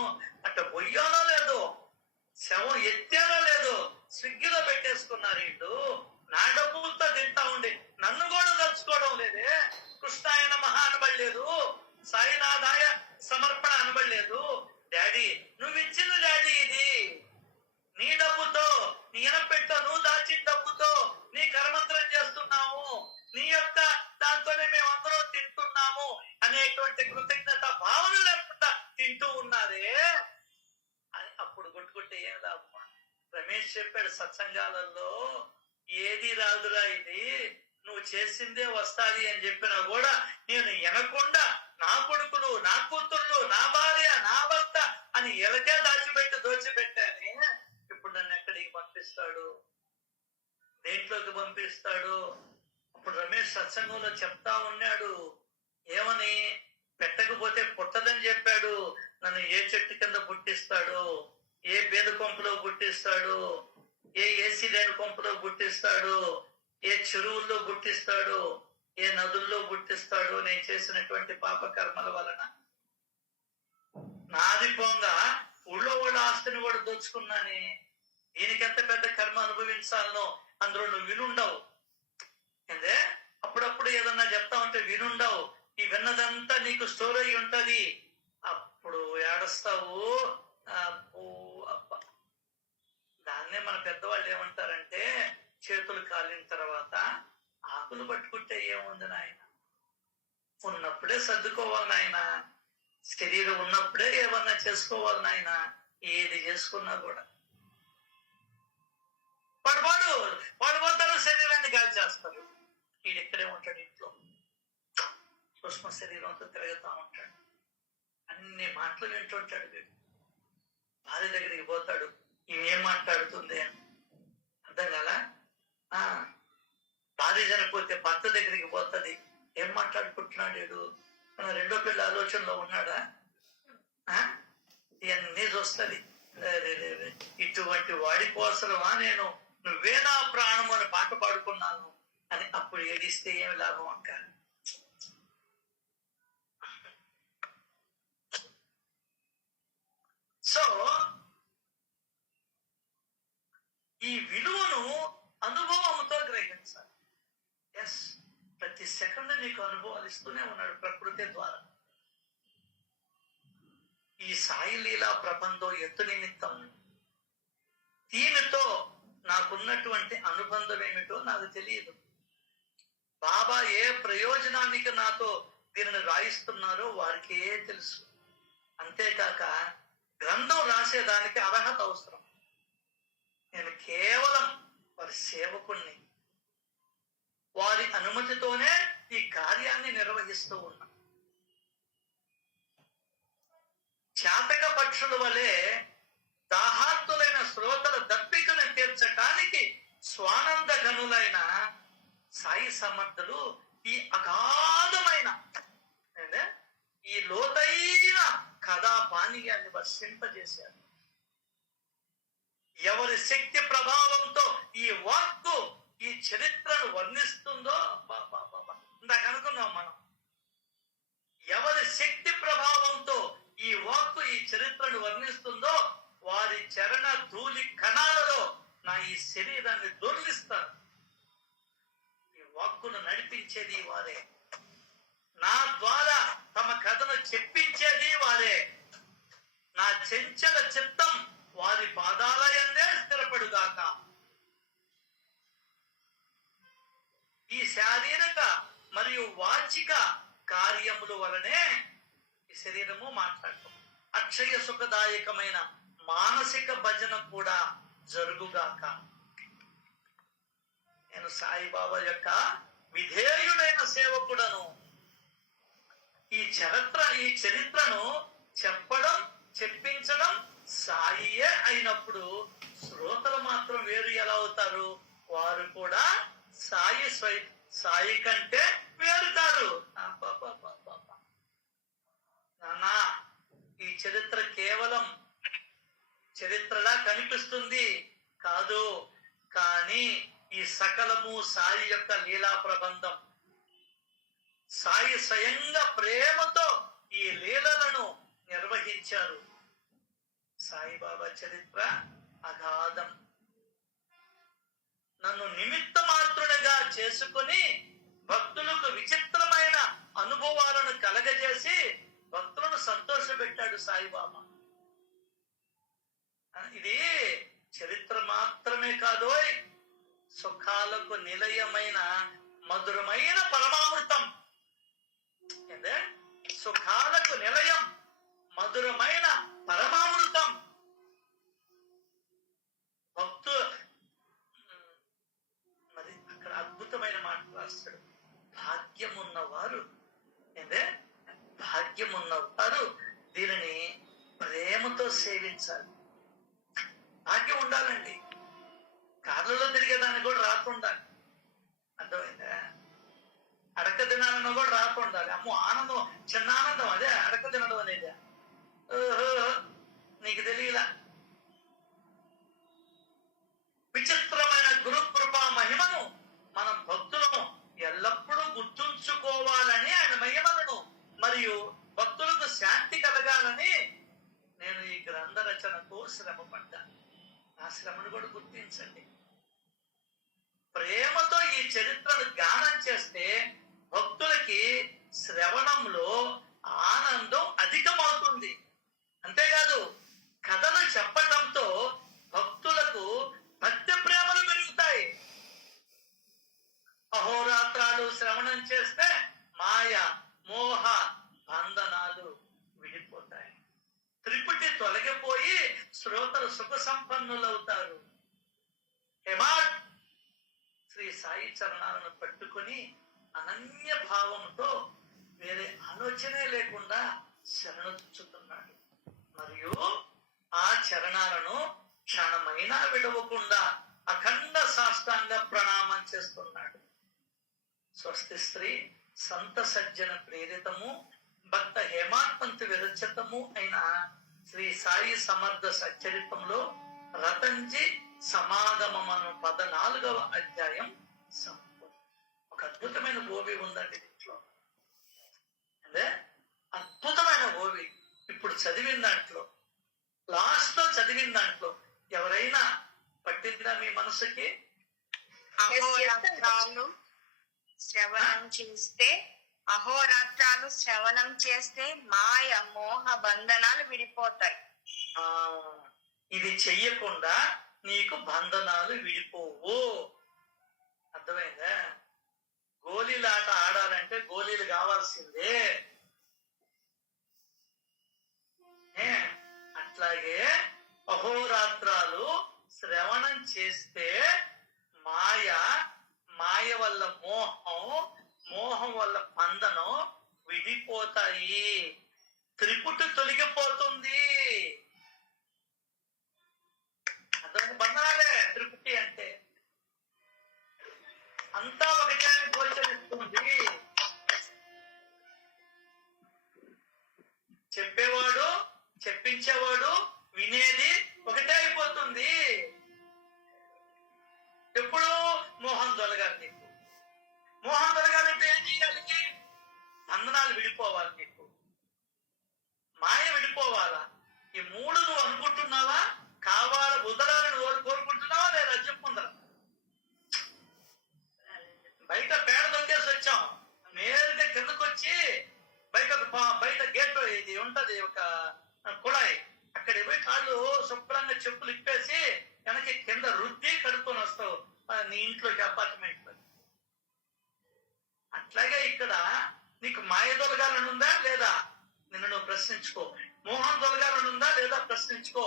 అట్లా పొయ్యాలో లేదో, శవం ఎత్తారో లేదో, స్విగ్గీలో పెట్టేసుకున్నారు వీళ్ళు. నా డబ్బులతో తింటా ఉండి నన్ను కూడా తలుచుకోవడం లేదే. కృష్ణాయ నమః అనబడలేదు, సాయినాథాయ సమర్పణ అనబడలేదు. డాడీ నువ్వు ఇచ్చిన డాడీ ఇది నీ డబ్బుతో, నీ ఇనపెట్టో నువ్వు దాచిన డబ్బుతో నీ కర్మంత్రం చేస్తున్నాము, నీ యొక్క దాంతోనే మేమందరం తింటున్నాము అనేటువంటి కృతజ్ఞత భావన లేకుండా తింటూ ఉన్నారే అని అప్పుడు కొట్టుకుంటే ఏం లాభం? రమేష్ చెప్పాడు సత్సంగాలలో, ఏది రాదురా ఇది, నువ్వు చేసిందే వస్తాది అని చెప్పినా కూడా నేను వినకుండా నా కొడుకులు, నా కూతుర్లు, నా భార్య, నా భర్త అని ఎలకే దోచిపెట్టానే ఇప్పుడు నన్ను ఎక్కడికి పంపిస్తాడు, దేంట్లోకి పంపిస్తాడు? అప్పుడు రమేష్ సత్సంగంలో చెప్తా ఉన్నాడు, ఏమని? పెట్టకపోతే పుట్టదని చెప్పాడు. నన్ను ఏ చెట్టు కింద పుట్టిస్తాడు, ఏ బేద కొంపలో పుట్టిస్తాడు, ఏ ఏసీ లేని కొంపలో పుట్టిస్తాడు, ఏ చెరువుల్లో పుట్టిస్తాడు, ఏ నదుల్లో పుట్టిస్తాడు? నేను చేసినటువంటి పాప కర్మల వలన. నాది పోంగా ఊళ్ళో వాళ్ళ ఆస్తిని కూడా దోచుకున్నానే, దీనికెంత పెద్ద కర్మ అనుభవించాలనో అందులో నువ్వు వినుండవు. అదే అప్పుడప్పుడు ఏదన్నా చెప్తా ఉంటే వినుండవు. ఈ విన్నదంతా నీకు స్టోర్ అయి ఉంటది. అప్పుడు ఏడుస్తావు. దాన్నే మన పెద్దవాళ్ళు ఏమంటారంటే, చేతులు కాలిన తర్వాత ఆకులు పట్టుకుంటే ఏముంది నాయన, ఉన్నప్పుడే సర్దుకోవాలి నాయన, శరీరం ఉన్నప్పుడే ఏమన్నా చేసుకోవాలి నాయన. ఏది చేసుకున్నా కూడా వాడు పోతారు, శరీరాన్ని గాలి చేస్తారు. వీడు ఇక్కడే ఉంటాడు, ఇంట్లో సూక్ష్మ శరీరంతో తిరుగుతా ఉంటాడు, అన్ని మాటలు వింటుంటాడు. వీడు భార్య దగ్గరికి పోతాడు, ఇవేం మాట్లాడుతుంది అని అర్థం కాలా? భార్య చనిపోతే భర్త దగ్గరికి పోతుంది, ఏం మాట్లాడుకుంటున్నాడు వీడు, రెండో పిల్ల ఆలోచనలో ఉన్నాడా? ఇవన్నీ చూస్తుంది. ఇటువంటి వాడి కోసమా నేను నువ్వే నా ప్రాణం అని పాట పాడుకున్నాను అని అప్పుడు ఏడిస్తే ఏమి లాభం అక్క? సో ఈ విలువను అనుభవంతో గ్రహించాలి. ఎస్, ప్రతి సెకండ్ నీకు అనుభవాలు ఇస్తూనే ఉన్నాడు ప్రకృతి ద్వారా. ఈ సాయి లీలా ప్రబంధం ఎత్తు నిమిత్తం దీనితో నాకున్నటువంటి అనుబంధం ఏమిటో నాకు తెలియదు. బాబా ఏ ప్రయోజనానికి నాతో దీనిని రాయిస్తున్నారో వారికే తెలుసు. అంతేకాక గ్రంథం రాసేదానికి అర్హత అవసరం. నేను కేవలం వారి సేవకుణ్ణి, వారి అనుమతితోనే ఈ కార్యాన్ని నిర్వహిస్తూ ఉన్నా. చాతక పక్షుల వలె దాహార్తులైన శ్రోతల దప్పికను తీర్చడానికి స్వానంద గనులైన సాయి సమర్థులు ఈ అగాధమైన ఈ లోతైన కథా పానీయాన్ని వర్షింపజేశారు. ఎవరి శక్తి ప్రభావంతో ఈ వాక్కు ఈ చరిత్రను వర్ణిస్తుందో, ఇందాక అనుకున్నాం మనం, ఎవరి శక్తి ప్రభావంతో ఈ వాక్కు ఈ చరిత్రను వర్ణిస్తుందో వారి చరణ ధూళి కణాలలో నా ఈ శరీరాన్ని దొర్లిస్తారు. ఈ వాక్కును నడిపించేది వారే, నా ద్వారా తమ కథను చెప్పించేది వారే. నా చెంచల చిత్తం వారి పాదాల యందే స్థిరపడుగాక. ఈ శారీరక మరియు వాచిక కార్యముల వలనే ఈ శరీరము మాట్లాడటం, అక్షయ సుఖదాయకమైన మానసిక భజన కూడా జరుగుగాక. నేను సాయిబాబా యొక్క విధేయుడైన సేవకుడను. ఈ చరిత్రను చెప్పడం, చెప్పించడం సాయియే అయినప్పుడు శ్రోతలు మాత్రం వేరు ఎలా అవుతారు? వారు కూడా సాయి కంటే వేరుతారు. నాన్నా, ఈ చరిత్ర కేవలం చరిత్రలా కనిపిస్తుంది కాదు, కానీ ఈ సకలము సాయి యొక్క లీలా ప్రబంధం. సాయి స్వయంగా ప్రేమతో ఈ లీలలను నిర్వహించారు. సాయిబాబా చరిత్ర అగాధం. నన్ను నిమిత్త మాత్రుడిగా చేసుకుని భక్తులకు విచిత్రమైన అనుభవాలను కలగజేసి భక్తులను సంతోషపెట్టాడు సాయిబాబా. ఇది చరిత్ర మాత్రమే కాదోయ్, సుఖాలకు నిలయమైన మధురమైన పరమామృతం. సుఖాలకు నిలయం మధురమైన పరమామృతం. భక్తు మరి అక్కడ అద్భుతమైన మాట రాస్తాడు, భాగ్యం ఉన్నవారు సేవించాలి. భాగ్యం ఉండాలండి. కార్లలో తిరిగేదానికి కూడా రాకుండాలి. అర్థమైందా? అడక తినాలన్నా కూడా రాకుండాలి. అమ్మో ఆనందం, చిన్న ఆనందం అదే అడక తినడం అనేది. ఓహో, నీకు తెలియలా. విచిత్రమైన గురు కృపా మహిమను మనం భక్తులను ఎల్లప్పుడూ గుర్తుంచుకోవాలని, ఆయన మహిమలను మరియు భక్తులకు శాంతి కలగాలని నేను ఈ గ్రంథ రచనకు శ్రమ పడ్డాను. ఆ శ్రమను కూడా గుర్తించండి. ప్రేమతో ఈ చరిత్రను గానం చేస్తే భక్తులకి శ్రవణంలో ఆనందం అధికమవుతుంది. అంతేకాదు కథను చెప్పటంతో భక్తులకు భక్తి ప్రేమలు పెరుగుతాయి. అహోరాత్రాలు శ్రవణం చేస్తే మాయ మోహ బంధనాలు విడిపోతాయి. త్రిపుటి తొలగిపోయి శ్రోతలు సుఖ సంపన్నులవుతారు. హేమాడ్ శ్రీ సాయి చరణాలను పట్టుకుని అనన్య భావంతో వేరే ఆలోచనే లేకుండా శరణుచుతున్నాడు. మరియు ఆ చరణాలను క్షణమైనా విడవకుండా అఖండ సాష్టాంగ ప్రణామం చేస్తున్నాడు. స్వస్తి స్త్రీ సంత సజ్జన ప్రేరితము భక్త హేమాత్మంతి విరచితము అయిన శ్రీ సాయి సమర్థ సచ్చరితంలో రతంజి సమాగమను 14వ అధ్యాయం సంపూర్ణ. ఒక అద్భుతమైన ఓవి ఉందండి దీంట్లో. అంటే అద్భుతమైన ఓవి. ఇప్పుడు చదివిన దాంట్లో, లాస్ట్ లో చదివిన దాంట్లో ఎవరైనా పట్టిందా మీ మనసుకి? అహోరాత్రాలు శ్రవణం చేస్తే మాయ మోహ బంధనాలు విడిపోతాయి. ఇది చెయ్యకుండా నీకు బంధనాలు విడిపోవు. అర్థమైందా? గోళీలాట ఆడాలంటే గోళీలు కావాల్సిందే. అట్లాగే అహోరాత్రాలు శ్రవణం చేస్తే మాయ వల్ల మోహం వల్ల బంధనం విడిపోతాయి. త్రిపుటి తొలగిపోతుంది. అతని బంధనాలే త్రిపుటి అంటే. అంతా ఒకటే అని గోచరిస్తుంది. చెప్పేవాడు, చెప్పించేవాడు, వినేది ఒకటే అయిపోతుంది. ఎప్పుడు మోహం తొలగాలి నీకు. మోహం తొలగాలంటే ఏం చేయాలి? బంధనాలు విడిపోవాలి నీకు. మాయ విడిపోవాలా. ఈ మూడు నువ్వు అనుకుంటున్నావా? కావాల ఉదరాలను కోరుకుంటున్నావా లేదా? చెప్పుకుందా. బయట పేడ దొంగేసి వచ్చాం, నేరుగా కిందకు వచ్చి బయట గేట్ ఇది ఉంటది ఒక కుళాయి, అక్కడికి పోయి కాళ్ళు శుభ్రంగా చెప్పులు ఇప్పేసి వెనక్కి కింద రుద్ది కడుక్కొని వస్తావు నీ ఇంట్లోకి, అపార్ట్మెంట్ లో. అట్లాగే ఇక్కడ నీకు మాయ తొలగాలని ఉందా లేదా నిన్ను నువ్వు ప్రశ్నించుకో. మోహం తొలగాలని ఉందా లేదా ప్రశ్నించుకో.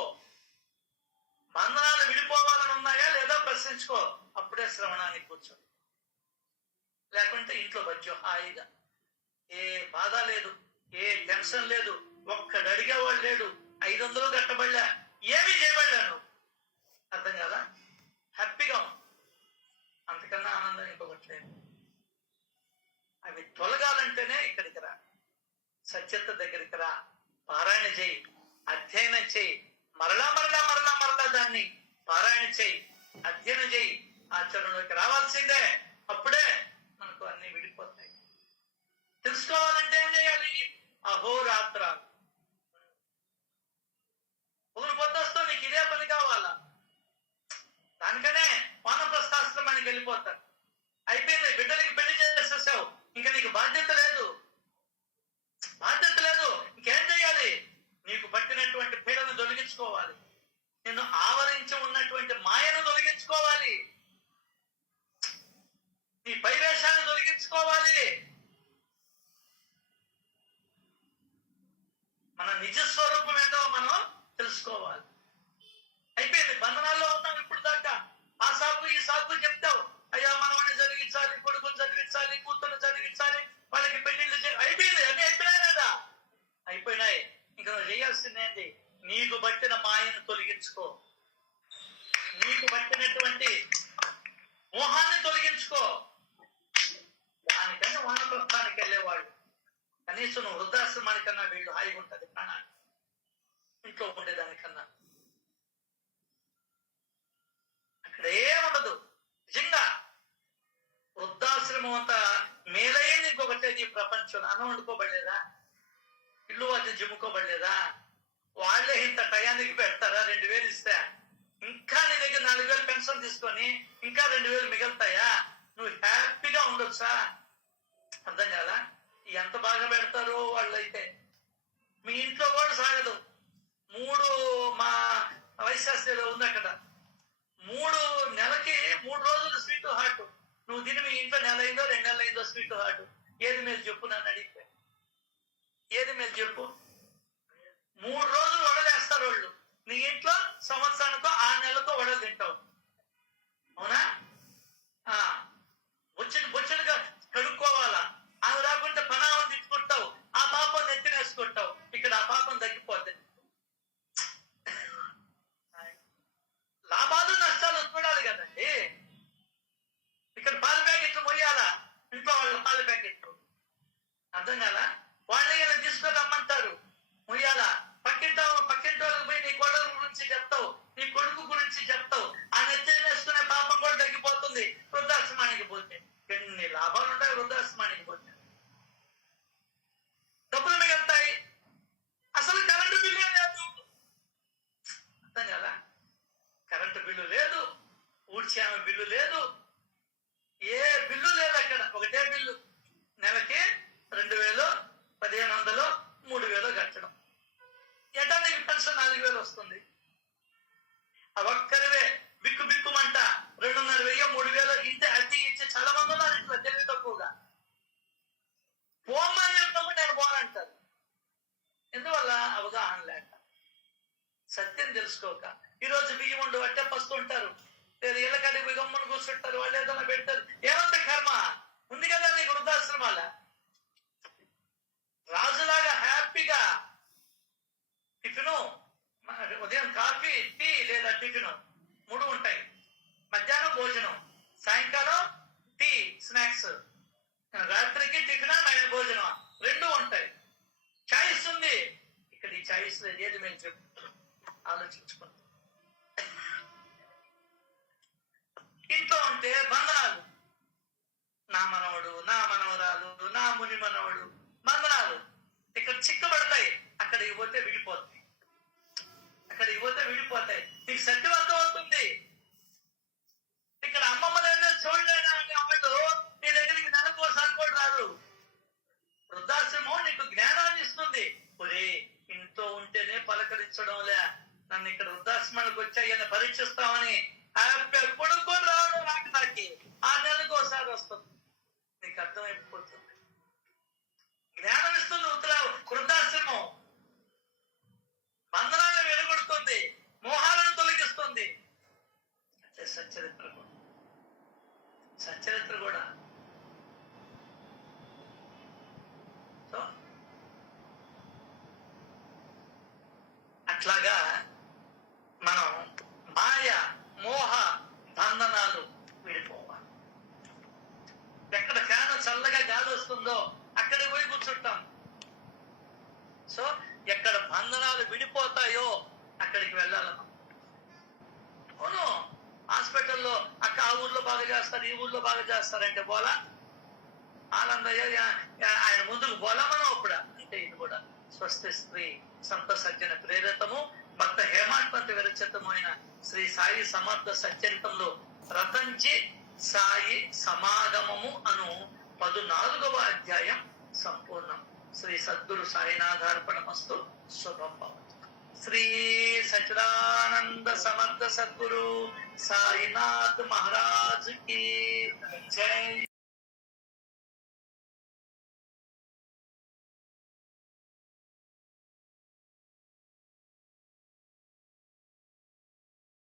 బంధనాలు విడిపోవాలని ఉన్నాయా లేదా ప్రశ్నించుకో. అప్పుడే శ్రవణానికి కూర్చో. లేకుంటే ఇంట్లో వచ్చో హాయిగా. ఏ బాధ లేదు, ఏ టెన్షన్ లేదు, ఒక్కడు అడిగేవాడు లేడు, 500 కట్టబడలే, ఏమీ చేయబడలేను. అర్థం కదా? హ్యాపీగా అంతకన్నా ఆనందం ఇంకొకట్లేదు. అవి తొలగాలంటేనే ఇక్కడికి రా, సత్యత దగ్గరికి రా, పారాయణ చేయి, అధ్యయనం చేయి, మరలా దాన్ని పారాయణ చేయి, అధ్యయనం చేయి, ఆచరణలోకి రావాల్సిందే. అప్పుడే మనకు అన్ని విడిపోతాయి. తెలుసుకోవాలంటే ఏం చేయాలి? అహోరాత్రాలు. ఒకరు పొద్దుస్తావు, నీకు ఇదే పని కావాలా? దానికనే వానప్రస్థాశ్రమానికి వెళ్ళిపోతారు. అయిపోయింది, బిడ్డలకి పెళ్లి చేసేసావు, ఇంకా నీకు బాధ్యత లేదు. ఇంకేం చేయాలి? నీకు పట్టినటువంటి పీడను తొలగించుకోవాలి. నిన్ను ఆవరించి ఉన్నటువంటి మాయను తొలగించుకోవాలి. నీ పైవేషాన్ని తొలగించుకోవాలి. మన నిజ స్వరూపం ఏంటో మనం తెలుసుకోవాలి. అయిపోయింది, బంధనాల్లో ఉన్నాం ఇప్పుడు దాకా. ఆ సాకు ఈ సాకు చెప్తావు. అయ్యా మనల్ని చదివించాలి, కొడుకుని చదివించాలి, కూతురు చదివించాలి, వాళ్ళకి పెళ్లిళ్ళు అయిపోయింది. అన్ని అయిపోయినాయి కదా? అయిపోయినాయి. ఇంకా నువ్వు చేయాల్సింది ఏంటి? నీకు బట్టి అనేటువంటి మోహాన్ని తొలగించుకో. దానికన్నా వానప్రస్థానికి వెళ్ళేవాళ్ళు కనీసం నువ్వు వృద్ధాశ్రమానికన్నా వీళ్ళు హాయిగా ఉంటుంది ప్రాణాన్ని ఇంట్లో ఉండేదానికన్నా. అక్కడ ఏముండదు. నిజంగా వృద్ధాశ్రమం అంతా మేలైంది ఇంకొకటి ఈ ప్రపంచంలో. అన్నం వండుకోబడలేదా, ఇల్లు వచ్చి జిమ్ముకోబడలేదా, వాళ్ళే ఇంత టయానికి పెడతారా? 2000 ఇస్తే ఇంకా నీ దగ్గర 4000 పెన్షన్ తీసుకొని ఇంకా 2000 మిగులుతాయా? నువ్వు హ్యాపీగా ఉండొచ్చా? అర్థం కదా? ఎంత బాగా పెడతారు వాళ్ళు. అయితే మీ ఇంట్లో కూడా సాగదు. 3 మా వైశాస్త్రిలో ఉంది అక్కడ, 3 నెలకి 3 రోజులు స్వీట్ హార్ట్. నువ్వు తిని మీ ఇంట్లో నెల అయిందో 2 నెలలు అయిందో స్వీట్ హార్ట్. ఏది మీరు చెప్పు, నన్ను అడిగితే ఏది మీరు చెప్పు? 3 రోజులు వడలేస్తారు వాళ్ళు. నీ ఇంట్లో సంవత్సరానికో 6 నెలలతో వడలు తింటావు. అవునా? బొచ్చుడుగా కడుక్కోవాలా. అది రాకుంటే పనామని తిట్టుకుంటావు, ఆ పాపం నెత్తినేసుకుంటావు. ఇక్కడ ఆ పాపం తగ్గిపోతుంది. లాభాలు నష్టాలు చూడాలి కదండి. ఇక్కడ పాల ప్యాకెట్లు మొయ్యాలా, ఇంట్లో వాళ్ళ పాల ప్యాకెట్లు. అర్థం కాదా? వాళ్ళని తీసుకొని రమ్మంటారు, మొయ్యాలా. పక్కింటి వాళ్ళకి పోయి నీ కొడుకు గురించి చెప్తావు, నీ కొడుకు గురించి చెప్తావు. ఆ నెత్తినేసుకునే పాపం కూడా తగ్గిపోతుంది వృద్ధాశ్రమానికి పోతే. ఎన్ని లాభాలు ఉంటాయి వృద్ధాశ్రమానికి పోతే. డబ్బులు మిగులుతాయి. అసలు కరెంటు బిల్లు లేదు. అర్థం కదా? కరెంటు బిల్లు లేదు, ఊడ్చామ బిల్లు లేదు, ఏ బిల్లు లేదు అక్కడ. ఒకటే బిల్లు, నెలకి 2000, 1500, 3000 కట్టడం. ఎటానికి పెన్షన్ 4000 వస్తుంది. ఆ ఒక్కరివే బిక్కు బిక్కుమంట 2500, 3000 ఇంటే అద్దె ఇచ్చి చాలా మంది ఉన్నారు ఇంట్లో తెలివి తక్కువగా. పోమని చెప్పినప్పుడు నేను పోనంటారు. ఎందువల్ల? అవగాహన లేక, సత్యం తెలుసుకోక. ఈరోజు బియ్యం ఉండు అట్టే పస్తుంటారు, లేదా ఇళ్ళకాడికి పోయి గమ్మును కూర్చుంటారు, వాళ్ళు ఏదైనా పెడతారు. ఏమంత కర్మ ఉంది కదా నీకు వృద్ధాశ్రమాల. రాజులాగా హ్యాపీగా టిఫిను, ఉదయం కాఫీ, టీ లేదా టిఫిను 3 ఉంటాయి. మధ్యాహ్నం భోజనం, సాయంకాలం టీ స్నాక్స్, రాత్రికి టిఫిన్ భోజనం 2 ఉంటాయి. చాయిస్ ఉంది. ఇక్కడ ఈ చాయిస్ లేదు. ఏది మేము చెప్తాం ఆలోచించుకుంటాం. ఇంట్లో ఉంటే బంధనాలు, నా మనవడు, నా మనవరాలు, నా ముని మనవడు, బంధనాలు ఇక్కడ చిక్కబడతాయి. అక్కడికి పోతే విడిపోతాయి. అక్కడికి పోతే విడిపోతాయి. నీకు సత్యం అర్థం అవుతుంది. ఇక్కడ అమ్మమ్మ లేదా చూడలేదా అనే వాళ్ళు నీ దగ్గరికి నెలకోసారి కూడా రాదు. వృద్ధాశ్రమం నీకు జ్ఞానాన్ని ఇస్తుంది. ఒరే, ఇంట్లో ఉంటేనే పలకరించడంలే, నన్ను ఇక్కడ వృద్ధాశ్రమానికి వచ్చాయని పరీక్షిస్తామని కొడుకొని రావడం నాకి 6 నెలలకు ఒకసారి వస్తుంది. నీకు అర్థమైపోతుంది. జ్ఞానం ఇస్తుంది వృద్ధాశ్రమం. బంధనాలను వెలుగొడుతుంది, మోహాలను తొలగిస్తుంది. అంటే సచ్చరిత్ర కూడా. సో అట్లాగా మనం మాయ, మోహ బంధనాలు విడిపోవాలి. ఎక్కడ ఫ్యాన్ చల్లగా గాలి వస్తుందో అక్కడికి పోయి కూర్చుంటాం. సో ఎక్కడ బంధనాలు విడిపోతాయో అక్కడికి వెళ్ళాలి. అవును, హాస్పిటల్లో అక్క ఆ ఊర్లో బాగా చేస్తారు, ఈ ఊర్లో బాగా చేస్తారంటే పోలా. ఆనందయ్య ఆయన ముందుకు పోలా మనం అప్పుడు. అంటే ఇది కూడా స్వస్తి స్త్రీ సంత సజ్జన ప్రేరితము భక్త హేమాడ్పంత విరచితమైన శ్రీ సాయి సమర్థ సచ్చరితంలో రతంచి సాయి సమాగమము అను 14వ అధ్యాయం సంపూర్ణం. శ్రీ సద్గురు సాయినాథార్పణమస్తు. శుభం భవతు. శ్రీ సచిదానంద సమర్థ సద్గురు సాయినాథ్ మహారాజ్ की जय.